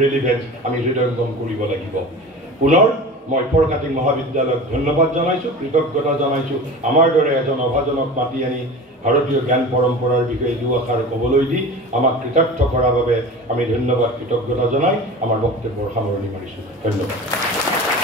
ৰেলিভেন্স আমি হৃদয়ংগম কৰিব লাগিব। পুনৰ মই ফৰকাটি মহাবিদ্যালয়ক ধন্যবাদ জনাইছোঁ, কৃতজ্ঞতা জনাইছোঁ। আমাৰ দৰে এজন অভাজনক মাতি আনি ভাৰতীয় জ্ঞান পৰম্পৰাৰ বিষয়ে দুআষাৰ ক'বলৈ দি আমাক কৃতাৰ্থ কৰাৰ বাবে আমি ধন্যবাদ, কৃতজ্ঞতা জনাই আমাৰ বক্তব্যৰ সামৰণি মাৰিছোঁ। ধন্যবাদ।